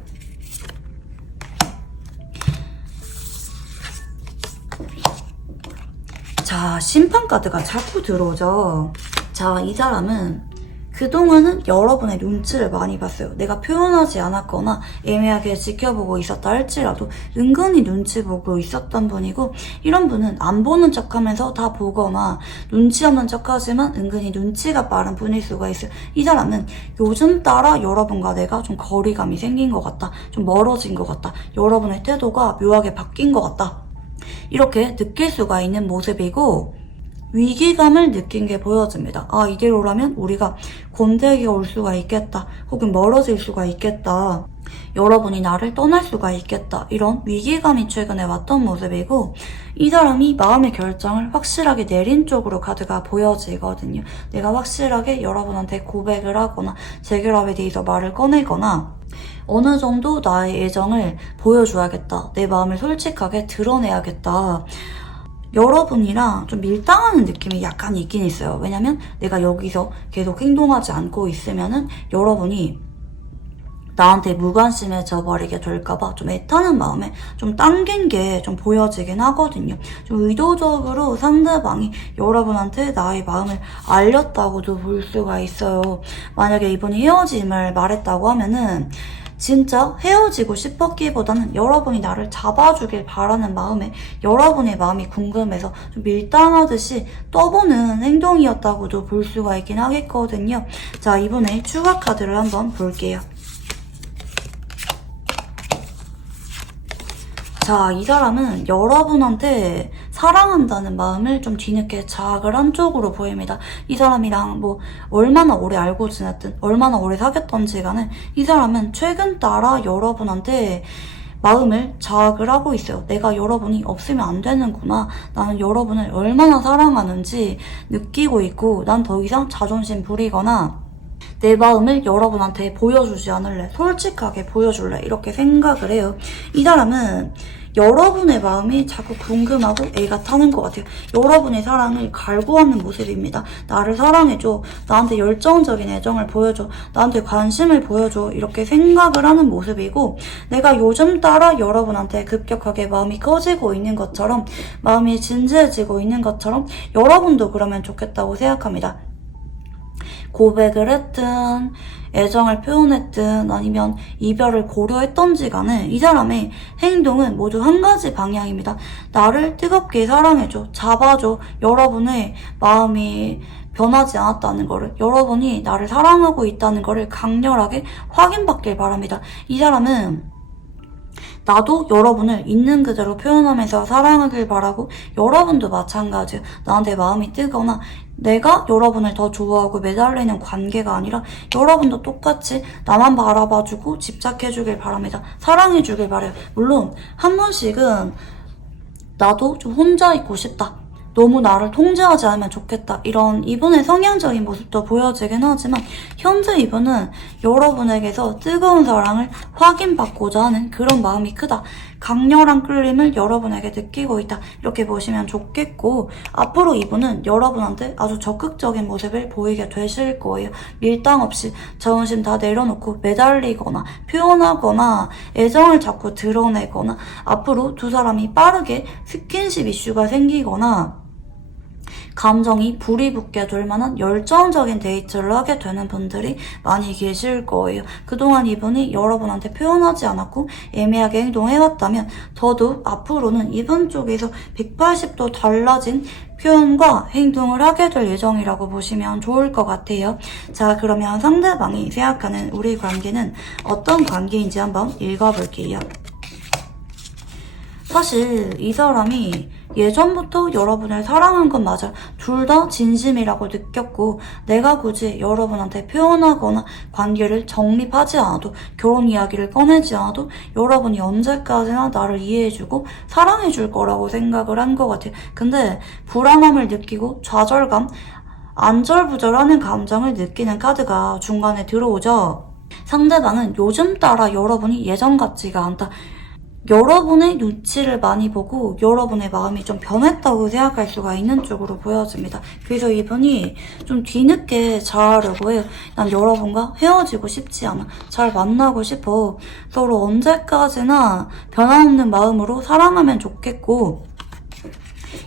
자, 심판카드가 자꾸 들어오죠. 자, 이 사람은 그동안은 여러분의 눈치를 많이 봤어요. 내가 표현하지 않았거나 애매하게 지켜보고 있었다 할지라도 은근히 눈치 보고 있었던 분이고, 이런 분은 안 보는 척하면서 다 보거나 눈치 없는 척하지만 은근히 눈치가 빠른 분일 수가 있어요. 이 사람은 요즘 따라 여러분과 내가 좀 거리감이 생긴 것 같다, 좀 멀어진 것 같다, 여러분의 태도가 묘하게 바뀐 것 같다, 이렇게 느낄 수가 있는 모습이고, 위기감을 느낀 게 보여집니다. 아, 이대로라면 우리가 권태기가 올 수가 있겠다, 혹은 멀어질 수가 있겠다, 여러분이 나를 떠날 수가 있겠다, 이런 위기감이 최근에 왔던 모습이고, 이 사람이 마음의 결정을 확실하게 내린 쪽으로 카드가 보여지거든요. 내가 확실하게 여러분한테 고백을 하거나 재결합에 대해서 말을 꺼내거나 어느 정도 나의 애정을 보여줘야겠다, 내 마음을 솔직하게 드러내야겠다, 여러분이랑 좀 밀당하는 느낌이 약간 있긴 있어요. 왜냐면 내가 여기서 계속 행동하지 않고 있으면은 여러분이 나한테 무관심해져 버리게 될까봐 좀 애타는 마음에 좀 당긴 게 좀 보여지긴 하거든요. 좀 의도적으로 상대방이 여러분한테 나의 마음을 알렸다고도 볼 수가 있어요. 만약에 이분이 헤어짐을 말했다고 하면은 진짜 헤어지고 싶었기보다는 여러분이 나를 잡아주길 바라는 마음에 여러분의 마음이 궁금해서 좀 밀당하듯이 떠보는 행동이었다고도 볼 수가 있긴 하겠거든요. 자, 이번에 추가 카드를 한번 볼게요. 자, 이 사람은 여러분한테 사랑한다는 마음을 좀 뒤늦게 자학을 한 쪽으로 보입니다. 이 사람이랑 뭐 얼마나 오래 알고 지냈든 얼마나 오래 사귀었던지 간에 이 사람은 최근 따라 여러분한테 마음을 자학을 하고 있어요. 내가 여러분이 없으면 안 되는구나, 나는 여러분을 얼마나 사랑하는지 느끼고 있고 난 더 이상 자존심 부리거나 내 마음을 여러분한테 보여주지 않을래, 솔직하게 보여줄래, 이렇게 생각을 해요. 이 사람은 여러분의 마음이 자꾸 궁금하고 애가 타는 것 같아요. 여러분의 사랑을 갈구하는 모습입니다. 나를 사랑해줘, 나한테 열정적인 애정을 보여줘, 나한테 관심을 보여줘, 이렇게 생각을 하는 모습이고, 내가 요즘 따라 여러분한테 급격하게 마음이 커지고 있는 것처럼, 마음이 진지해지고 있는 것처럼 여러분도 그러면 좋겠다고 생각합니다. 고백을 했든 애정을 표현했든 아니면 이별을 고려했던지 간에 이 사람의 행동은 모두 한 가지 방향입니다. 나를 뜨겁게 사랑해줘, 잡아줘, 여러분의 마음이 변하지 않았다는 거를, 여러분이 나를 사랑하고 있다는 거를 강렬하게 확인받길 바랍니다. 이 사람은 나도 여러분을 있는 그대로 표현하면서 사랑하길 바라고, 여러분도 마찬가지예요. 나한테 마음이 뜨거나 내가 여러분을 더 좋아하고 매달리는 관계가 아니라 여러분도 똑같이 나만 바라봐주고 집착해주길 바랍니다. 사랑해주길 바래요. 물론 한 번씩은 나도 좀 혼자 있고 싶다, 너무 나를 통제하지 않으면 좋겠다, 이런 이분의 성향적인 모습도 보여지긴 하지만 현재 이분은 여러분에게서 뜨거운 사랑을 확인받고자 하는 그런 마음이 크다, 강렬한 끌림을 여러분에게 느끼고 있다, 이렇게 보시면 좋겠고, 앞으로 이분은 여러분한테 아주 적극적인 모습을 보이게 되실 거예요. 밀당 없이 자존심 다 내려놓고 매달리거나 표현하거나 애정을 자꾸 드러내거나, 앞으로 두 사람이 빠르게 스킨십 이슈가 생기거나 감정이 불이 붙게 될 만한 열정적인 데이트를 하게 되는 분들이 많이 계실 거예요. 그동안 이분이 여러분한테 표현하지 않았고 애매하게 행동해왔다면 더더욱 앞으로는 이분 쪽에서 180도 달라진 표현과 행동을 하게 될 예정이라고 보시면 좋을 것 같아요. 자, 그러면 상대방이 생각하는 우리 관계는 어떤 관계인지 한번 읽어볼게요. 사실 이 사람이 예전부터 여러분을 사랑한 건 맞아. 둘 다 진심이라고 느꼈고 내가 굳이 여러분한테 표현하거나 관계를 정립하지 않아도 결혼 이야기를 꺼내지 않아도 여러분이 언제까지나 나를 이해해주고 사랑해줄 거라고 생각을 한 것 같아요. 근데 불안함을 느끼고 좌절감, 안절부절하는 감정을 느끼는 카드가 중간에 들어오죠. 상대방은 요즘 따라 여러분이 예전 같지가 않다. 여러분의 눈치를 많이 보고 여러분의 마음이 좀 변했다고 생각할 수가 있는 쪽으로 보여집니다. 그래서 이분이 좀 뒤늦게 잘하려고 해요. 난 여러분과 헤어지고 싶지 않아. 잘 만나고 싶어. 서로 언제까지나 변함없는 마음으로 사랑하면 좋겠고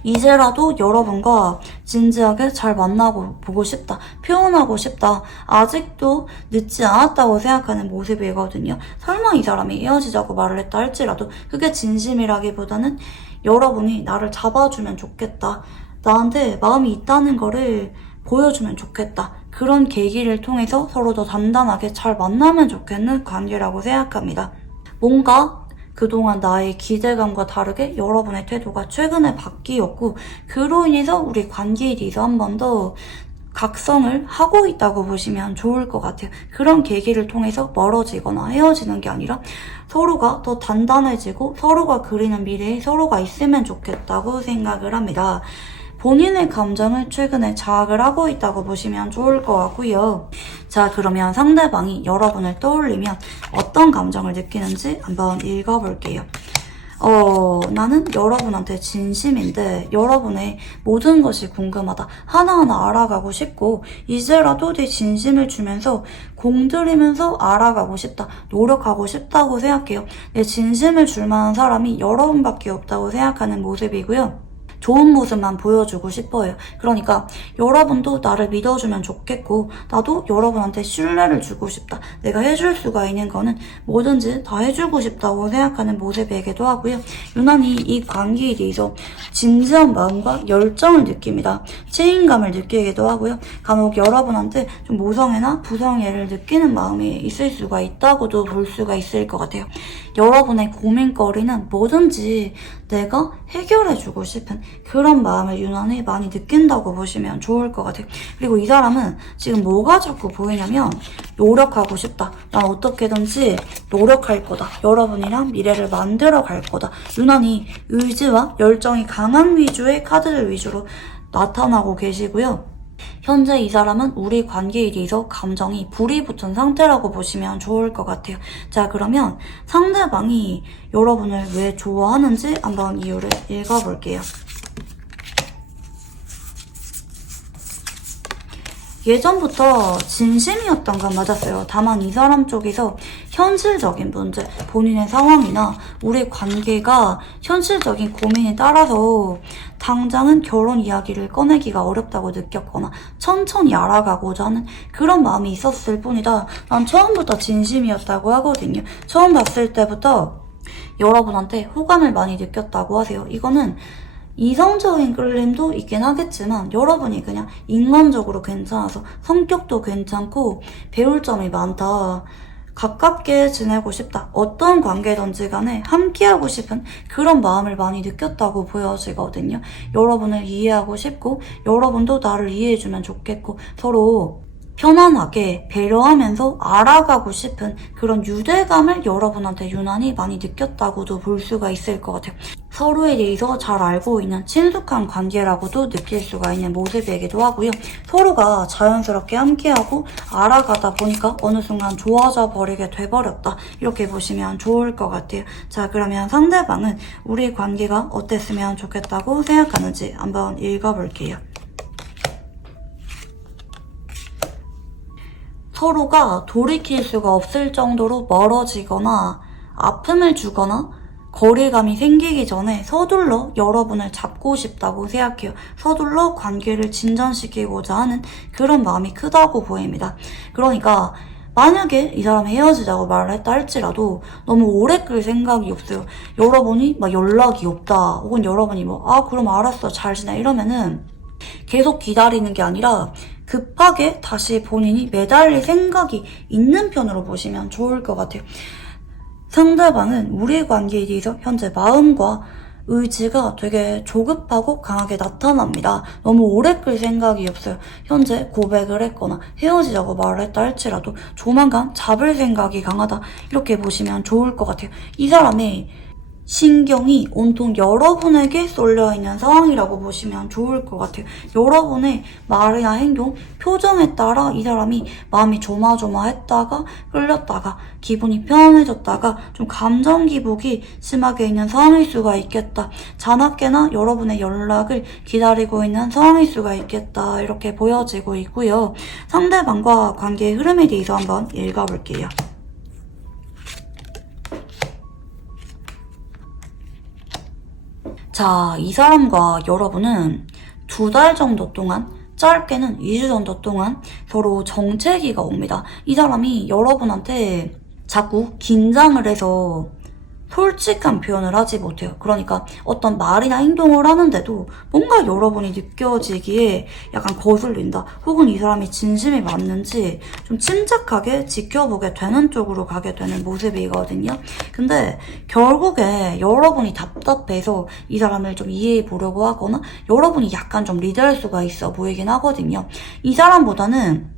이제라도 여러분과 진지하게 잘 만나고 보고 싶다. 표현하고 싶다. 아직도 늦지 않았다고 생각하는 모습이거든요. 설마 이 사람이 헤어지자고 말을 했다 할지라도 그게 진심이라기보다는 여러분이 나를 잡아주면 좋겠다. 나한테 마음이 있다는 거를 보여주면 좋겠다. 그런 계기를 통해서 서로 더 단단하게 잘 만나면 좋겠는 관계라고 생각합니다. 뭔가 그동안 나의 기대감과 다르게 여러분의 태도가 최근에 바뀌었고 그로 인해서 우리 관계에 대해서 한 번 더 각성을 하고 있다고 보시면 좋을 것 같아요. 그런 계기를 통해서 멀어지거나 헤어지는 게 아니라 서로가 더 단단해지고 서로가 그리는 미래에 서로가 있으면 좋겠다고 생각을 합니다. 본인의 감정을 최근에 자학을 하고 있다고 보시면 좋을 것 같고요. 자, 그러면 상대방이 여러분을 떠올리면 어떤 감정을 느끼는지 한번 읽어볼게요. 나는 여러분한테 진심인데 여러분의 모든 것이 궁금하다. 하나하나 알아가고 싶고 이제라도 내 진심을 주면서 공들이면서 알아가고 싶다. 노력하고 싶다고 생각해요. 내 진심을 줄 만한 사람이 여러분밖에 없다고 생각하는 모습이고요. 좋은 모습만 보여주고 싶어요. 그러니까 여러분도 나를 믿어주면 좋겠고 나도 여러분한테 신뢰를 주고 싶다. 내가 해줄 수가 있는 거는 뭐든지 다 해주고 싶다고 생각하는 모습이기도 하고요. 유난히 이 관계에 대해서 진지한 마음과 열정을 느낍니다. 책임감을 느끼기도 하고요. 간혹 여러분한테 좀 모성애나 부성애를 느끼는 마음이 있을 수가 있다고도 볼 수가 있을 것 같아요. 여러분의 고민거리는 뭐든지 내가 해결해주고 싶은 그런 마음을 유난히 많이 느낀다고 보시면 좋을 것 같아요. 그리고 이 사람은 지금 뭐가 자꾸 보이냐면 노력하고 싶다. 난 어떻게든지 노력할 거다. 여러분이랑 미래를 만들어 갈 거다. 유난히 의지와 열정이 강한 위주의 카드들 위주로 나타나고 계시고요. 현재 이 사람은 우리 관계에 대해서 감정이 불이 붙은 상태라고 보시면 좋을 것 같아요. 자, 그러면 상대방이 여러분을 왜 좋아하는지 한번 이유를 읽어볼게요. 예전부터 진심이었던 건 맞았어요. 다만 이 사람 쪽에서 현실적인 문제, 본인의 상황이나 우리 관계가 현실적인 고민에 따라서 당장은 결혼 이야기를 꺼내기가 어렵다고 느꼈거나 천천히 알아가고자 하는 그런 마음이 있었을 뿐이다. 난 처음부터 진심이었다고 하거든요. 처음 봤을 때부터 여러분한테 호감을 많이 느꼈다고 하세요. 이거는 이성적인 끌림도 있긴 하겠지만 여러분이 그냥 인간적으로 괜찮아서 성격도 괜찮고 배울 점이 많다. 가깝게 지내고 싶다. 어떤 관계든지 간에 함께하고 싶은 그런 마음을 많이 느꼈다고 보여지거든요. 여러분을 이해하고 싶고 여러분도 나를 이해해주면 좋겠고 서로 편안하게 배려하면서 알아가고 싶은 그런 유대감을 여러분한테 유난히 많이 느꼈다고도 볼 수가 있을 것 같아요. 서로에 대해서 잘 알고 있는 친숙한 관계라고도 느낄 수가 있는 모습이기도 하고요. 서로가 자연스럽게 함께하고 알아가다 보니까 어느 순간 좋아져 버리게 돼버렸다. 이렇게 보시면 좋을 것 같아요. 자, 그러면 상대방은 우리 관계가 어땠으면 좋겠다고 생각하는지 한번 읽어볼게요. 서로가 돌이킬 수가 없을 정도로 멀어지거나 아픔을 주거나 거리감이 생기기 전에 서둘러 여러분을 잡고 싶다고 생각해요. 서둘러 관계를 진전시키고자 하는 그런 마음이 크다고 보입니다. 그러니까 만약에 이 사람이 헤어지자고 말을 했다 할지라도 너무 오래 끌 생각이 없어요. 여러분이 막 연락이 없다 혹은 여러분이 그럼 알았어 잘 지내 이러면은 계속 기다리는 게 아니라 급하게 다시 본인이 매달릴 생각이 있는 편으로 보시면 좋을 것 같아요. 상대방은 우리 관계에 대해서 현재 마음과 의지가 되게 조급하고 강하게 나타납니다. 너무 오래 끌 생각이 없어요. 현재 고백을 했거나 헤어지자고 말을 했다 할지라도 조만간 잡을 생각이 강하다. 이렇게 보시면 좋을 것 같아요. 이 사람의 신경이 온통 여러분에게 쏠려있는 상황이라고 보시면 좋을 것 같아요. 여러분의 말이나 행동, 표정에 따라 이 사람이 마음이 조마조마했다가 끌렸다가 기분이 편안해졌다가 좀 감정 기복이 심하게 있는 상황일 수가 있겠다. 자나깨나 여러분의 연락을 기다리고 있는 상황일 수가 있겠다. 이렇게 보여지고 있고요. 상대방과 관계의 흐름에 대해서 한번 읽어볼게요. 자, 이 사람과 여러분은 2달 정도 동안, 짧게는 2주 정도 동안 서로 정체기가 옵니다. 이 사람이 여러분한테 자꾸 긴장을 해서 솔직한 표현을 하지 못해요. 그러니까 어떤 말이나 행동을 하는데도 뭔가 여러분이 느껴지기에 약간 거슬린다. 혹은 이 사람이 진심이 맞는지 좀 침착하게 지켜보게 되는 쪽으로 가게 되는 모습이거든요. 근데 결국에 여러분이 답답해서 이 사람을 좀 이해해 보려고 하거나 여러분이 약간 좀 리드할 수가 있어 보이긴 하거든요. 이 사람보다는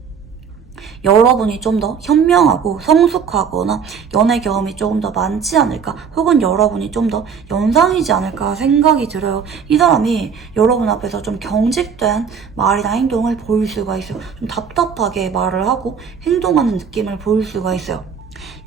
여러분이 좀 더 현명하고 성숙하거나 연애 경험이 조금 더 많지 않을까 혹은 여러분이 좀 더 연상이지 않을까 생각이 들어요. 이 사람이 여러분 앞에서 좀 경직된 말이나 행동을 보일 수가 있어요. 좀 답답하게 말을 하고 행동하는 느낌을 보일 수가 있어요.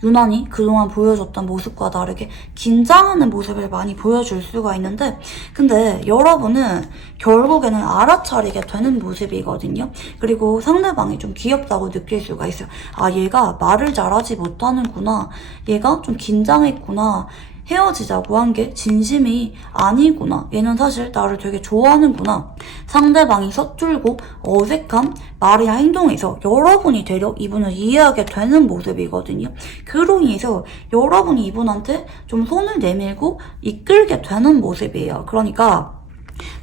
유난히 그동안 보여줬던 모습과 다르게 긴장하는 모습을 많이 보여줄 수가 있는데 근데 여러분은 결국에는 알아차리게 되는 모습이거든요. 그리고 상대방이 좀 귀엽다고 느낄 수가 있어요. 아, 얘가 말을 잘하지 못하는구나. 얘가 좀 긴장했구나. 헤어지자고 한 게 진심이 아니구나. 얘는 사실 나를 되게 좋아하는구나. 상대방이 서툴고 어색한 말이나 행동에서 여러분이 되려 이분을 이해하게 되는 모습이거든요. 그로 인해서 여러분이 이분한테 좀 손을 내밀고 이끌게 되는 모습이에요. 그러니까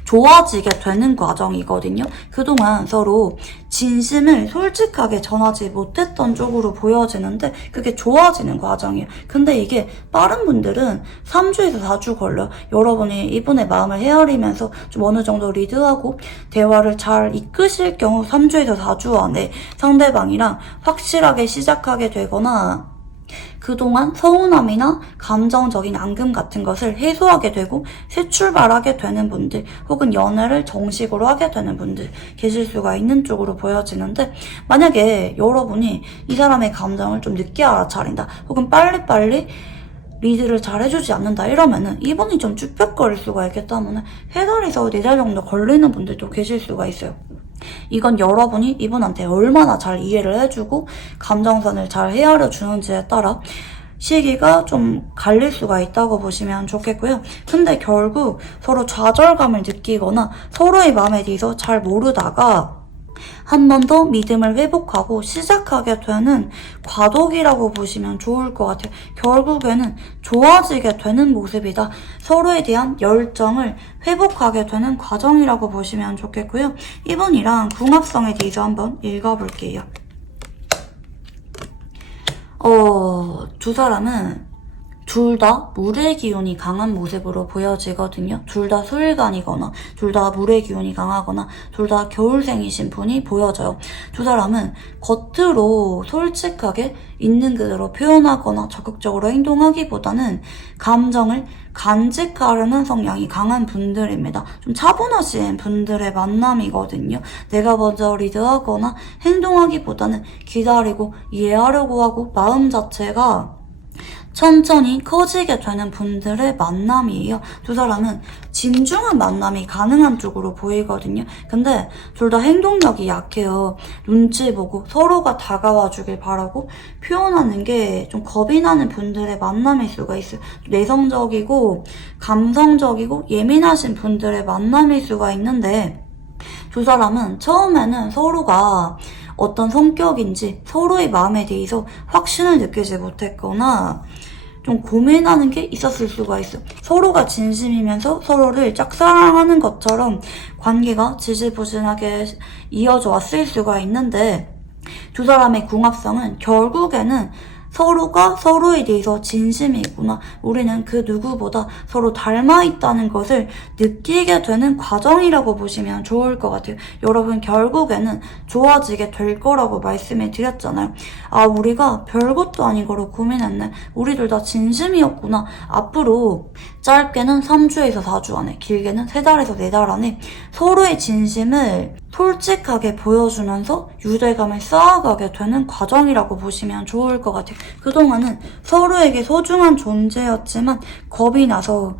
좋아지게 되는 과정이거든요. 그동안 서로 진심을 솔직하게 전하지 못했던 쪽으로 보여지는데 그게 좋아지는 과정이에요. 근데 이게 빠른 분들은 3주에서 4주 걸려요. 여러분이 이분의 마음을 헤아리면서 좀 어느 정도 리드하고 대화를 잘 이끄실 경우 3주에서 4주 안에 상대방이랑 확실하게 시작하게 되거나 그동안 서운함이나 감정적인 앙금 같은 것을 해소하게 되고 새 출발하게 되는 분들 혹은 연애를 정식으로 하게 되는 분들 계실 수가 있는 쪽으로 보여지는데 만약에 여러분이 이 사람의 감정을 좀 늦게 알아차린다 혹은 빨리빨리 리드를 잘 해주지 않는다 이러면은 이분이 좀 쭈뼛거릴 수가 있기 때문에 3달에서 4달 정도 걸리는 분들도 계실 수가 있어요. 이건 여러분이 이분한테 얼마나 잘 이해를 해주고 감정선을 잘 헤아려 주는지에 따라 시기가 좀 갈릴 수가 있다고 보시면 좋겠고요. 근데 결국 서로 좌절감을 느끼거나 서로의 마음에 대해서 잘 모르다가 한 번 더 믿음을 회복하고 시작하게 되는 과도기라고 보시면 좋을 것 같아요. 결국에는 좋아지게 되는 모습이다. 서로에 대한 열정을 회복하게 되는 과정이라고 보시면 좋겠고요. 이분이랑 궁합성에 대해서 한번 읽어볼게요. 두 사람은 둘 다 물의 기운이 강한 모습으로 보여지거든요. 둘 다 수일간이거나 둘 다 물의 기운이 강하거나 둘 다 겨울생이신 분이 보여져요. 두 사람은 겉으로 솔직하게 있는 그대로 표현하거나 적극적으로 행동하기보다는 감정을 간직하려는 성향이 강한 분들입니다. 좀 차분하신 분들의 만남이거든요. 내가 먼저 리드하거나 행동하기보다는 기다리고 이해하려고 하고 마음 자체가 천천히 커지게 되는 분들의 만남이에요. 두 사람은 진중한 만남이 가능한 쪽으로 보이거든요. 근데 둘 다 행동력이 약해요. 눈치 보고 서로가 다가와 주길 바라고 표현하는 게 좀 겁이 나는 분들의 만남일 수가 있어요. 내성적이고 감성적이고 예민하신 분들의 만남일 수가 있는데, 두 사람은 처음에는 서로가 어떤 성격인지 서로의 마음에 대해서 확신을 느끼지 못했거나 좀 고민하는 게 있었을 수가 있어. 서로가 진심이면서 서로를 짝사랑하는 것처럼 관계가 지지부진하게 이어져 왔을 수가 있는데, 두 사람의 궁합성은 결국에는 서로가 서로에 대해서 진심이구나, 우리는 그 누구보다 서로 닮아 있다는 것을 느끼게 되는 과정이라고 보시면 좋을 것 같아요. 여러분, 결국에는 좋아지게 될 거라고 말씀을 드렸잖아요. 아, 우리가 별것도 아닌 거로 고민했네, 우리 둘 다 진심이었구나. 앞으로 짧게는 3주에서 4주 안에, 길게는 3달에서 4달 안에 서로의 진심을 솔직하게 보여주면서 유대감을 쌓아가게 되는 과정이라고 보시면 좋을 것 같아요. 그동안은 서로에게 소중한 존재였지만 겁이 나서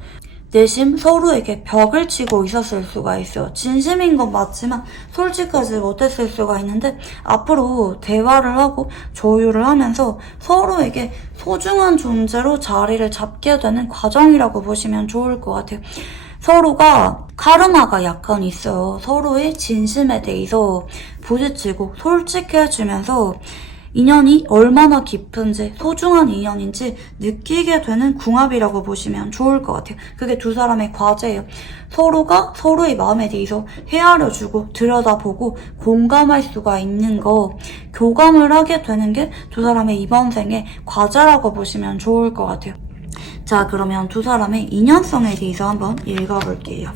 내심 서로에게 벽을 치고 있었을 수가 있어요. 진심인 건 맞지만 솔직하지 못했을 수가 있는데, 앞으로 대화를 하고 조율을 하면서 서로에게 소중한 존재로 자리를 잡게 되는 과정이라고 보시면 좋을 것 같아요. 서로가 카르마가 약간 있어요. 서로의 진심에 대해서 부딪히고 솔직해지면서 인연이 얼마나 깊은지, 소중한 인연인지 느끼게 되는 궁합이라고 보시면 좋을 것 같아요. 그게 두 사람의 과제예요. 서로가 서로의 마음에 대해서 헤아려주고 들여다보고 공감할 수가 있는 거, 교감을 하게 되는 게 두 사람의 이번 생의 과제라고 보시면 좋을 것 같아요. 자, 그러면 두 사람의 인연성에 대해서 한번 읽어볼게요.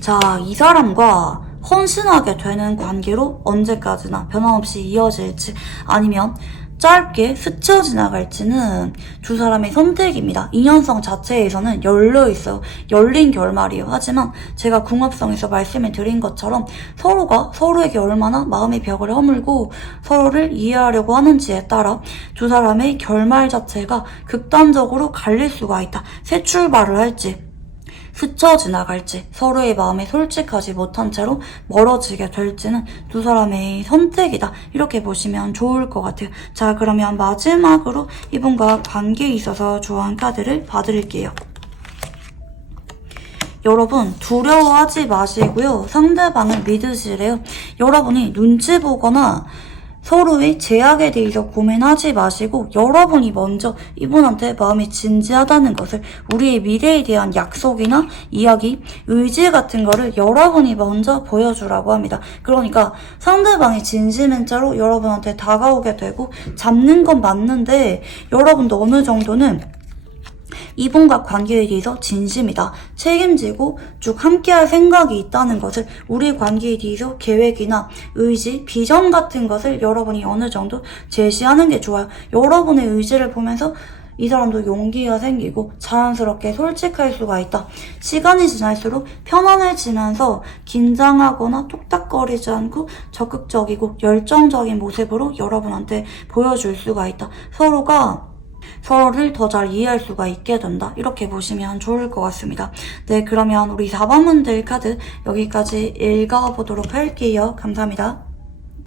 자, 이 사람과 헌신하게 되는 관계로 언제까지나 변함없이 이어질지, 아니면 짧게 스쳐 지나갈지는 두 사람의 선택입니다. 인연성 자체에서는 열려있어요. 열린 결말이에요. 하지만 제가 궁합성에서 말씀을 드린 것처럼 서로가 서로에게 얼마나 마음의 벽을 허물고 서로를 이해하려고 하는지에 따라 두 사람의 결말 자체가 극단적으로 갈릴 수가 있다. 새 출발을 할지, 스쳐 지나갈지, 서로의 마음에 솔직하지 못한 채로 멀어지게 될지는 두 사람의 선택이다, 이렇게 보시면 좋을 것 같아요. 자, 그러면 마지막으로 이분과 관계에 있어서 좋아하는 카드를 봐드릴게요. 여러분, 두려워하지 마시고요. 상대방을 믿으시래요. 여러분이 눈치 보거나 서로의 제약에 대해서 고민하지 마시고 여러분이 먼저 이분한테 마음이 진지하다는 것을, 우리의 미래에 대한 약속이나 이야기, 의지 같은 거를 여러분이 먼저 보여주라고 합니다. 그러니까 상대방이 진심인 채로 여러분한테 다가오게 되고 잡는 건 맞는데, 여러분도 어느 정도는 이분과 관계에 대해서 진심이다, 책임지고 쭉 함께할 생각이 있다는 것을, 우리 관계에 대해서 계획이나 의지, 비전 같은 것을 여러분이 어느 정도 제시하는 게 좋아요. 여러분의 의지를 보면서 이 사람도 용기가 생기고 자연스럽게 솔직할 수가 있다. 시간이 지날수록 편안해지면서 긴장하거나 뚝딱거리지 않고 적극적이고 열정적인 모습으로 여러분한테 보여줄 수가 있다. 서로를 더 잘 이해할 수가 있게 된다, 이렇게 보시면 좋을 것 같습니다. 네, 그러면 우리 4번 문들 카드 여기까지 읽어보도록 할게요. 감사합니다.